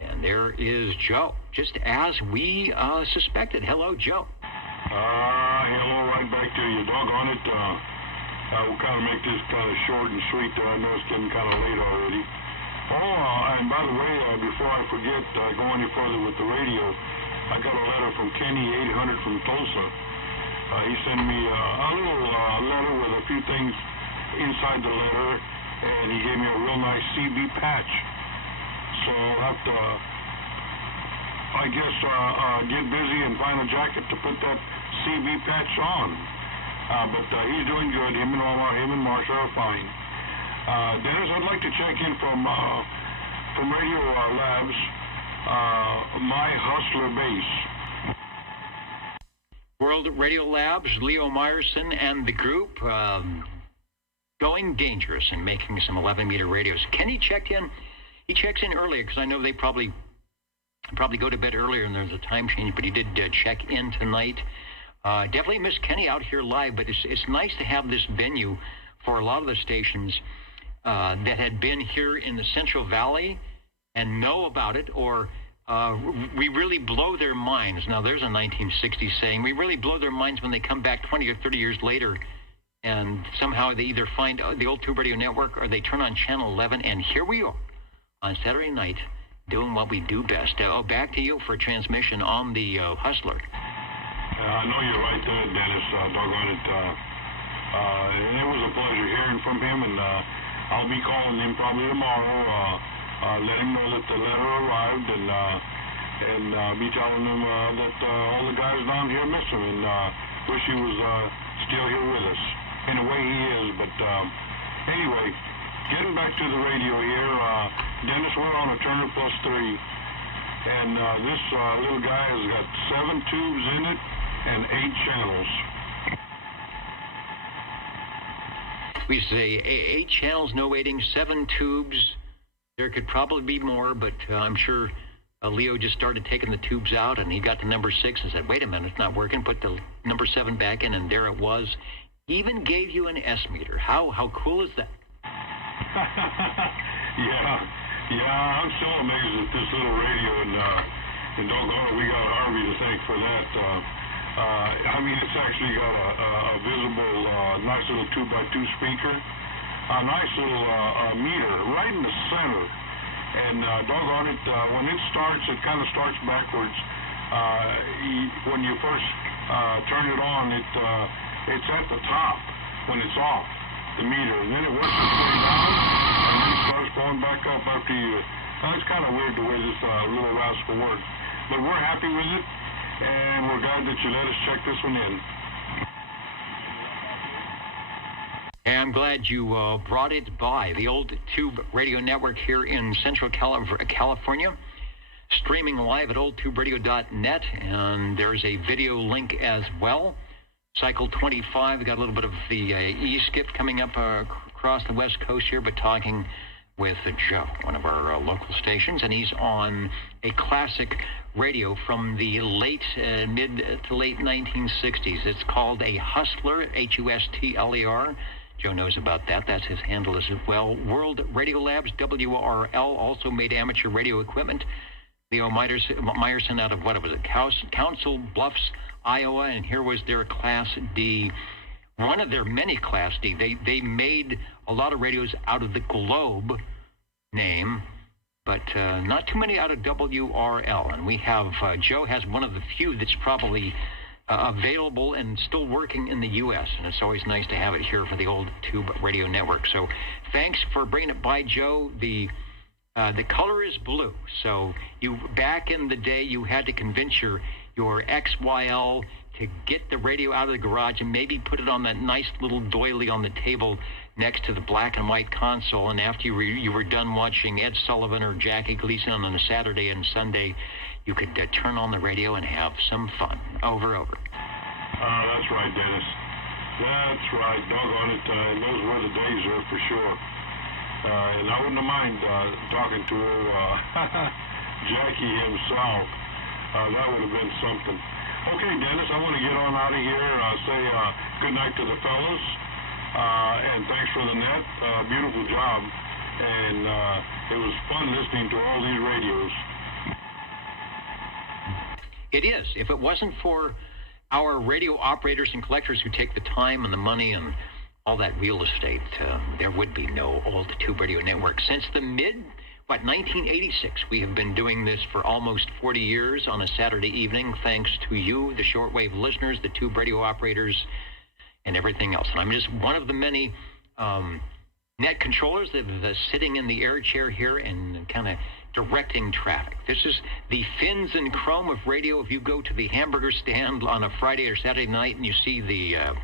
And there is Joe, just as we suspected. Hello, Joe. Hello, right back to you. Doggone it. I will kind of make this kind of short and sweet. I know it's getting kind of late already. And by the way, before I forget, go any further with the radio, I got a letter from Kenny 800 from Tulsa. He sent me a little letter with a few things inside the letter, and he gave me a real nice CB patch. So I'll have to, I guess, get busy and find a jacket to put that CB patch on. But he's doing good. Him and Marsha are fine. Dennis, I'd like to check in from Radio Labs, my Hustler base. World Radio Labs, Leo Meyerson and the group going dangerous and making some 11-meter radios. Kenny checked in. He checks in earlier because I know they probably go to bed earlier and there's a time change, but he did check in tonight. Definitely miss Kenny out here live, but it's nice to have this venue for a lot of the stations that had been here in the Central Valley and know about it, or we really blow their minds. Now, there's a 1960s saying. We really blow their minds when they come back 20 or 30 years later, and somehow they either find the old Tube Radio Network or they turn on Channel 11, and here we are on Saturday night doing what we do best. Back to you for transmission on the Hustler. I know you're right there, Dennis. Doggone it. It was a pleasure hearing from him, and I'll be calling him probably tomorrow. Let him know that the letter arrived, and be telling him that all the guys down here miss him, and wish he was still here with us. In a way, he is. But anyway, getting back to the radio here, Dennis, we're on a Turner Plus 3, and this little guy has got 7 tubes in it and 8 channels. We say 8 channels, no waiting, 7 tubes. There could probably be more, but I'm sure Leo just started taking the tubes out, and he got to number 6 and said, wait a minute, it's not working. Put the number 7 back in, and there it was. Even gave you an S-meter. How cool is that? Yeah, I'm so amazed at this little radio, and doggone it, we got Harvey to thank for that. I mean, it's actually got a visible, nice little 2x2 speaker, a nice little meter right in the center, and doggone it, when it starts, it kind of starts backwards. when you first turn it on, it's at the top when it's off, the meter, and then it works its way down, and then it starts going back up after you. It's kind of weird the way this little rascal works. But we're happy with it, and we're glad that you let us check this one in. And I'm glad you brought it by. The Old Tube Radio Network here in Central California, streaming live at oldtuberadio.net, and there's a video link as well. Cycle 25, we got a little bit of the E-skip coming up across the West Coast here, but talking with Joe, one of our local stations, and he's on a classic radio from the mid to late 1960s. It's called a Hustler, Hustler. Joe knows about that. That's his handle as well. World Radio Labs, WRL, also made amateur radio equipment. Leo Meyerson out of, what was it, Council Bluffs, Iowa, and here was their Class D, one of their many Class D. They made a lot of radios out of the Globe name, but not too many out of WRL. And we have, Joe has one of the few that's probably available and still working in the U.S., and it's always nice to have it here for the Old Tube Radio Network. So thanks for bringing it by, Joe. The color is blue, so back in the day you had to convince your XYL to get the radio out of the garage and maybe put it on that nice little doily on the table next to the black and white console, and after you were done watching Ed Sullivan or Jackie Gleason on a Saturday and Sunday, you could turn on the radio and have some fun. Over. That's right, Dennis. That's right. Doggone it. Those were the days there for sure. And I wouldn't mind talking to Jackie himself. That would have been something. Okay, Dennis, I want to get on out of here. Say good night to the fellas. And thanks for the net. Beautiful job. And it was fun listening to all these radios. It is. If it wasn't for our radio operators and collectors who take the time and the money and all that real estate, there would be no Old Tube Radio Network. Since the 1986, we have been doing this for almost 40 years on a Saturday evening, thanks to you, the shortwave listeners, the tube radio operators, and everything else. And I'm just one of the many net controllers that are sitting in the air chair here and kind of directing traffic. This is the fins and chrome of radio. If you go to the hamburger stand on a Friday or Saturday night and you see the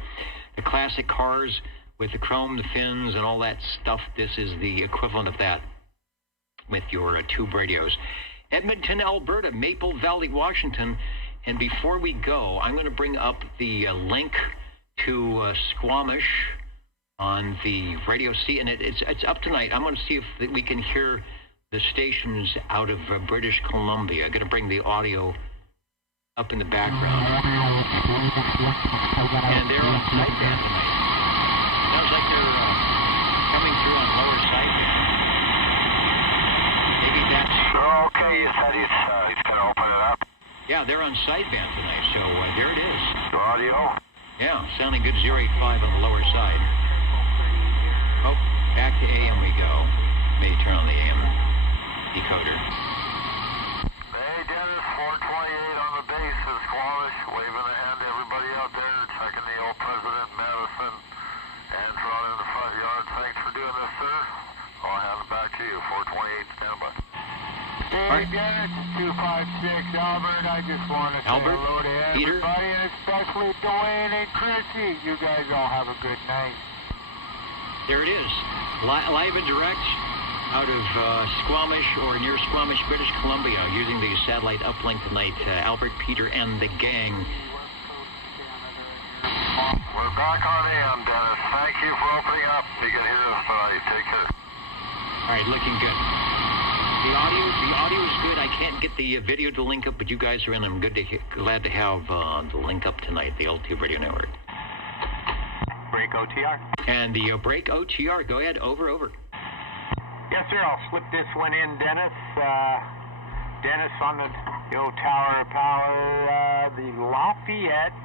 classic cars with the chrome, the fins, and all that stuff, this is the equivalent of that with your tube radios. Edmonton, Alberta, Maple Valley, Washington. And before we go, I'm going to bring up the link to Squamish on the radio C, and it's up tonight. I'm going to see if we can hear the stations out of British Columbia. I'm going to bring the audio up in the background. And they're on sideband tonight. Sounds like they're coming through on lower sideband. Maybe that's... Okay, you said he's going to open it up? Yeah, they're on sideband tonight, so there it is. The audio? Yeah, sounding good, 085 on the lower side. Oh, back to AM we go. Maybe turn on the AM decoder. Hey, Dennis, 428 on the base is Squamish, waving a hand to everybody out there, checking the old President Madison and drawn in the front yard. Thanks for doing this, sir. I'll hand it back to you. 428, standby. Hey, Dennis, 256 Albert. I just want to say hello to everybody, and especially Dwayne and Chrissy. You guys all have a good night. There it is, live and direct out of Squamish or near Squamish, British Columbia, using the satellite uplink tonight. Albert, Peter, and the gang. We're back on AM, Dennis. Thank you for opening up. You can hear us tonight. Take care. All right, looking good. The audio is good. I can't get the video to link up, but you guys are in. I'm glad to have the link up tonight, the Old Tube Radio Network. Break OTR. And the break OTR. Go ahead. Over. Yes, sir. I'll slip this one in, Dennis. Dennis on the old Tower of Power, the Lafayette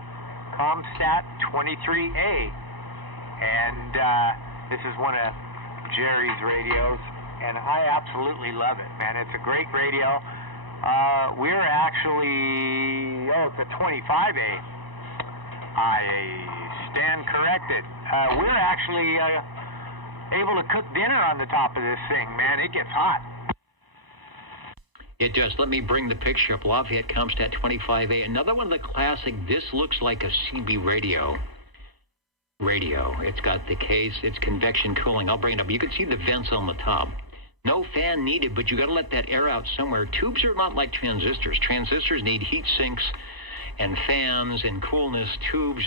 Comstat 23A. And this is one of Jerry's radios, and I absolutely love it, man. It's a great radio. We're actually, it's a 25A. I stand corrected. We're actually able to cook dinner on the top of this thing, man. It gets hot. It does. Let me bring the picture up. Lafayette Comstat 25A. Another one of the classic, this looks like a CB radio. It's got the case. It's convection cooling. I'll bring it up. You can see the vents on the top. No fan needed, but you got to let that air out somewhere. Tubes are not like transistors. Transistors need heat sinks and fans and coolness. Tubes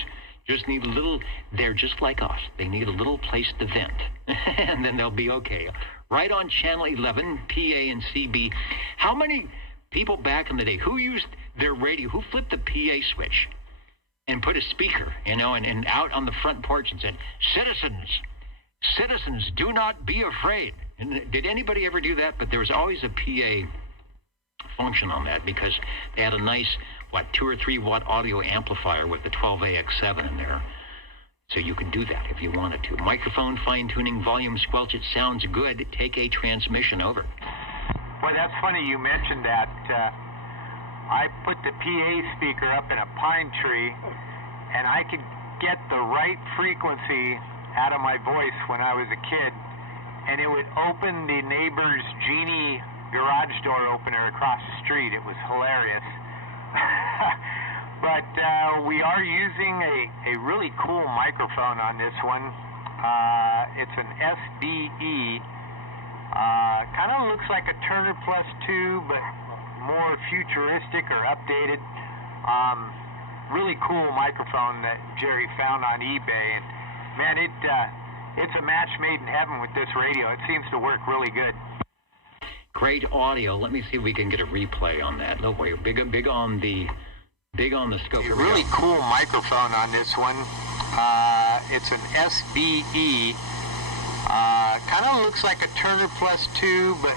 just need a little, they're just like us. They need a little place to vent, and then they'll be okay. Right on channel 11, PA and CB. How many people back in the day, who used their radio, who flipped the PA switch and put a speaker, and out on the front porch and said, citizens, do not be afraid. And did anybody ever do that? But there was always a PA function on that because they had a nice, 2 or 3 watt audio amplifier with the 12AX7 in there. So you can do that if you wanted to. Microphone fine-tuning, volume squelch, it sounds good. Take a transmission over. Boy, that's funny you mentioned that. I put the PA speaker up in a pine tree, and I could get the right frequency out of my voice when I was a kid, and it would open the neighbor's Genie garage door opener across the street. It was hilarious. But we are using a really cool microphone on this one. It's an SBE. Kind of looks like a Turner Plus 2, but more futuristic or updated. Really cool microphone that Jerry found on eBay. And man, it's a match made in heaven with this radio. It seems to work really good. Great audio. Let me see if we can get a replay on that. No way. Big on the scope. A really cool microphone on this one. It's an SBE. Kind of looks like a Turner Plus 2, but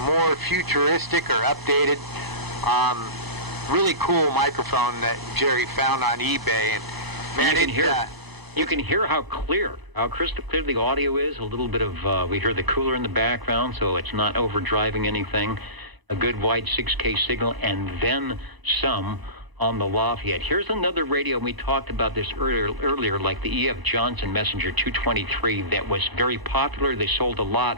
more futuristic or updated. Really cool microphone that Jerry found on eBay. And man, you can hear how crystal clear the audio is. A little bit of, we hear the cooler in the background, so it's not overdriving anything. A good wide 6K signal, and then some on the Lafayette. Here's another radio, and we talked about this earlier, like the E.F. Johnson Messenger 223 that was very popular. They sold a lot.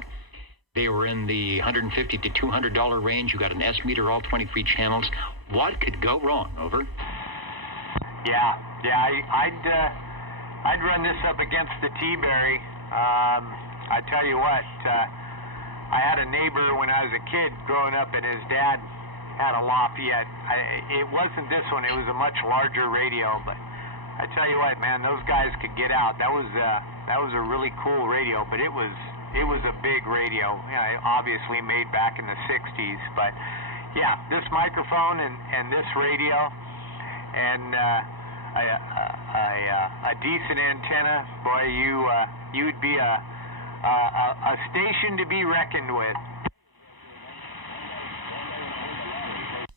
They were in the $150 to $200 range. You got an S meter, all 23 channels. What could go wrong? Over. Yeah, I'd run this up against the T-Berry. I tell you what, I had a neighbor when I was a kid growing up, and his dad had a Lafayette. It wasn't this one. It was a much larger radio, but I tell you what, man, those guys could get out. That was a really cool radio, but it was a big radio. Obviously made back in the 60s, but yeah, this microphone and this radio and a decent antenna, boy, you'd be a station to be reckoned with.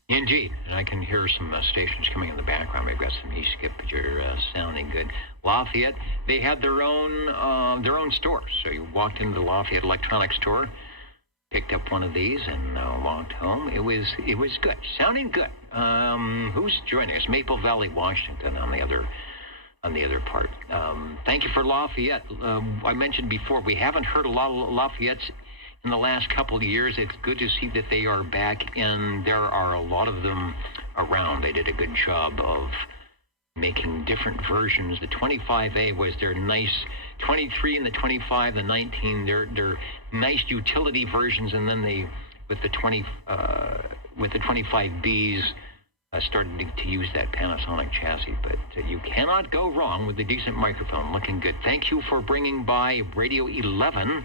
Indeed, and I can hear some stations coming in the background. We've got some E-skip, but you're sounding good. Lafayette, they had their own store. So you walked into the Lafayette Electronics store, picked up one of these, and walked home. It was good, sounding good. Who's joining us? Maple Valley, Washington, on the other part. Thank you for Lafayette. I mentioned before, we haven't heard a lot of Lafayettes in the last couple of years. It's good to see that they are back in. There are a lot of them around. They did a good job of making different versions. The 25A was their nice 23, and the 25, the 19, they're nice utility versions, and then they with the 25Bs started to use that Panasonic chassis. But you cannot go wrong with a decent microphone. Looking good. Thank you for bringing by Radio 11.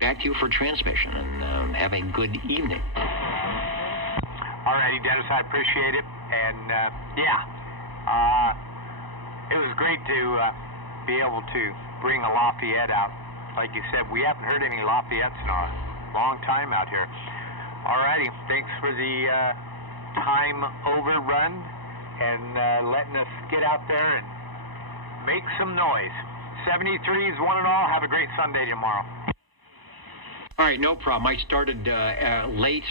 Back to you for transmission, and have a good evening. All righty, Dennis, I appreciate it. And it was great to be able to bring a Lafayette out. Like you said, we haven't heard any Lafayettes in a long time out here. All righty, thanks for the time overrun and letting us get out there and make some noise. 73s, one and all. Have a great Sunday tomorrow. All right, no problem. I started late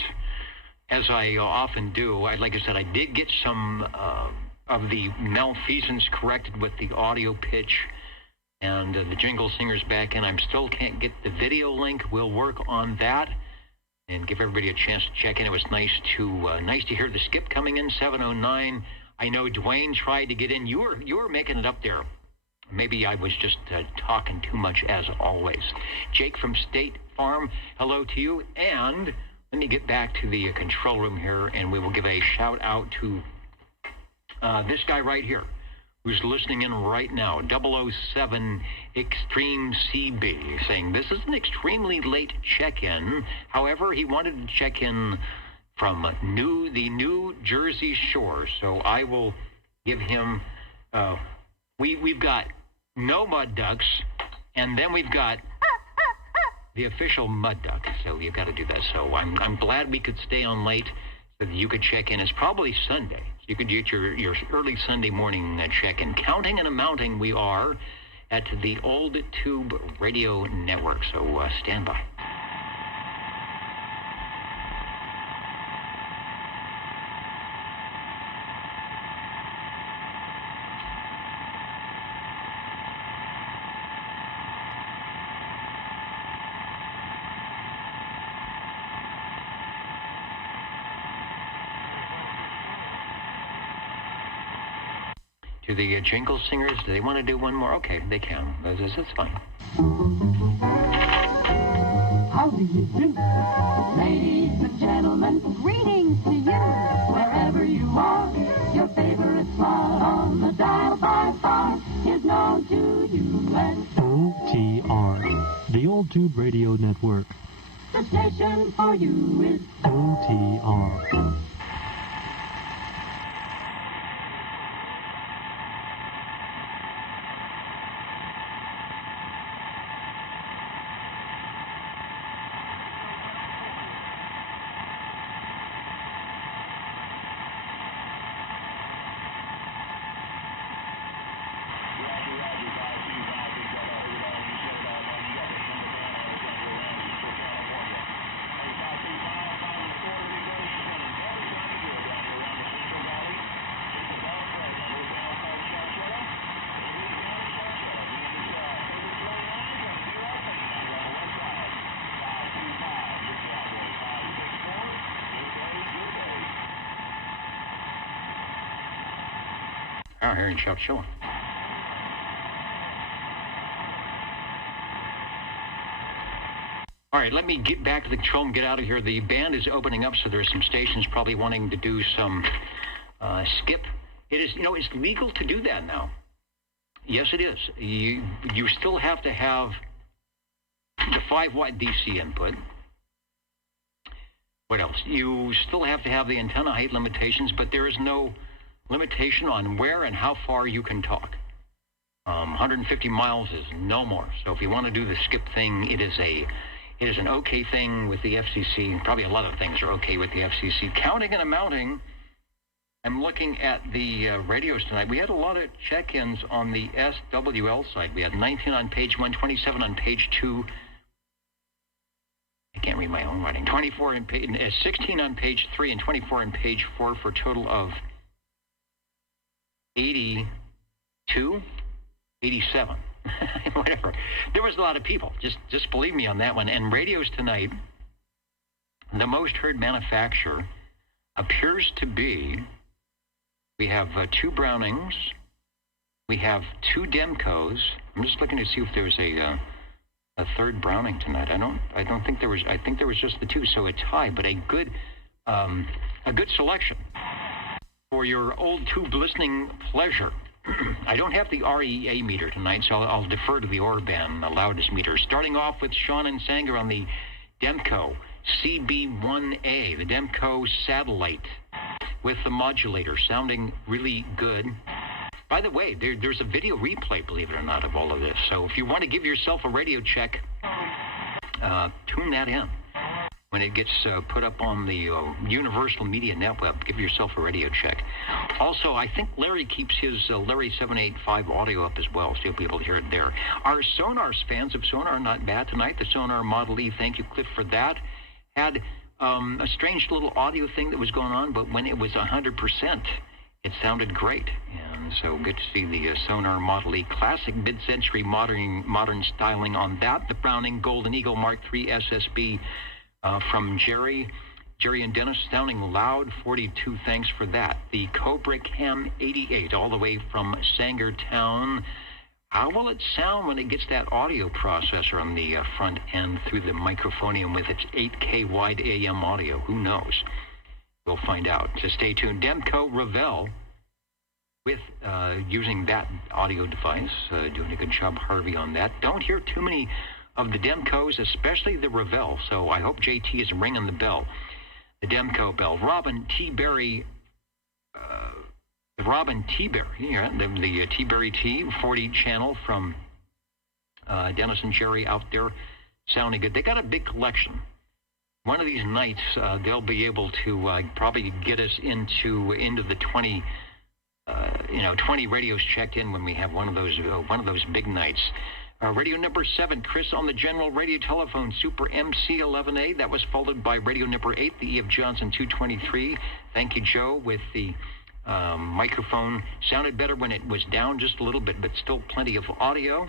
as I often do, like I said, I did get some of the malfeasance corrected with the audio pitch and the jingle singers back in. I still can't get the video link. We'll work on that and give everybody a chance to check in. It was nice to hear the skip coming in, 709. I know Dwayne tried to get in. You were making it up there. Maybe I was just talking too much as always. Jake from State Farm, hello to you. And let me get back to the control room here, and we will give a shout out to this guy right here, who's listening in right now, 007 Extreme CB, saying this is an extremely late check-in. However, he wanted to check in from the New Jersey Shore, so I will give him. We've got no mud ducks, and then we've got the official mud duck, so you've got to do that. So I'm glad we could stay on late so that you could check in. It's probably Sunday, so you could get your early Sunday morning check-in. Counting and amounting, we are at the Old Tube Radio Network, so stand by. To the jingle singers, do they want to do one more? Okay, they can. That's fine. How do you do? Ladies and gentlemen, greetings to you. Wherever you are, your favorite slot on the dial by far is known to you as OTR, the Old Tube Radio Network. the station for you is OTR. Out here in South Shore. All right, let me get back to the control and get out of here. The band is opening up, so there's some stations probably wanting to do some skip. It is, it's legal to do that now. Yes, it is. You still have to have the 5-watt DC input. What else? You still have to have the antenna height limitations, but there is no limitation on where and how far you can talk. 150 miles is no more. So if you want to do the skip thing, it is an okay thing with the FCC. Probably a lot of things are okay with the FCC. Counting and amounting, I'm looking at the radios tonight. We had a lot of check-ins on the SWL side. We had 19 on page 1, 27 on page 2. I can't read my own writing. 24 on page, 16 on page 3 and 24 on page 4 for a total of 82, 87, whatever. There was a lot of people. Just believe me on that one. And radios tonight, the most heard manufacturer appears to be, we have 2 Brownings, we have 2 Demcos. I'm just looking to see if there's a third Browning tonight. I don't think there was. I think there was just the 2, so a tie, but a good selection. For your old tube listening pleasure, I don't have the REA meter tonight, so I'll defer to the Orban, the loudest meter. Starting off with Sean and Sanger on the Demco CB1A, the Demco satellite with the modulator, sounding really good. By the way, there's a video replay, believe it or not, of all of this. So if you want to give yourself a radio check, tune that in. When it gets put up on the Universal Media Network, give yourself a radio check. Also, I think Larry keeps his Larry 785 audio up as well, so you'll be able to hear it there. Our Sonars fans of Sonar, not bad tonight. The Sonar Model E, thank you, Cliff, for that. Had a strange little audio thing that was going on, but when it was 100%, it sounded great. And so good to see the Sonar Model E classic mid-century modern styling on that. The Browning Golden Eagle Mark III SSB from Jerry and Dennis, sounding loud, 42, thanks for that. The Cobra Cam 88, all the way from Sangertown. How will it sound when it gets that audio processor on the front end through the microphonium with its 8K wide AM audio? Who knows? We'll find out. So stay tuned. Demco Revell with using that audio device, doing a good job, Harvey, on that. Don't hear too many of the Demcos, especially the Revell, so I hope JT is ringing the bell. The Demco bell. Robin T. Berry, yeah, the T. Berry T, 40 channel from Dennis and Jerry out there, sounding good. They got a big collection. One of these nights, they'll be able to probably get us into the 20, 20 radios checked in when we have one of those big nights. Radio number 7, Chris on the general radio telephone, Super MC11A. That was followed by radio number 8, the E.F. Johnson 223. Thank you, Joe, with the microphone. Sounded better when it was down just a little bit, but still plenty of audio.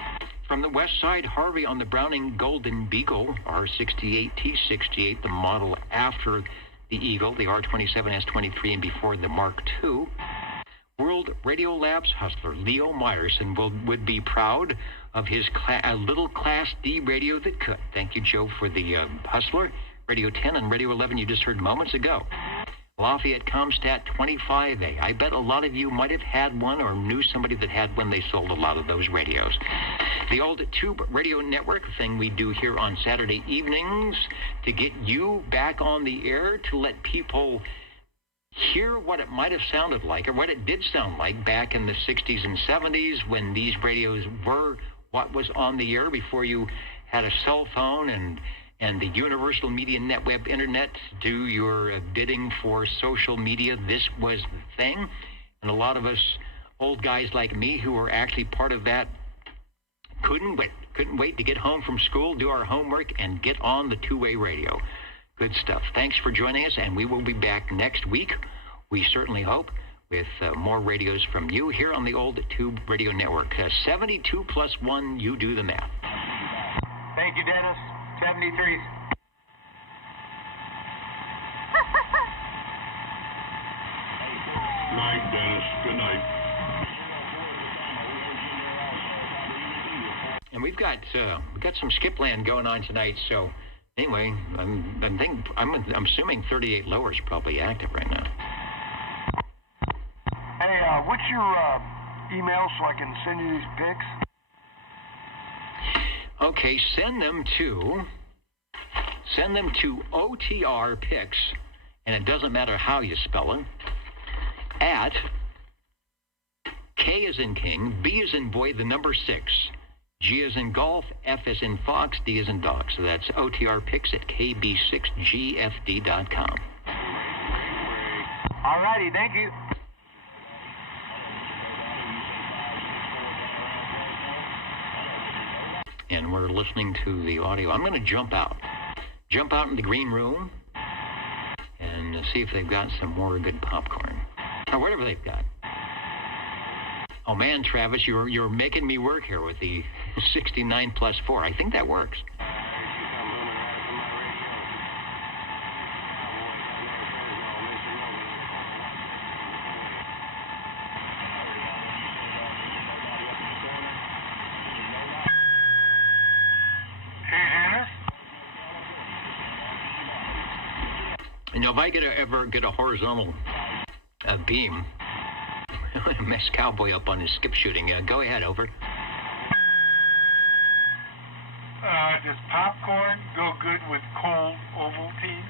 From the west side, Harvey on the Browning Golden Beagle, R68, T68, the model after the Eagle, the R27S23, and before the Mark II. World Radio Labs hustler Leo Meyerson would be proud of his little Class D radio that could. Thank you, Joe, for the hustler. Radio 10 and Radio 11 you just heard moments ago. Lafayette Comstat 25A. I bet a lot of you might have had one or knew somebody that had one. They sold a lot of those radios. The old Tube Radio Network thing we do here on Saturday evenings to get you back on the air, to let people hear what it might have sounded like, or what it did sound like back in the 60s and 70s when these radios were what was on the air before you had a cell phone and the universal media net web internet do your bidding for social media. This was the thing. And a lot of us old guys like me who were actually part of that couldn't wait to get home from school, do our homework, and get on the two-way radio. Good stuff. Thanks for joining us, and we will be back next week, we certainly hope, with more radios from you here on the old Tube Radio Network. 72 plus 1, you do the math. Thank you, Dennis. 73. Night, Dennis. Good night. And we've got some skipland going on tonight, so anyway, I'm assuming 38 lower is probably active right now. Hey, what's your email so I can send you these pics? Okay, send them to OTR Pics, and it doesn't matter how you spell it, at K as in King, B as in boy, the number 6, G as in golf, F as in fox, D as in dog. So that's OTR Pics at kb6gfd.com. All righty, thank you. And we're listening to the audio. I'm going to jump out in the green room and see if they've got some more good popcorn or whatever they've got. Oh man, Travis, you're making me work here with the 69 plus 4. I think that works. You know, if I ever get a horizontal beam, I'm going to mess Cowboy up on his skip shooting. Go ahead, over. Does popcorn go good with cold Ovaltine?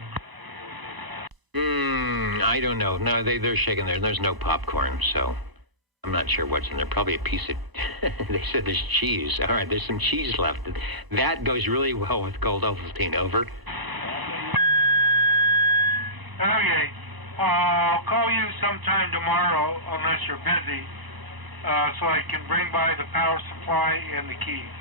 I don't know. No, they're shaking there. There's no popcorn, so I'm not sure what's in there. Probably a piece of... They said there's cheese. All right, there's some cheese left. That goes really well with cold Ovaltine. Over. Okay. I'll call you sometime tomorrow, unless you're busy, so I can bring by the power supply and the keys.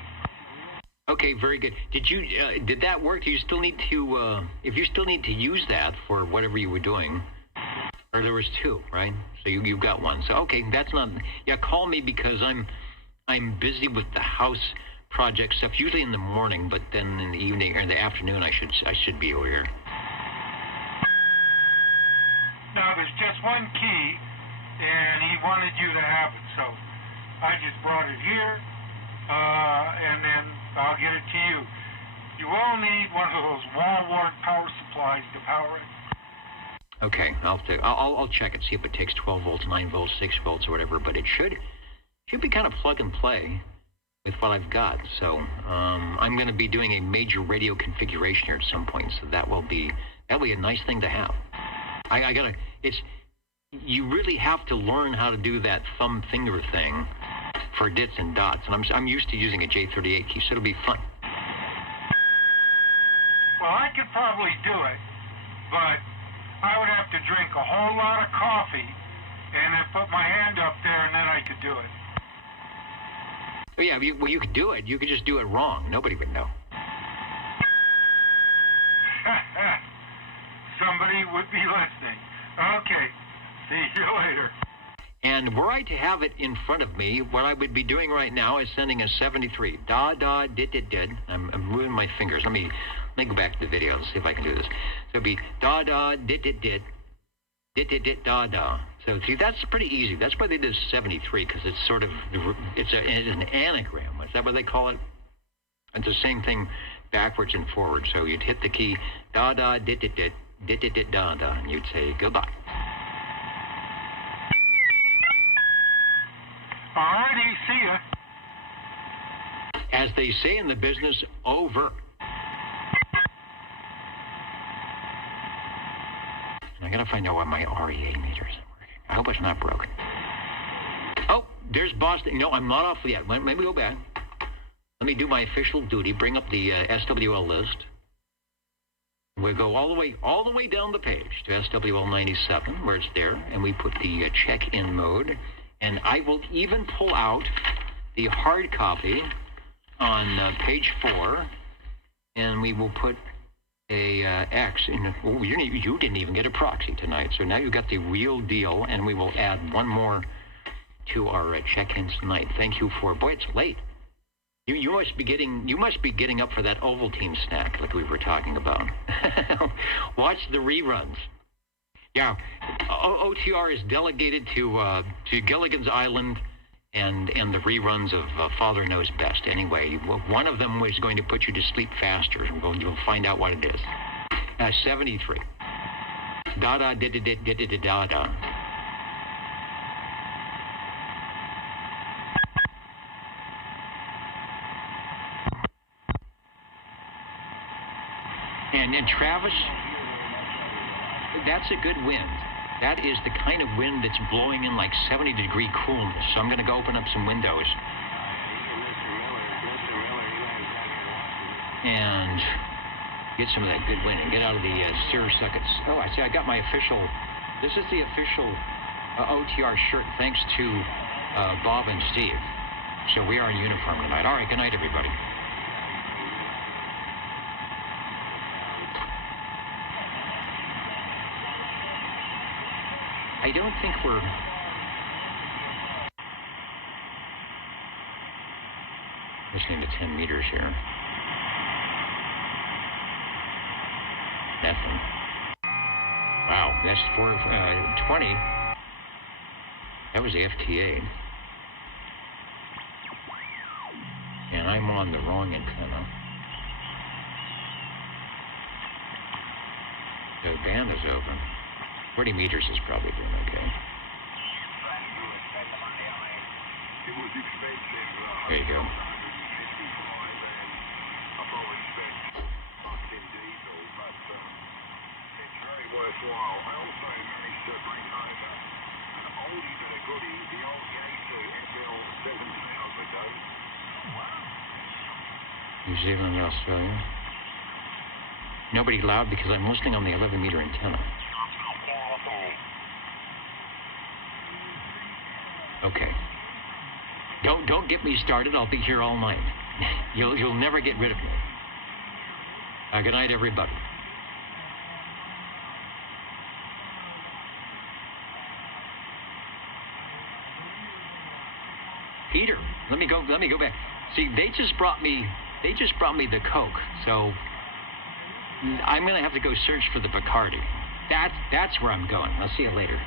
Okay, very good. Did that work? Do you still need to, if you still need to use that for whatever you were doing, or there was two, right? So you've got one. So, okay, that's not, call me because I'm busy with the house project stuff, usually in the morning, but then in the evening or in the afternoon, I should be over here. Now, there's just one key, and he wanted you to have it, so I just brought it here, and then I'll get it to you. You will need one of those wall-wart power supplies to power it. Okay, I'll check it, see if it takes 12 volts, 9 volts, 6 volts, or whatever, but it should be kind of plug and play with what I've got. So I'm going to be doing a major radio configuration here at some point, so that'll be a nice thing to have. You really have to learn how to do that thumb finger thing for dits and dots, and I'm used to using a J38 key, so it'll be fun. Well, I could probably do it, but I would have to drink a whole lot of coffee and then put my hand up there, and then I could do it. Oh, yeah, you could do it. You could just do it wrong. Nobody would know. Somebody would be listening. Okay, see you later. And were I to have it in front of me, what I would be doing right now is sending a 73. Da, dit, dit, dit. I'm moving my fingers. Let me go back to the video and see if I can do this. So it'd be da, dit, dit, dit. Dit, dit, dit, da. So, see, that's pretty easy. That's why they did 73, because it's sort of, it's an anagram. Is that what they call it? It's the same thing backwards and forwards. So you'd hit the key, da, dit, dit, dit, dit, dit, dit, da, and you'd say goodbye. All righty, see ya. As they say in the business, over. I gotta find out why my REA meter isn't working. I hope it's not broken. Oh, there's Boston. No, I'm not off yet. Let me go back. Let me do my official duty. Bring up the SWL list. We'll go all the way down the page to SWL 97, where it's there, and we put the check-in mode. And I will even pull out the hard copy on page 4, and we will put a X in. Oh, you didn't even get a proxy tonight, so now you've got the real deal, and we will add one more to our check-ins tonight. Thank you for. Boy, it's late. You must be getting up for that Ovaltine snack like we were talking about. Watch the reruns. Yeah, OTR is delegated to Gilligan's Island and the reruns of Father Knows Best. Anyway, one of them was going to put you to sleep faster. You'll find out what it is. 73. Da did da. And Travis, that's a good wind. That is the kind of wind that's blowing in like 70-degree coolness. So I'm going to go open up some windows. And get some of that good wind and get out of the seersuckets. Oh, I see. I got my official. This is the official OTR shirt, thanks to Bob and Steve. So we are in uniform tonight. All right. Good night, everybody. I don't think we're. Listening to 10 meters here. Nothing. Wow, that's 420. That was the FTA. And I'm on the wrong antenna. The band is open. 40 meters is probably doing okay. There you go. Worthwhile. I also managed to bring over an oldie but a goodie, the old Yaesu SL 7000 ago. New Zealand and Australia. Nobody loud because I'm listening on the 11-meter antenna. Okay. Don't get me started. I'll be here all night. You'll never get rid of me. Good night, everybody. Peter, let me go back. See, they just brought me the Coke, so I'm gonna have to go search for the Bacardi. That's where I'm going. I'll see you later.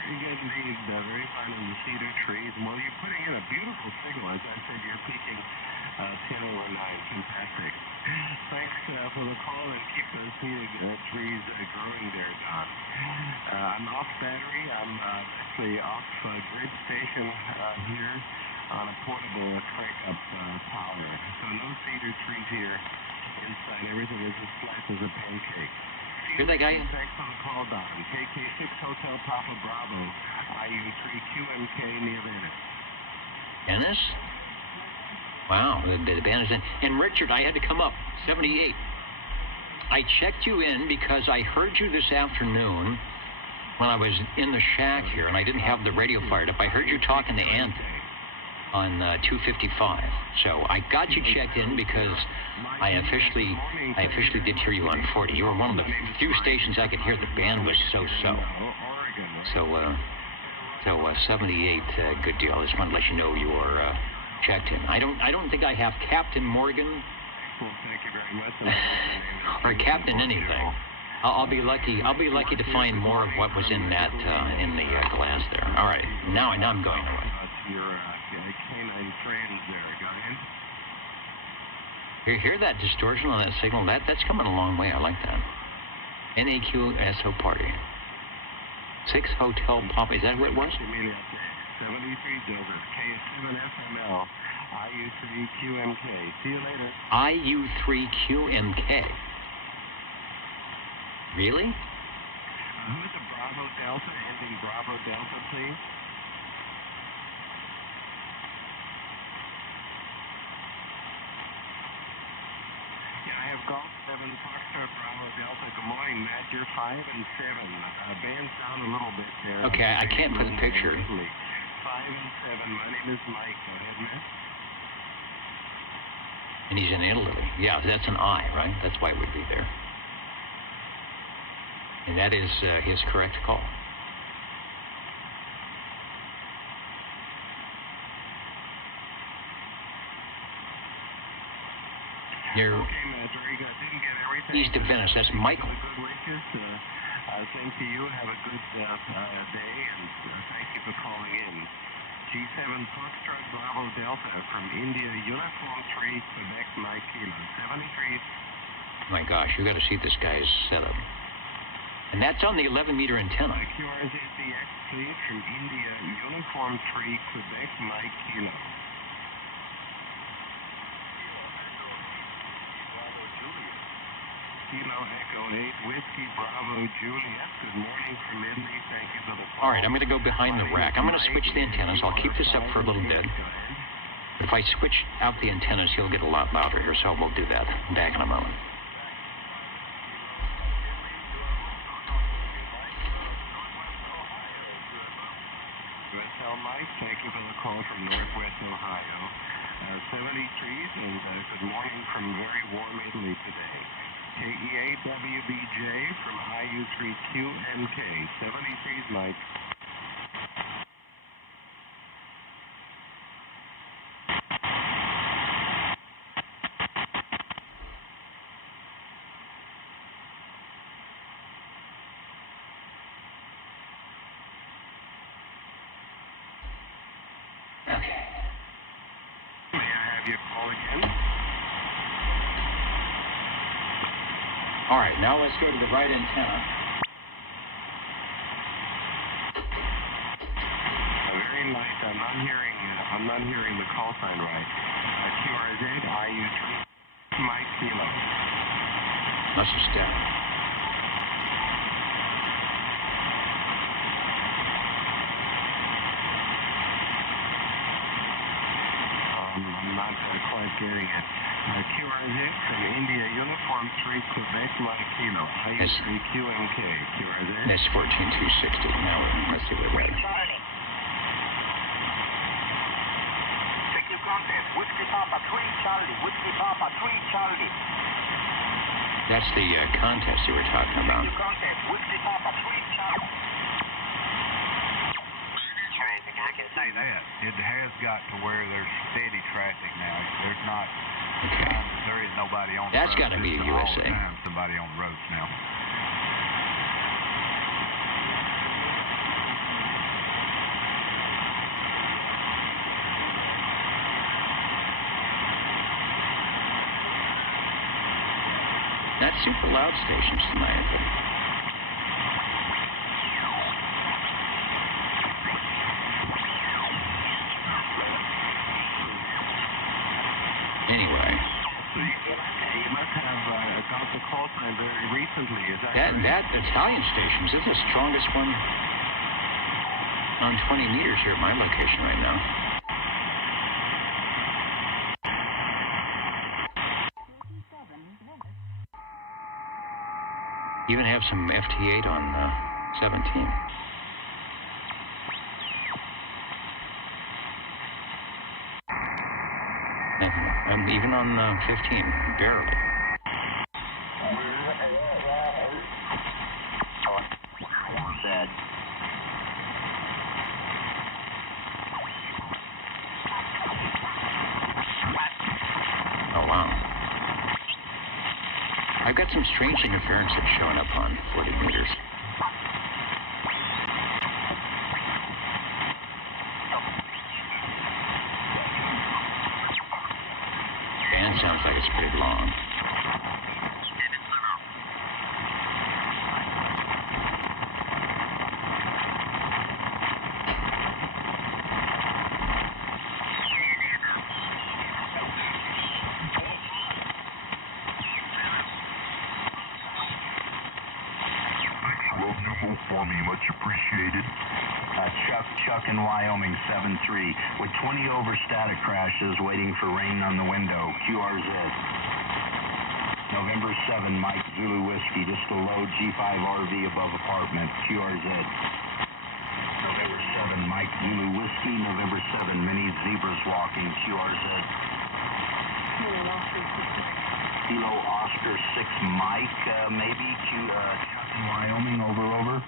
Very good indeed. Very fine on the cedar trees. Well, you're putting in a beautiful signal. As I said, you're peaking 10 over 9. Fantastic. Thanks for the call, and keep those cedar trees growing there, Don. I'm off battery. I'm actually off grid station here on a portable crank-up power. So no cedar trees here inside. Everything is as flat as a pancake. Hear that guy? Thanks for the call, Don. KK6 Hotel Papa Bravo, IU3 QMK near Venice. Venice? Wow, the band is in. And Richard, I had to come up, 78. I checked you in because I heard you this afternoon when I was in the shack here, and I didn't have the radio fired up. I heard you talking to Anthony on 255. So I got you checked in because I officially did hear you on 40. You were one of the few stations I could hear. The band was so-so. So 78, good deal. I just wanted to let you know you were checked in. I don't think I have Captain Morgan. Well, thank you very much. Or Captain anything. I'll be lucky. I'll be lucky to find more of what was in that in the glass there. All right, now I'm going away. Your canine friends there, go ahead. Hear that distortion on that signal? That's coming a long way. I like that. NAQSO party. 6 Hotel Papa. Is that who it was? 73 Dover, K7FML, IU3QMK. See you later. IU3QMK. Really? Who's the Bravo Delta, ending Bravo Delta, please? Yeah, I have Golf 7, Foxtrot Bravo Delta. Good morning, Matt. You're 5 and 7. Band's down a little bit there. Okay, I can't put the picture. 5 and 7. My name is Mike. Go ahead, Matt. And he's in Italy. Yeah, that's an I, right? That's why it would be there. And that is his correct call. You're okay, Matt. Very good. Didn't get everything. East of Venice. That's Michael. Good wishes. Same to you. Have a good day, and thank you for calling in. G7 Foxtrot Bravo Delta from India, Uniform 3, Quebec, Mike Kilo, 73. My gosh, you got to see this guy's setup. And that's on the 11-meter antenna. QRZDX, please, from India, Uniform 3, Quebec, Mike Kilo. Kilo Echo 8, Whiskey Bravo Juliet. Good morning from Italy. Thank you for the call. All right, I'm going to go behind the rack. I'm going to switch the antennas. I'll keep this up for a little bit. If I switch out the antennas, he'll get a lot louder here, so we'll do that. Back in a moment. Mike, thank you for the call from Northwest Ohio. 73s, and good morning from very warm Italy today. KEAWBJ from IU3QMK. 73s, Mike. All right, now let's go to the right antenna. Very light. I'm not hearing the call sign right. QRZ, IU3, Mike Kilo. Must have stepped. I'm not quite getting it. QRZ from India, Uniform 3, Quebec, Mike Kilo. IU3 QMK. QRZ. That's 14260. Now let's see what we're at. Papa 3 Charlie. Whiskey Papa 3 Charlie. That's the contest you were talking about. Contest. Whiskey Papa 3 Charlie. I can say that. It has got to where there's steady traffic now. There's not... Okay. There is nobody on the roads. That's got to be There's USA. all the time somebody on the roads now. Not super loud stations tonight, but... Anyway. So you must have got the call sign very recently, is that correct? That Italian station is the strongest one on 20 meters here at my location right now. Even have some FT8 on 17. Even on 15, barely. Sad. Oh, wow. I've got some strange interference that's showing up on 40 meters. Band sounds like it's pretty long. For me, much appreciated. Chuck in Wyoming, 7-3, with 20 over static crashes, waiting for rain on the window, QRZ. November 7, Mike Zulu Whiskey, just a low G5 RV above apartment, QRZ. November 7, Mike Zulu Whiskey, November 7, many zebras walking, QRZ. Kilo Oscar 6 Mike, maybe, Chuck in Wyoming, over.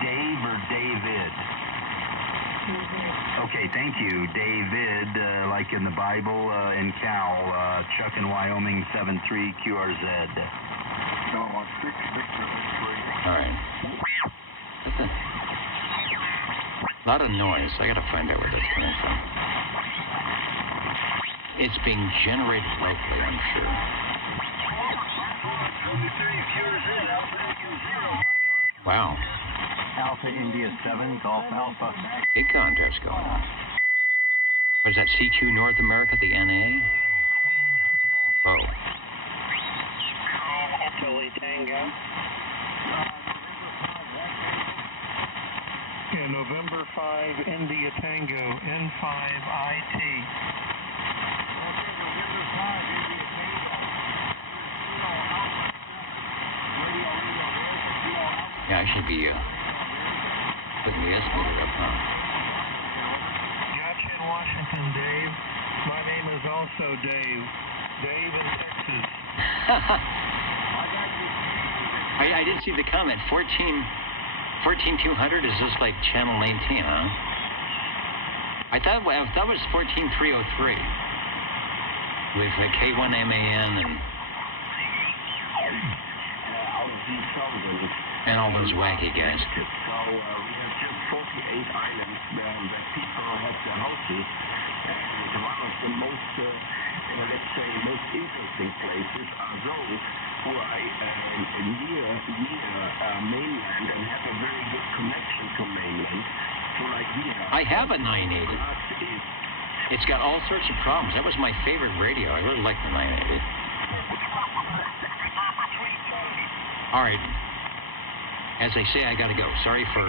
Dave or David? Okay, thank you. David, like in the Bible, in Cal, Chuck in Wyoming, 7-3 QRZ. All right. That's a lot of noise. I gotta find out where that's coming from. It's being generated locally, I'm sure. Wow. Alpha India 7, Golf Alpha. Big contest going on. Was that CQ North America, the NA? Oh. Tango. Yeah, November 5, India Tango, N5IT. Yeah, I should be putting the S meter up, huh? Gotcha in Washington, Dave. My name is also Dave. Dave in Texas. I did see the comment. 14200 is just like channel 19, huh? I thought it was 14303 with K1MAN and all those wacky guys. So we have just 48 islands where people have their houses, and one of the most, let's say, most interesting places are those who are near mainland and have a very good connection to mainland. So like here, I have a 980. It's got all sorts of problems. That was my favorite radio. I really like the 980. All right. As they say, I gotta go. Sorry for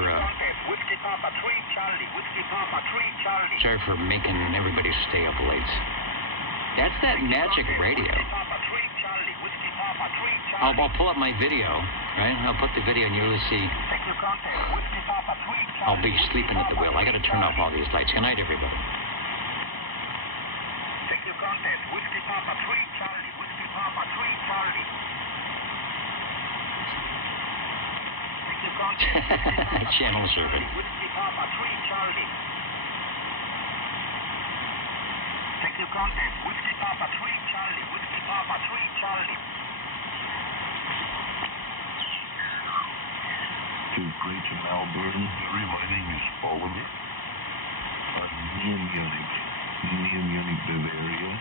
sorry for making everybody stay up late. That's that magic radio. I'll pull up my video, right? I'll put the video and you'll see I'll be sleeping at the wheel. I got to turn off all these lights. Good night, everybody. Take your contact. Whiskey Papa 3 Charlie. Whiskey Papa 3 Charlie. Take your contact. Channel serving. Whiskey Papa 3 Charlie. Take your contact. Whiskey Papa 3 Charlie. Whiskey Papa 3 Charlie. To Greater Melbourne, Barry, my name is Oliver. I'm near Munich, Bavaria.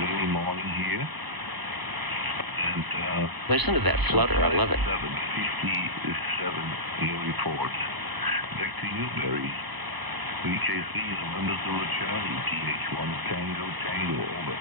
Early morning here. And, listen to that flutter, I love it. 757 your report. Back to you, Barry. VKC, November Zulu Charlie, TH1 Tango, over.